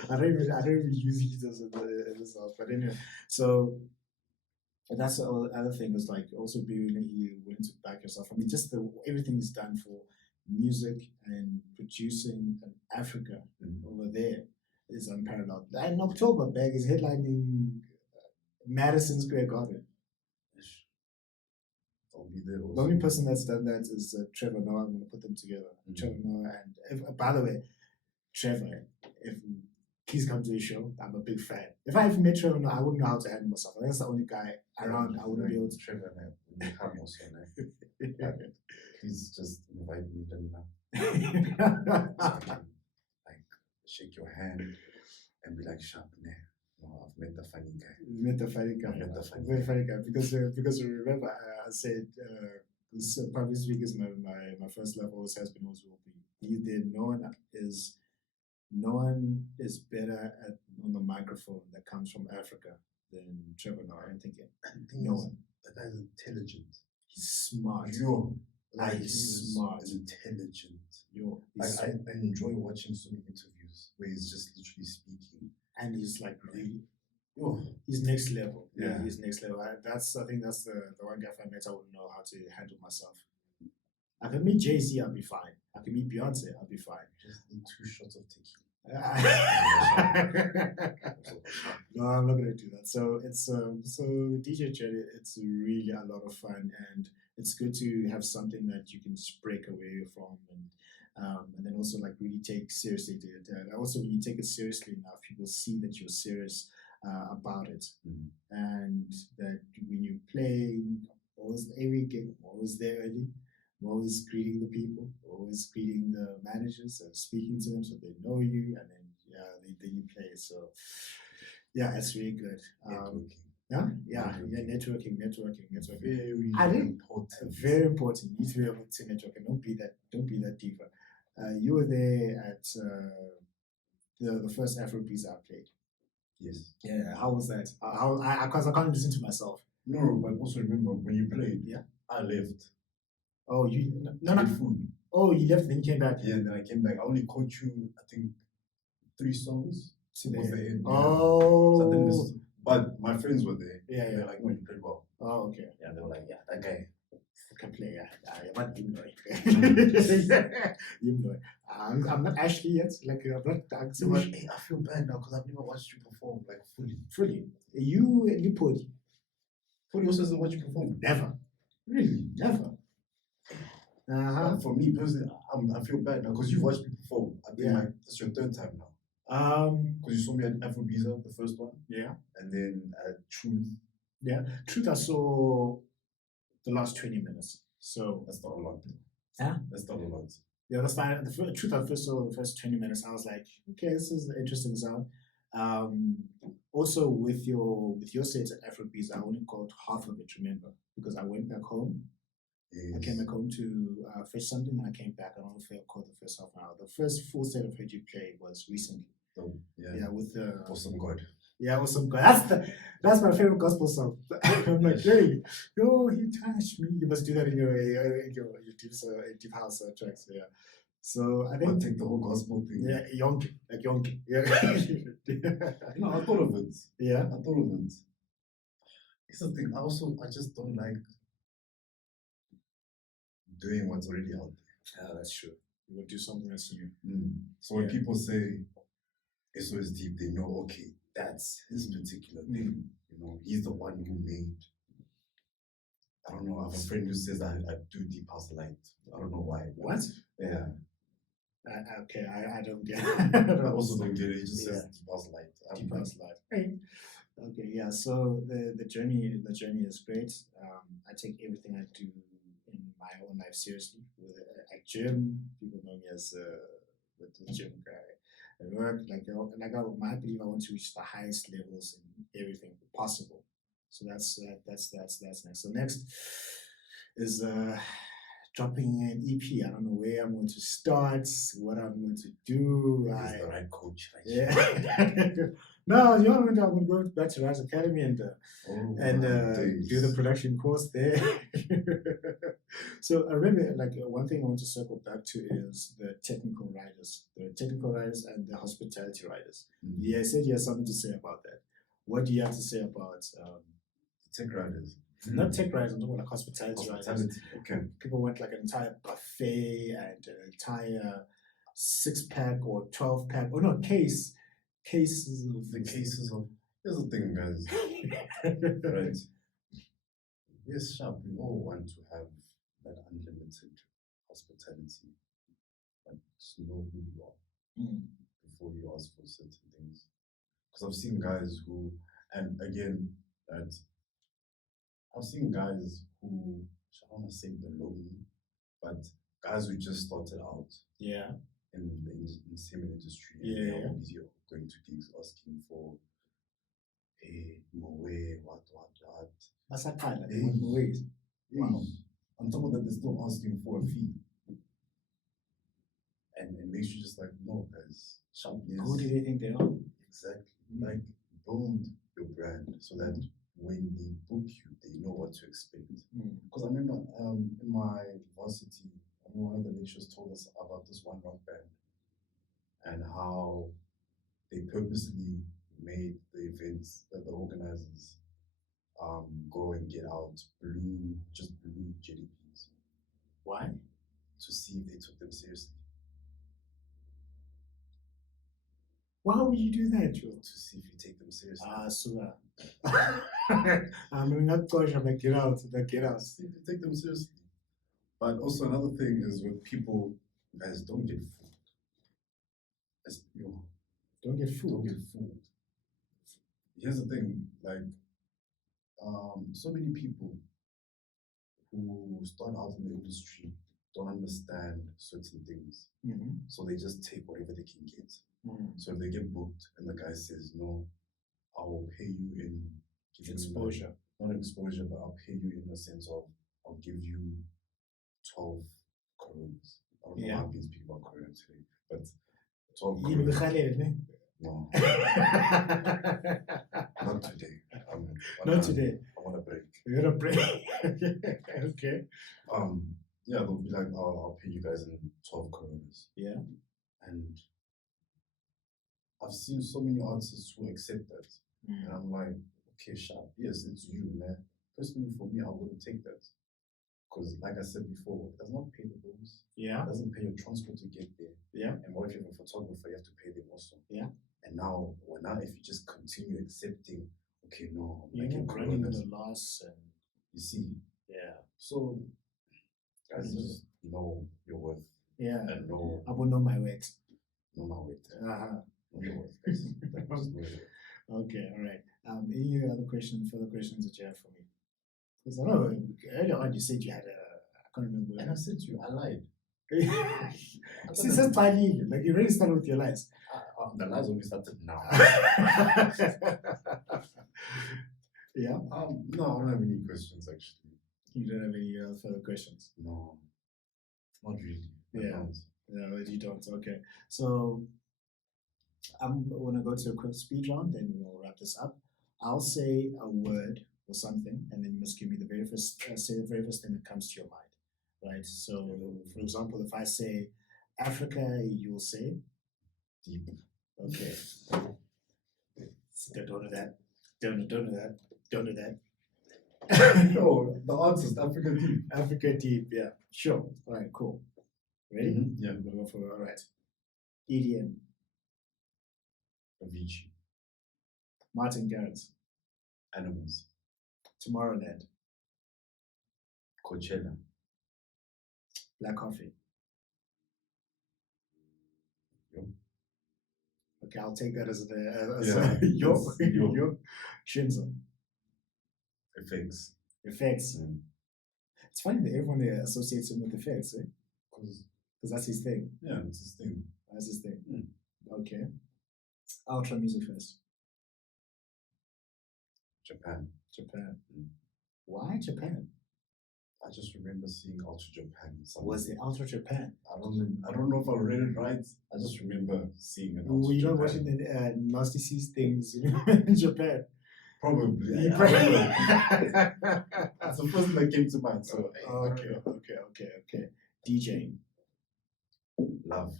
I don't even use heaters in this house. But anyway, so that's the other thing is like also being willing to back yourself. I mean, just everything is done for music and producing in Africa over there is unparalleled. In October, Bag is headlining Madison Square Garden. I'll be there also. The only person that's done that is Trevor Noah. I'm going to put them together. Trevor Noah and by the way, Trevor, if he's come to the show, I'm a big fan. If I ever met Trevor Noah, I wouldn't know how to handle myself. I think that's the only guy around I wouldn't be able to. Trevor, man, come also, man. Please just invite me then now. Like shake your hand and be like, sharp, no, I've met the funny guy. You met the funny guy. Very funny guy. Because remember, I said public speaking is my first love, always has been, always will be. No one is better on the microphone that comes from Africa than Trevor Noah. I'm thinking. No one. That guy's intelligent. He's smart. He's smart. Intelligent. I enjoy watching so many interviews where he's just literally speaking. And he's like really, he's next level. Yeah, he's next level. I think that's the one guy if I met, I wouldn't know how to handle myself. I can meet Jay-Z, I'll be fine. I can meet Beyonce, I'll be fine. Just need 2 shots of tequila. No, I'm not gonna do that. So it's so DJ Chatty, it's really a lot of fun, and it's good to have something that you can just break away from, and then also like really take seriously. And also, when you take it seriously enough, people see that you're serious about it, and that when you play, always every gig, always there early. I'm always greeting the people, always greeting the managers and speaking to them so they know you, and then you play. So yeah, it's really good. Networking. Very important. Very important. You need to be able to network and don't be that diva. You were there at the first Afrobeats I played. Yes. Yeah. How was that? Because I can't listen to myself. No, but also remember when you played. Yeah. I left. Oh, no. Food. Oh, you left, then you came back. Yeah, then I came back. I only caught you, I think, 3 songs. Towards the end. Oh. So then but my friends were there. Yeah. They're like, no, you played well. Oh, okay. Yeah, they were like, yeah, that guy can play. I'm not Ashley yet. Like I'm not. So much. Hey, I feel bad now because I've never watched you perform like fully. You Lipodi also doesn't watch you perform. Never. Really, never. For me personally, I feel bad now because you've watched me perform. I think like that's your third time now. Because you saw me at Afrobiza, the first one. Yeah. And then at Truth. Yeah. Truth, I saw the last 20 minutes. So that's not a lot. Yeah. That's not a lot. Yeah, that's fine. Truth, I first saw the first 20 minutes. I was like, okay, this is an interesting sound. Also with your set at Afrobeats, I only got half of it, remember? Because I went back home. Yes. I came back home to fetch something, and I came back. I don't know if I caught the first half an hour. The first full set of heard you play was recently. Oh, yeah. Yeah, with the Awesome God. Yeah, Awesome God. That's my favorite gospel song. I'm like, hey, yo, you touched me. You must do that in your deep house tracks. Yeah. So I think take the whole gospel thing. Yeah, yonk, like yonk. Yeah. I thought of it. Yeah. I thought of it. It's the thing. I just don't like doing what's already out there. Yeah, that's true. You will do something that's new. So when people say S.O.S Deep, they know, okay, that's his particular thing. He's the one who made. I don't know. I have a friend who says I do deep house light. I don't know why. What? Yeah. Okay, I don't get it. I also don't get it. He just says deep house light. Deep house light. Okay, yeah. So the journey is great. I take everything I do in my own life seriously. I gym. People know me as the gym guy. I work I believe I want to reach the highest levels in everything possible. So that's next. So next is dropping an EP. I don't know where I'm going to start, what I'm going to do. He's the right coach. No, I'm going to go back to Rise Academy and do the production course there. So I remember, one thing I want to circle back to is the technical writers and the hospitality writers. Yeah, I said you have something to say about that. What do you have to say about tech writers? Not tech writers, I'm talking about hospitality writers. Okay. People want an entire buffet and an entire 6-pack or 12-pack, or no, cases of the cases of. Here's the thing, guys. Right. Yes, sharp. We all want to have that unlimited hospitality, but just know who you are before you ask for certain things. Because I've seen guys who, and again, I've seen guys who, I don't want to say below, but guys who just started out. Yeah. In the same industry. Yeah. They're busy going to gigs asking for, hey, what. That's a kind of ways. Wow. On top of that, they're still asking for a fee. And it makes you just like, no, guys, sharp, yes. Who do they think they are? Exactly. Build your brand so that when they book you, they know what to expect. Because I remember in my varsity, one of the lecturers told us about this one rock band and how they purposely made the events that the organizers go and get out blue jelly beans. Why? To see if they took them seriously. Why would you do that, Joe? To see if you take them seriously. So I'm not going to get out. See if you take them seriously. But also another thing is with people, guys, don't get fooled. Don't get fooled. Here's the thing, so many people who start out in the industry don't understand certain things. So they just take whatever they can get. So if they get booked and the guy says, no, I will pay you in exposure. Not exposure, but I'll pay you in the sense of I'll give you 12 coronas. I don't know how people speak about corona today, but 12 coronas. No. Not today. Not today. I want a break. You want a break? Okay. Yeah, they'll be like, I'll pay you guys in 12 coronas. Yeah. And I've seen so many artists who accept that. And I'm like, okay, sharp. Yes, it's you, man. Personally, for me, I wouldn't take that. Because, like I said before, it does not pay the bills. Yeah. It doesn't pay your transport to get there. Yeah. And what if you have a photographer, you have to pay them also. Yeah. And now if you just continue accepting, okay, no, you're running at a loss, and you see. Yeah. So, guys, just know your worth. Yeah. And know, I will know my weight. know my weight. Uh-huh. Know your worth. Guys. Just know your worth. Okay, all right. Any other further questions that you have for me? Because I know earlier on you said you had I can't remember. And I said to you, I lied. See, that's finally like you already started with your lies. The lies only started now. Yeah. No, I don't have any questions actually. You don't have any further questions? No, not really. Yeah. No, you don't. Okay. So I'm gonna go to a quick speed round, then we'll wrap this up. I'll say a word or something, and then you must give me the very first say the very first thing that comes to your mind, right? So, for example, if I say Africa, you'll say Deep. okay. Don't do that. Don't do that. Don't do that. No, the answer is Africa Deep. Africa Deep. Yeah. Sure. All right. Cool. Ready? Mm-hmm. Yeah. We'll go for all right. EDM. Avicii. Martin Garrix. Animals. Tomorrowland. Coachella. Black Coffee. Yep. Okay, I'll take that as Yo. your Shinzo. Effects. Effects. Mm. It's funny that everyone associates him with effects, eh? Because that's his thing. yeah, it's his thing. That's his thing. Mm. Okay. Ultra Music Fest. Japan. Japan. Mm. Why Japan? I just remember seeing Ultra Japan. Was it Ultra Japan? I don't know if I read it right. I just remember seeing it. Were you not watching the Nasty C's things in Japan? Probably. Yeah. That's the first thing that came to mind. So okay. DJing. Love.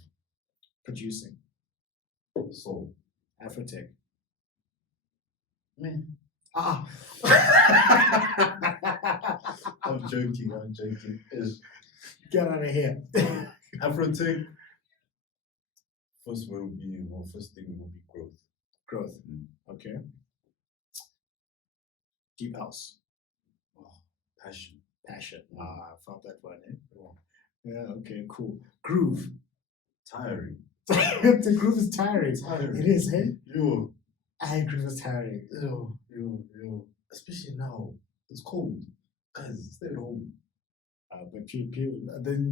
Producing. Soul. Afrotech. Man. Ah. I'm joking. Get out of here. Afrotech. First thing will be growth. Growth. Mm. Okay. Deep house. Oh, passion. I felt that one, eh? Yeah, okay, cool. Groove. Tiring. The groove is tiring. It is, hey? Yo. Groove is tiring. Yo. Especially now. It's cold. Guys, stay at home. But people, then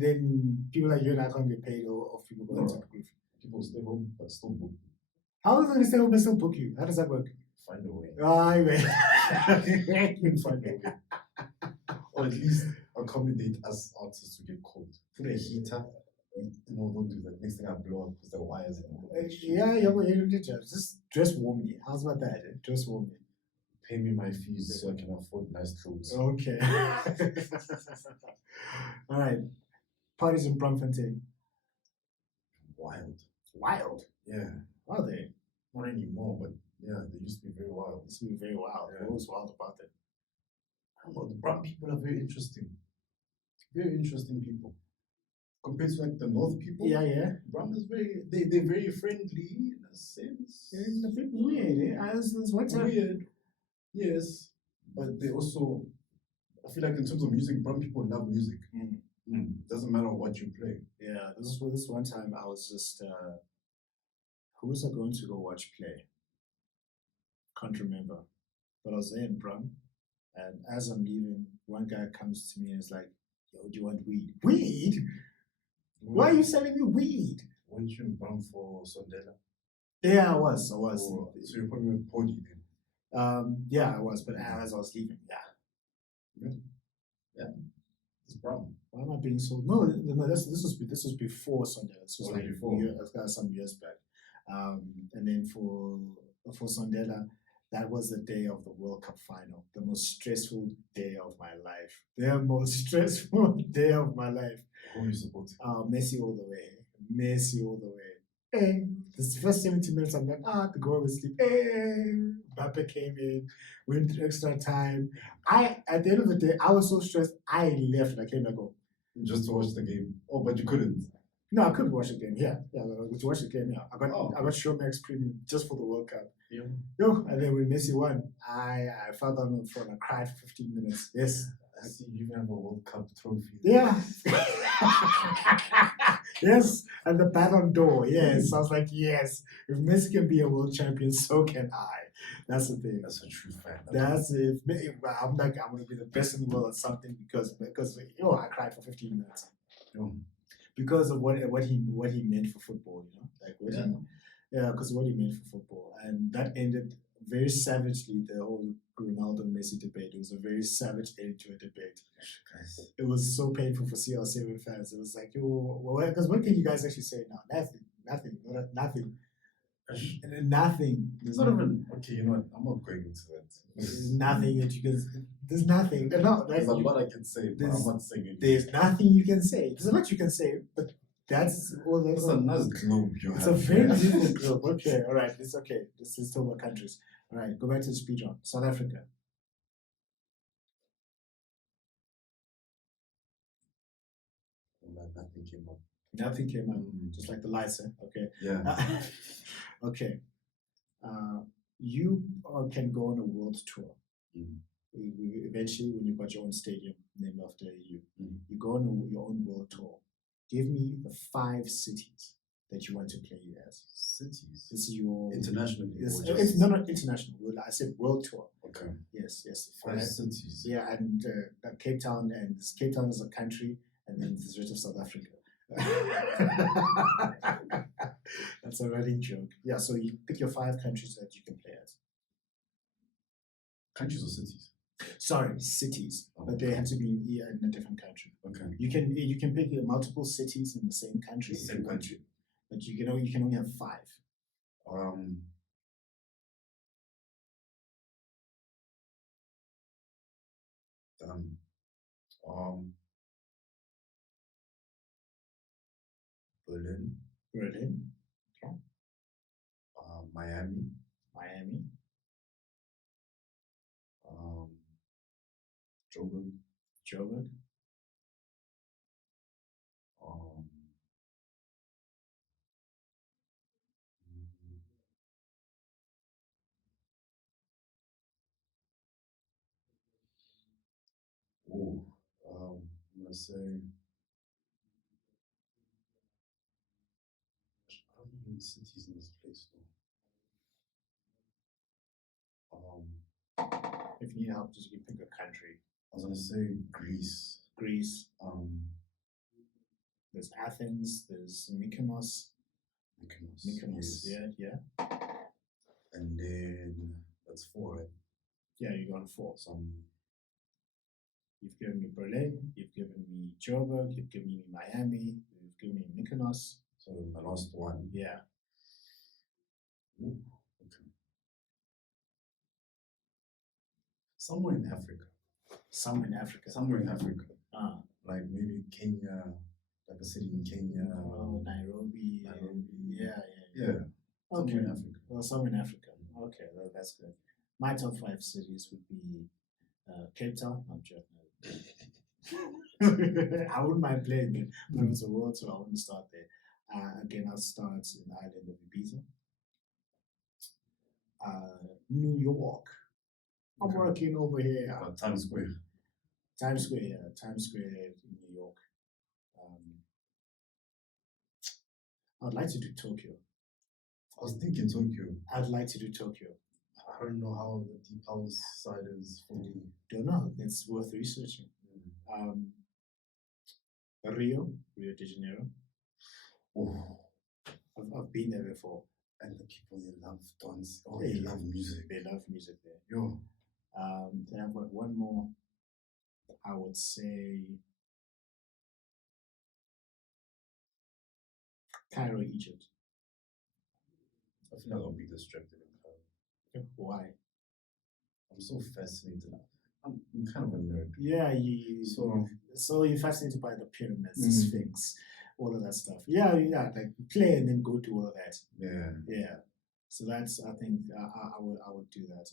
people like you and I can't get paid or people going to the groove. People stay home but still book. How is it going to stay home and still book you? How does that work? Find a way. Find a way. Or at least accommodate us artists to get cold. Put a heater. No, don't do that. Next thing I blow up because the wires. Just dress warmly. How's about that? Dress warmly. Pay me my fees so I can afford nice clothes. Okay. All right. Parties in Braamfontein. Wild? Yeah. Are they? Not anymore, but yeah, they used to be very wild. Used to be very wild. Yeah. What was wild about it? I don't know, the brown people are very interesting. Very interesting people. Compared to like the North people. Yeah. Brown is they're very friendly in a sense. And a bit weird, eh? There's one time. Weird. Yes. But they also, I feel like in terms of music, brown people love music. Doesn't matter what you play. Yeah, this one time I was just who was I going to go watch play? Can't remember. But I was there in Brum, and as I'm leaving, one guy comes to me and is like, "Yo, do you want weed?" Weed? Why are you selling me weed? Weren't you in Brum for Sondela? Yeah, I was. So you're probably with Podi then? Yeah, I was, but as I was leaving, Yeah. It's Brum. Why am I being so? No. This was before Sondela. This was like some years back. And then for Sondela, that was the day of the World Cup final, the most stressful day of my life. The most stressful day of my life. Who are you supporting? Messi all the way. Hey, this first 70 minutes, I'm like, the goal was sleep. Hey, Mbappe came in, went to extra time. At the end of the day, I was so stressed, I left and I came back home. Just to watch the game. Oh, but you couldn't. No, I could watch the game. Yeah, to watch the game. Yeah, I got Showmax Premium just for the World Cup. Yeah. And then when Messi won, I fell down on the floor and I cried for 15 minutes. Yes. I see you even have a World Cup trophy. Yeah. Yes, and the Ballon d'Or. Yes, I was like, yes, if Messi can be a world champion, so can I. That's the thing. That's a true fact. That's it. I'm like, I'm gonna be the best in the world at something because I cried for 15 minutes. Because of what he meant for football, like because what he meant for football, and that ended very savagely the whole Ronaldo Messi debate. It was a very savage end to a debate. It was so painful for CR7 fans. It was like, because what can you guys actually say now? Nothing. It's not even okay. You know what? I'm not going into that. There's nothing that you can. There's nothing. No, there's a lot I can say, but I'm not saying anything. There's nothing you can say. There's a lot you can say, but that's all. That's a nice globe you have. It's a very beautiful globe. Okay, all right. It's okay. Let's talk about countries. All right, go back to the speed round. South Africa. Nothing came up. Nothing came up. Just like the lights, eh? Okay. Yeah. Okay. You can go on a world tour. Eventually, when you've got your own stadium named after you, you go on your own world tour. Give me the 5 cities that you want to play as. Cities? This is your... Internationally? It's not international. Well, I said world tour. Okay. Yes. 5 cities. Yeah, and Cape Town, and Cape Town is a country, and then there's the rest of South Africa. That's a running joke. Yeah, so you pick your 5 countries that you can play as. Countries or cities? Sorry, cities, but they have to be in a different country. Okay. You can pick multiple cities in the same country. Same country. But you can only have 5. Berlin. Okay. Miami. Joburg. I'm gonna say. I don't know any cities in this place though. If you need help, just you can pick a country. I was gonna say Greece. There's Athens. There's Mykonos. Yes. Yeah. And then that's 4, right? Yeah, you got 4. You've given me Berlin. You've given me Joburg. You've given me Miami. You've given me Mykonos. So the last one. Yeah. Ooh, okay. Somewhere in Africa. Like maybe Kenya, like a city in Kenya. Nairobi. Yeah. Okay. Somewhere in Africa. Well, somewhere in Africa. Okay, well, that's good. My top 5 cities would be Cape Town. I'm joking. I wouldn't mind playing it, but if it's a world tour, I wouldn't start there. Again, I'll start in the island of Ibiza. New York. I'm working over here. Times Square. Times Square in New York. I'd like to do Tokyo. I was thinking Tokyo. I'd like to do Tokyo. I don't know how the deep house side is for me. Don't know. It's worth researching. Rio de Janeiro. Oh, I've been there before. And the people, they love dance. Oh, they love music. They love music there. Yo. Then I've got one more. I would say Cairo, Egypt. I feel like I'll be distracted in Cairo. Why? I'm so fascinated. I'm kind of a nerd. Yeah, so you're fascinated by the pyramids, the Sphinx, all of that stuff. Yeah, like play and then go do all of that. Yeah. So that's, I think, I would do that.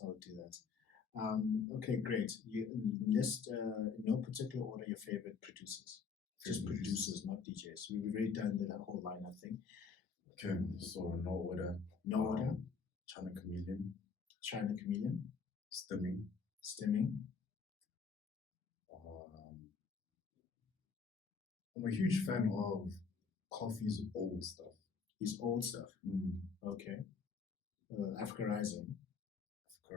Okay, great. You list in no particular order your favorite producers. Just producers, not DJs. We've already done that whole lineup thing. Okay, so no order. China Chameleon. Stimming. I'm a huge fan of Coffee's old stuff. His old stuff. Okay. Africa Rising.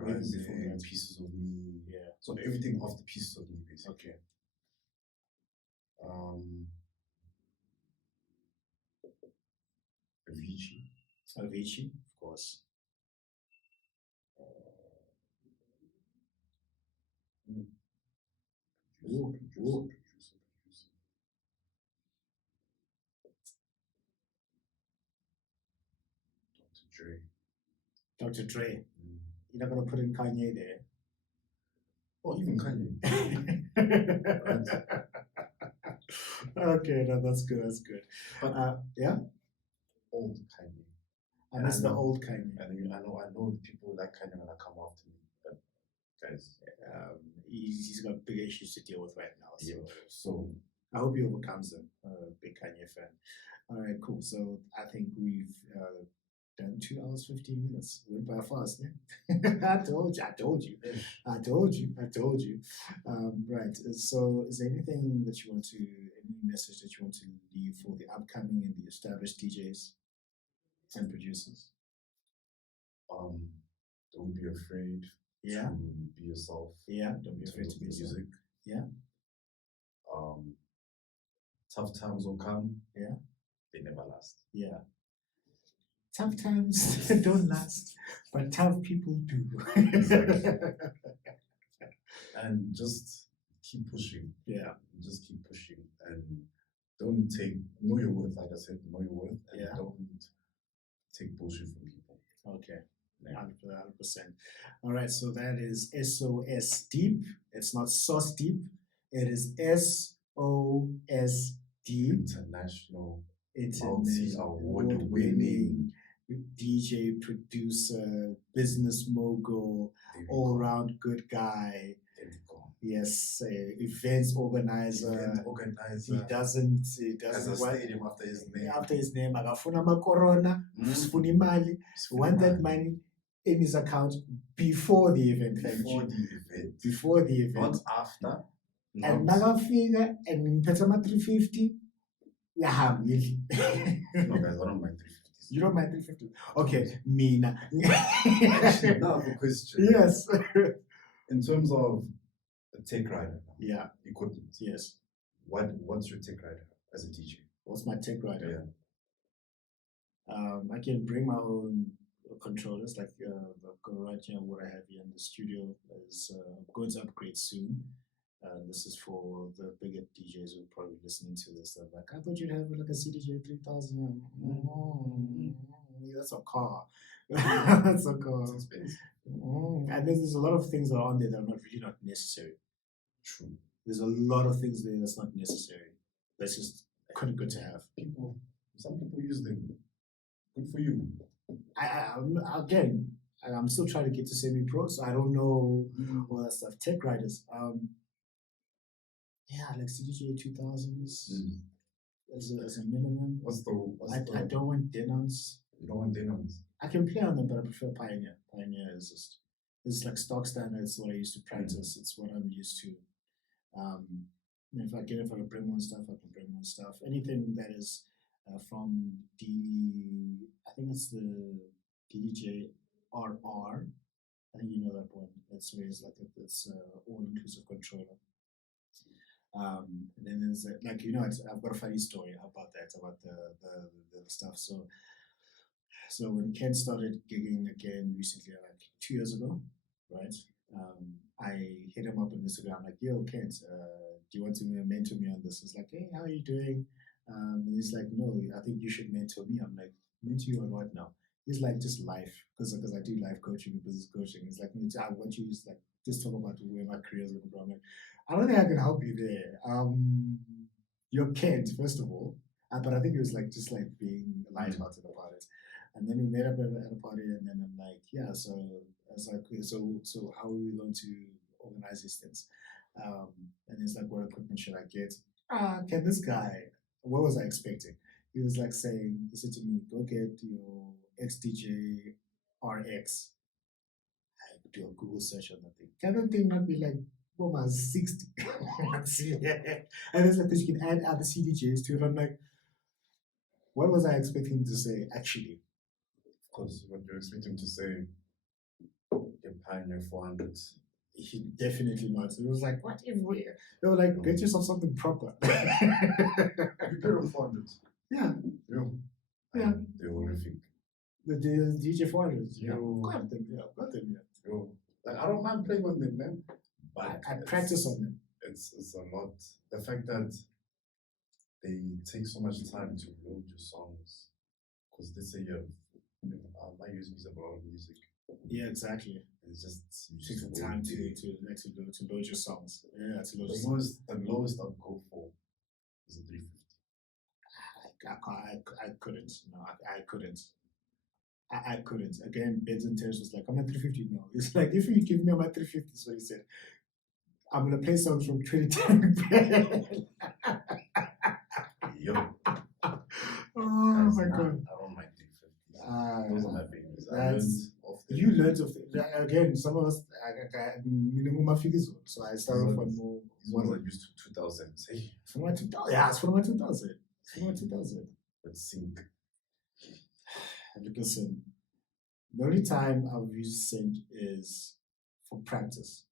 Rising, Pieces of Me. Yeah. So everything after Pieces of Me, basically. Okay. Avicii. Avicii, of course. Producer. Dr. Dre. Dr. Dre. You're not gonna put in Kanye there. Oh, even Kanye. Okay, no, that's good. That's good. But yeah, old Kanye. I miss the old Kanye. And I know people like Kanye are gonna come after me, but guys, he's got big issues to deal with right now. So, so I hope he overcomes them. Big Kanye fan. All right, cool. So I think we've done 2 hours 15 minutes. Went by fast. Yeah? I told you. Right. So is there anything that you want to, any message that you want to leave for the upcoming and the established DJs and producers? Don't be afraid to be yourself. Yeah, don't be afraid to be yourself. Music. Yeah. Tough times will come. Yeah. They never last. Yeah. Tough times don't last, but tough people do. Exactly. And just keep pushing. Yeah. Just keep pushing. And don't know your worth, like I said, know your worth. And don't take bullshit from people. Okay. 100%. All right, so that is S.O.S Deep. It's not S.O.S Deep. It is S.O.S Deep. International award-winning DJ, producer, business mogul, all-round good guy. Yes, events organizer. He doesn't has a stadium after his name. After his name, akafuna makorona, sifuna imali. Want that money in his account before the event. Before the event. Not after. And nakafika and ngiphethe ama 350. Uyahambile. No guys, I don't mind 350s. You don't mind 350? Okay, mina. Actually, now I have a question. Yes. In terms of a tech rider. Yeah. Equipment. Yes. What's your tech rider as a DJ? What's my tech rider? Yeah. I can bring my own controllers, like I've got right here what I have here in the studio. Is going to upgrade soon. This is for the bigger DJs who are probably listening to this. They're like, I thought you'd have like a CDJ 3000. That's a car. That's a car. It's expensive. And there's a lot of things that are on there that are really not necessary. True. There's a lot of things there that's not necessary. That's just kind of good to have. Some people use them. Good for you. I'm still trying to get to semi-pro, so I don't know all that stuff. Tech riders. Like CDJ 2000s as a minimum. I don't want Denons. You don't want Denons? I can play on them, but I prefer Pioneer. Pioneer is just, it's like stock standard. It's what I used to practice. It's what I'm used to. If I can bring one stuff, I can bring one stuff. Anything that is from I think it's the DJ RR. I think you know that one. That's where it's like it's all-inclusive controller. And then there's I've got a funny story about that, about the stuff. So when Ken started gigging again recently, like 2 years ago, right? I hit him up on Instagram, like, yo, Kent, do you want to mentor me on this? He's like, hey, how are you doing? And he's like, no, I think you should mentor me. I'm like, mentor you on what now? He's like, just life, because I do life coaching and business coaching. He's like, I want you to like just talk about where my career is going to go. I'm like, I don't think I can help you there. You're Kent, first of all, but I think it was like just like being lighthearted about it. And then we met up at a party, and then I'm like, yeah. So I was like, so how are we going to organize these things? And he's like, what equipment should I get? Can this guy? What was I expecting? He was like saying, he said to me, go get your XDJ RX. I do a Google search on that thing. Can that thing not be like for my 60. And it's like, because you can add other CDJs to it. I'm like, what was I expecting to say, actually? Of course, what you're expecting to say, your Pioneer 400s. He definitely not. It was like, what if we? They were like, get yourself something proper. You paid on 400s. Yeah. Yeah. They're horrific. The DJ 400s. Yeah. Got them, yeah. Yo. Like, I don't mind playing on them, man. But I practice on them. It's a lot. The fact that they take so much time to load your songs, because they say my USBs are about music. Yeah, exactly. It's just takes the time to load your songs. Yeah, to load the lowest I'd go for is a 350. I couldn't. No, I couldn't. I couldn't. Again, Benson Terrace was like, I'm at 350 now. It's like, if you give me my 350, is what he said. I'm gonna play songs from 2010. Yo. Oh my god. I don't mind 350s. Those are my favorites. You learned of again. Some of us minimum figures, so I started from more. These ones are used to 2000s. Hey, from my 2000. Yeah, it's from my 2000. From my 2000. But sync. Listen, the only time I've used sync is for practice.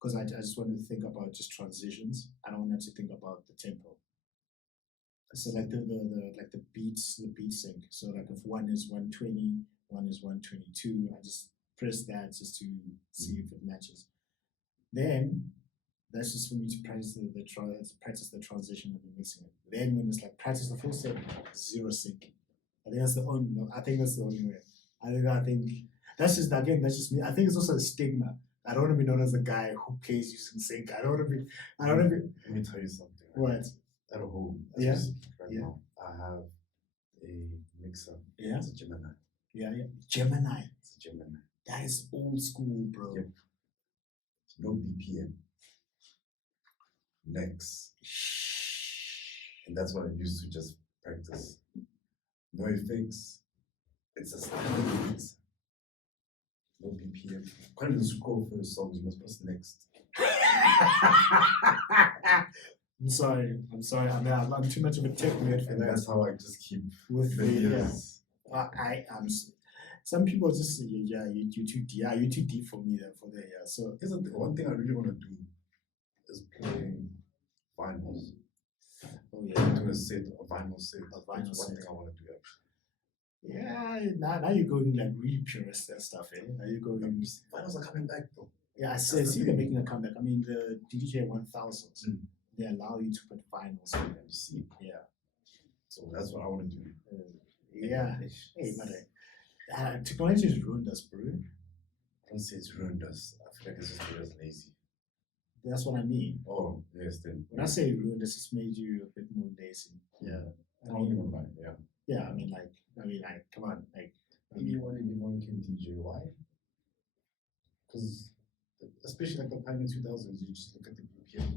Because I just wanted to think about just transitions. I don't want to think about the tempo. So like the beat sync. So like if one is 120, one is 122, I just press that just to see if it matches. Then that's just for me to practice the transition and the mixing it. Then when it's like practice the full set, zero sync. I think that's the only way. I think that's just me. I think it's also a stigma. I don't want to be known as a guy who plays using sync. I don't want to be. Let me tell you something. What? At home, Yeah. Now, I have a mixer. Yeah. It's a Gemini. Yeah. Gemini. It's a Gemini. That is old school, bro. Yep. No BPM. Next. And that's what I used to just practice. No effects. It's a standard mix. No BPM. Can't even scroll through the songs. You must press next. I'm sorry. I'm too much of a tech nerd for and that. That's how I just keep with the years. I am. Some people just say, yeah, you're too deep for me there for the yeah. So here's the one thing I really want to do is play vinyls. Oh yeah, do a set, a vinyl set. A vinyl That's set. one thing I want to do actually. Yeah, now you're going like really purist and stuff, eh? Now you're going. Vinyls are coming back though. Yeah, I see they're making a comeback. I mean, the DJ 1000s, they allow you to put vinyls in them. You see? Yeah. So that's what I want to do. Yeah. Hey, but technology has ruined us, bro. I don't say it's ruined us. I feel like it's just made us lazy. That's what I mean. Oh, yes, then. When I say ruined, it's just made you a bit more lazy. Yeah. I mean, yeah. Yeah, I mean, come on, like. Anyone can DJ. Why? Because, especially like the Pioneer 2000s, you just look at the BPM.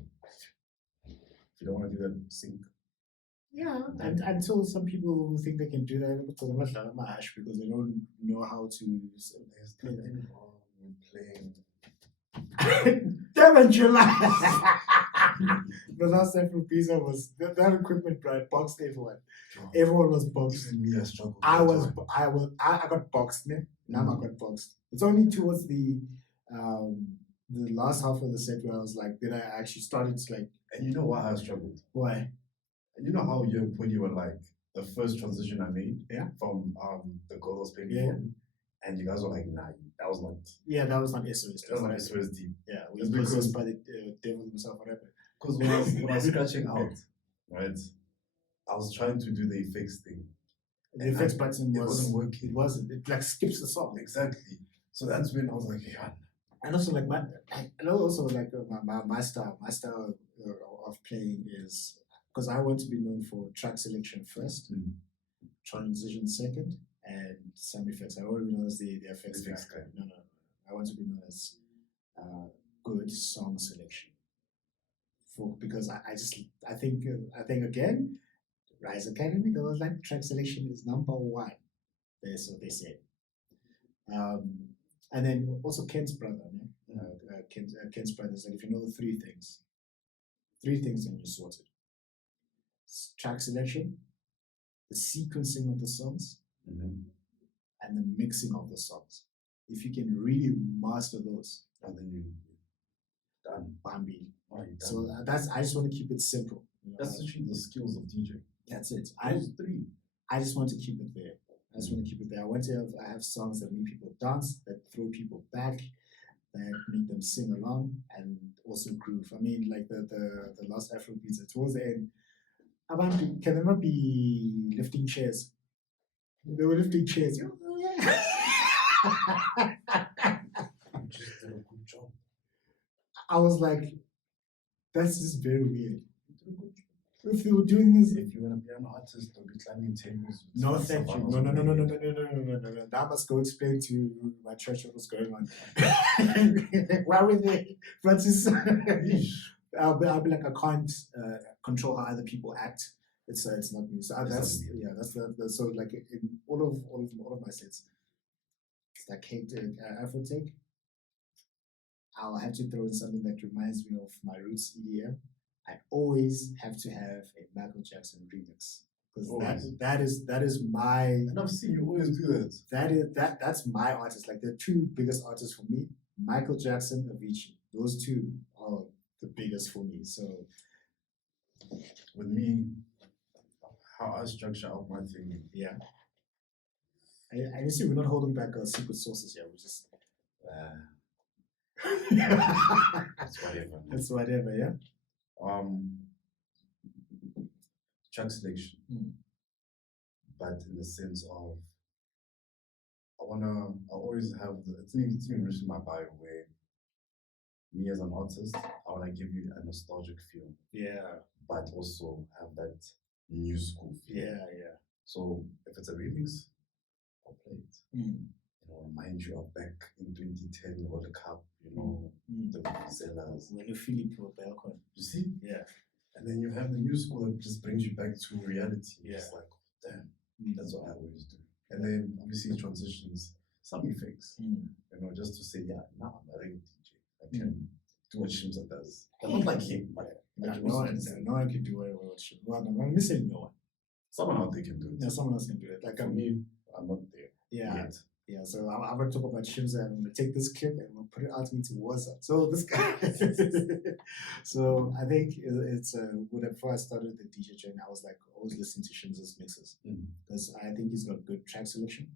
If you don't want to do that, sync. Yeah, and until some people who think they can do that because I'm not mash because they don't know how to play that. Playing. Damn it, July! The last time from Pizza was that equipment, right? Boxed everyone. Everyone was boxed. Me, I struggled. I got boxed, man. Now I got boxed. It's only towards the last half of the set where I was like, then I actually started to like. And you know why I struggled? Why? You know how when you were like the first transition I made from the girl that was playing before me, and you guys were like, nah, that was not. Yeah, that was not S.O.S. That was not S.O.S Deep. Yeah, we was by the devil himself, whatever. Because when I was scratching out, right, I was trying to do the effects thing. The effects button wasn't working. It wasn't. It like skips the song. Exactly. So that's when I was like, yeah. And also like my style of playing is because I want to be known for track selection first, transition second, and some effects. I don't want to be known as the effects guy. No. I want to be known as good song selection. Because I think again, Rise Academy, there was like track selection is number one. That's what they said. And then also Ken's brother, Ken's brothers, and if you know the three things, then you're sorted. Track selection, the sequencing of the songs, and the mixing of the songs. If you can really master those, and then you done. Bambi. Oh, you're done. So that's I just want to keep it simple. That's actually the skills of DJ. That's it. Those three. I just want to keep it there. I have songs that make people dance, that throw people back, that make them sing along, and also groove. I mean, like the last Afro beats towards the end. Abantu, can they not be lifting chairs? They were lifting chairs. Oh, yeah. You just did a good job. I was like, that's just very weird. If they were doing this, if you want to be an artist, don't be climbing tables. No, thank you. No. That must go explain to my church what was going on. Why were they, Francis? I'll be like, I can't control how other people act. It's not me. So that's the so like in all of my sets, it's like Afro take. I'll have to throw in something that reminds me of my roots EDM. I always have to have a Michael Jackson remix because that is my. And I've seen you always do that. That's my artist. Like the two biggest artists for me, Michael Jackson, Avicii. Those two are the biggest for me. So with me, how I structure out my thing. Yeah. I see we're not holding back our secret sources here. We're just. That's whatever. That's whatever. Yeah. Track selection, but in the sense of I always have it's even written in my bio where me as an artist, I wanna give you a nostalgic feel. Yeah. But also have that new school feel. Yeah. So if it's a remix, I'll play it. Remind you of back in 2010 World Cup, the Zellas. When you feel it, balcony. You see? Yeah. And then you have the new school that just brings you back to reality. Yeah. It's like, damn, that's what I always do. And then obviously transitions, some effects, just to say, yeah, now I'm a real DJ. I can do what Shimza does. But not like him, but no one can do what Shimza. Well, I'm missing no one. Someone out there can do it. Yeah, someone else can do it. Like for me, I'm not there. Yeah. Yet. Yeah, so I'm going to talk about Shimza and I'm going to take this clip and we'll put it out into WhatsApp. So this guy, so I think it's before I started the DJ journey, I was like always listening to Shimza's mixes because I think he's got good track selection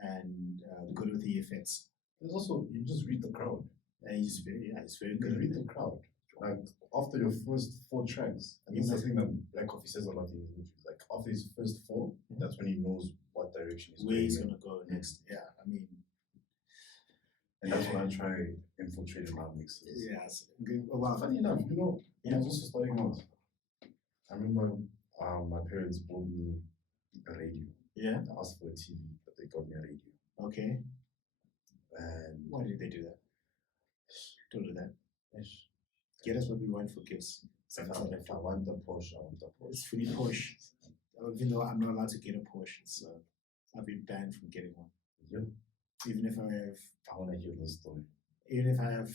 and good with the effects. There's also, you just read the crowd. And he's very good. You read the crowd. Like after your first 4 tracks, and that's the thing that Black Coffee says a lot in his interviews. Like after his first 4, that's when he knows what direction he's where he's gonna go next. Yeah, I mean, and that's when I try infiltrating my mixes. Yes. Well, funny enough, when I was also starting out, I remember my parents bought me a radio. Yeah. I asked for a TV, but they got me a radio. Okay. And why did they do that? Don't do that. Yes. Get us what we want for gifts. If I want the Porsche, I want the Porsche. It's free Porsche. Even though I'm not allowed to get a Porsche, so I've been banned from getting one. Yeah. Even if I want to hear the story. Even if I have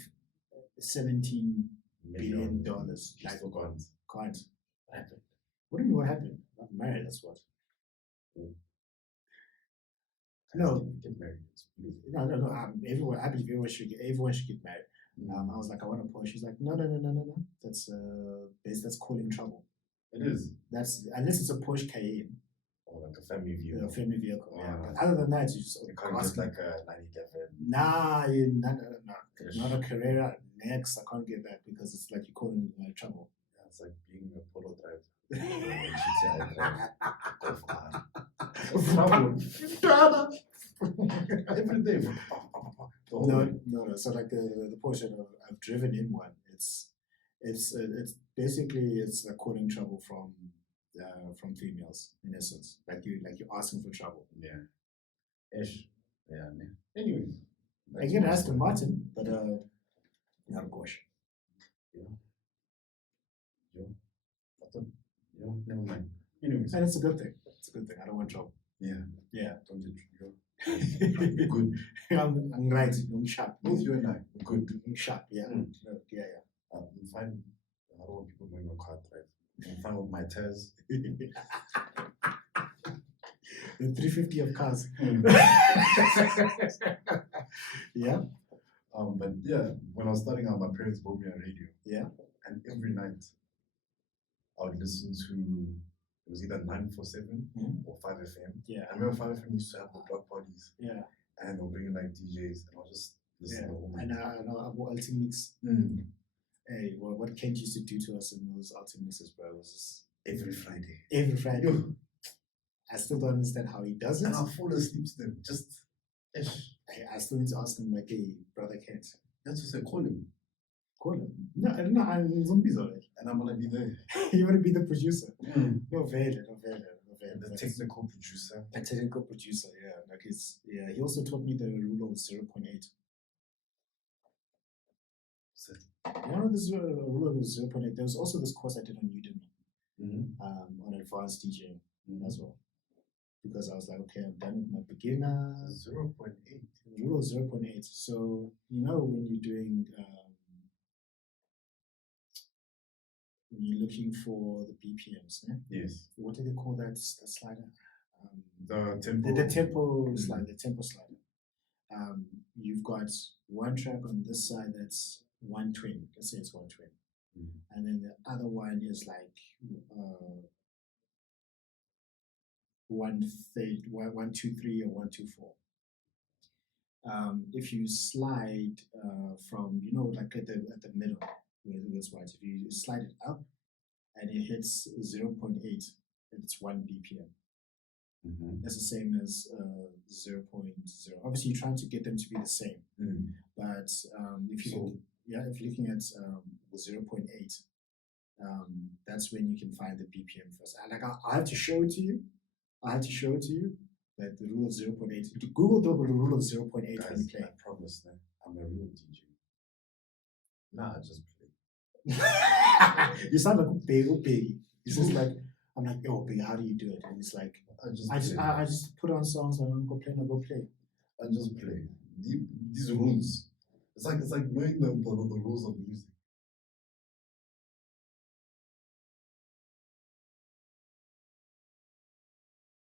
$17 billion, like still can't. What happened? What do you mean? What happened? I'm married. That's what. No. Get married. No. Everyone. I believe everyone should get married. I was like, I want a Porsche. She's like, no. That's calling trouble. It is. That's unless it's a Porsche Cayenne. Or like a family vehicle. A family vehicle. Yeah. But other than that, you just can't get like a 97. Nah, not a Carrera. Next, I can't get that because it's like you're calling trouble. Yeah, it's like being a polo driver. Trouble. Every day. No. So like the Porsche I've driven in one. It's basically it's like calling trouble from females in essence. Like you're asking for trouble. Yeah. Ish. Yeah. Anyways. I get Aston Martin, but not a Porsche. Never mind. Anyways. And it's a good thing. I don't want trouble. Yeah. Yeah. Don't get Good. I'm right. I'm sharp. Both you and I. Good. I'm sharp. Yeah. Mm. Yeah. I'm fine. I don't want people knowing my car drive. I'm fine with my tires. The 350 of cars. Yeah. But yeah, when I was starting out, my parents bought me a radio. Yeah. And every night, I would listen to, it was either 947 or 5 FM. Yeah. I remember 5 FM used to have the block parties. Yeah. And they'll bring in like DJs, and I'll just listen the whole week. And I know about Ultimix. Hey, well, what Kent used to do to us in those Ultimixes, bro, was just every Friday. Every Friday. I still don't understand how he does it. And I'll fall asleep to them. Just, I still need to ask him, like, hey, brother Kent. That's what I say, call him. Call him. No, I'm zombies already. And I'm gonna be there. You wanna be the producer? No, Vele. The technical producer. A technical producer, yeah. Like he also taught me the rule of 0.8. So, you know, this rule of 0.8. There was also this course I did on Udemy, on advanced DJing as well. Because I was like, okay, I'm done with my beginner. 0.8. Rule of 0.8. So, you know, when you're doing, when you're looking for the BPMs, yes. What do they call that slider? The tempo. The tempo slider. The tempo slider. You've got one track on this side that's 120. Let's say it's 120, and then the other one is like 123 or 124. If you slide from, you know, like at the middle where it's white, if you slide it up and it hits 0.8, it's 1 BPM. That's the same as 0.0. Obviously, you're trying to get them to be the same, but if you're looking at 0.8, that's when you can find the BPM first. Like I have to show it to you. That the rule of 0.8. Google the rule of 0.8 when you play. I promise that I'm a real DJ. Nah, I just play. You sound like a big. It's just like, I'm like, yo, big, how do you do it? And it's like, I just put on songs and I'm go play. I just play. These rules. It's like knowing the rules of music.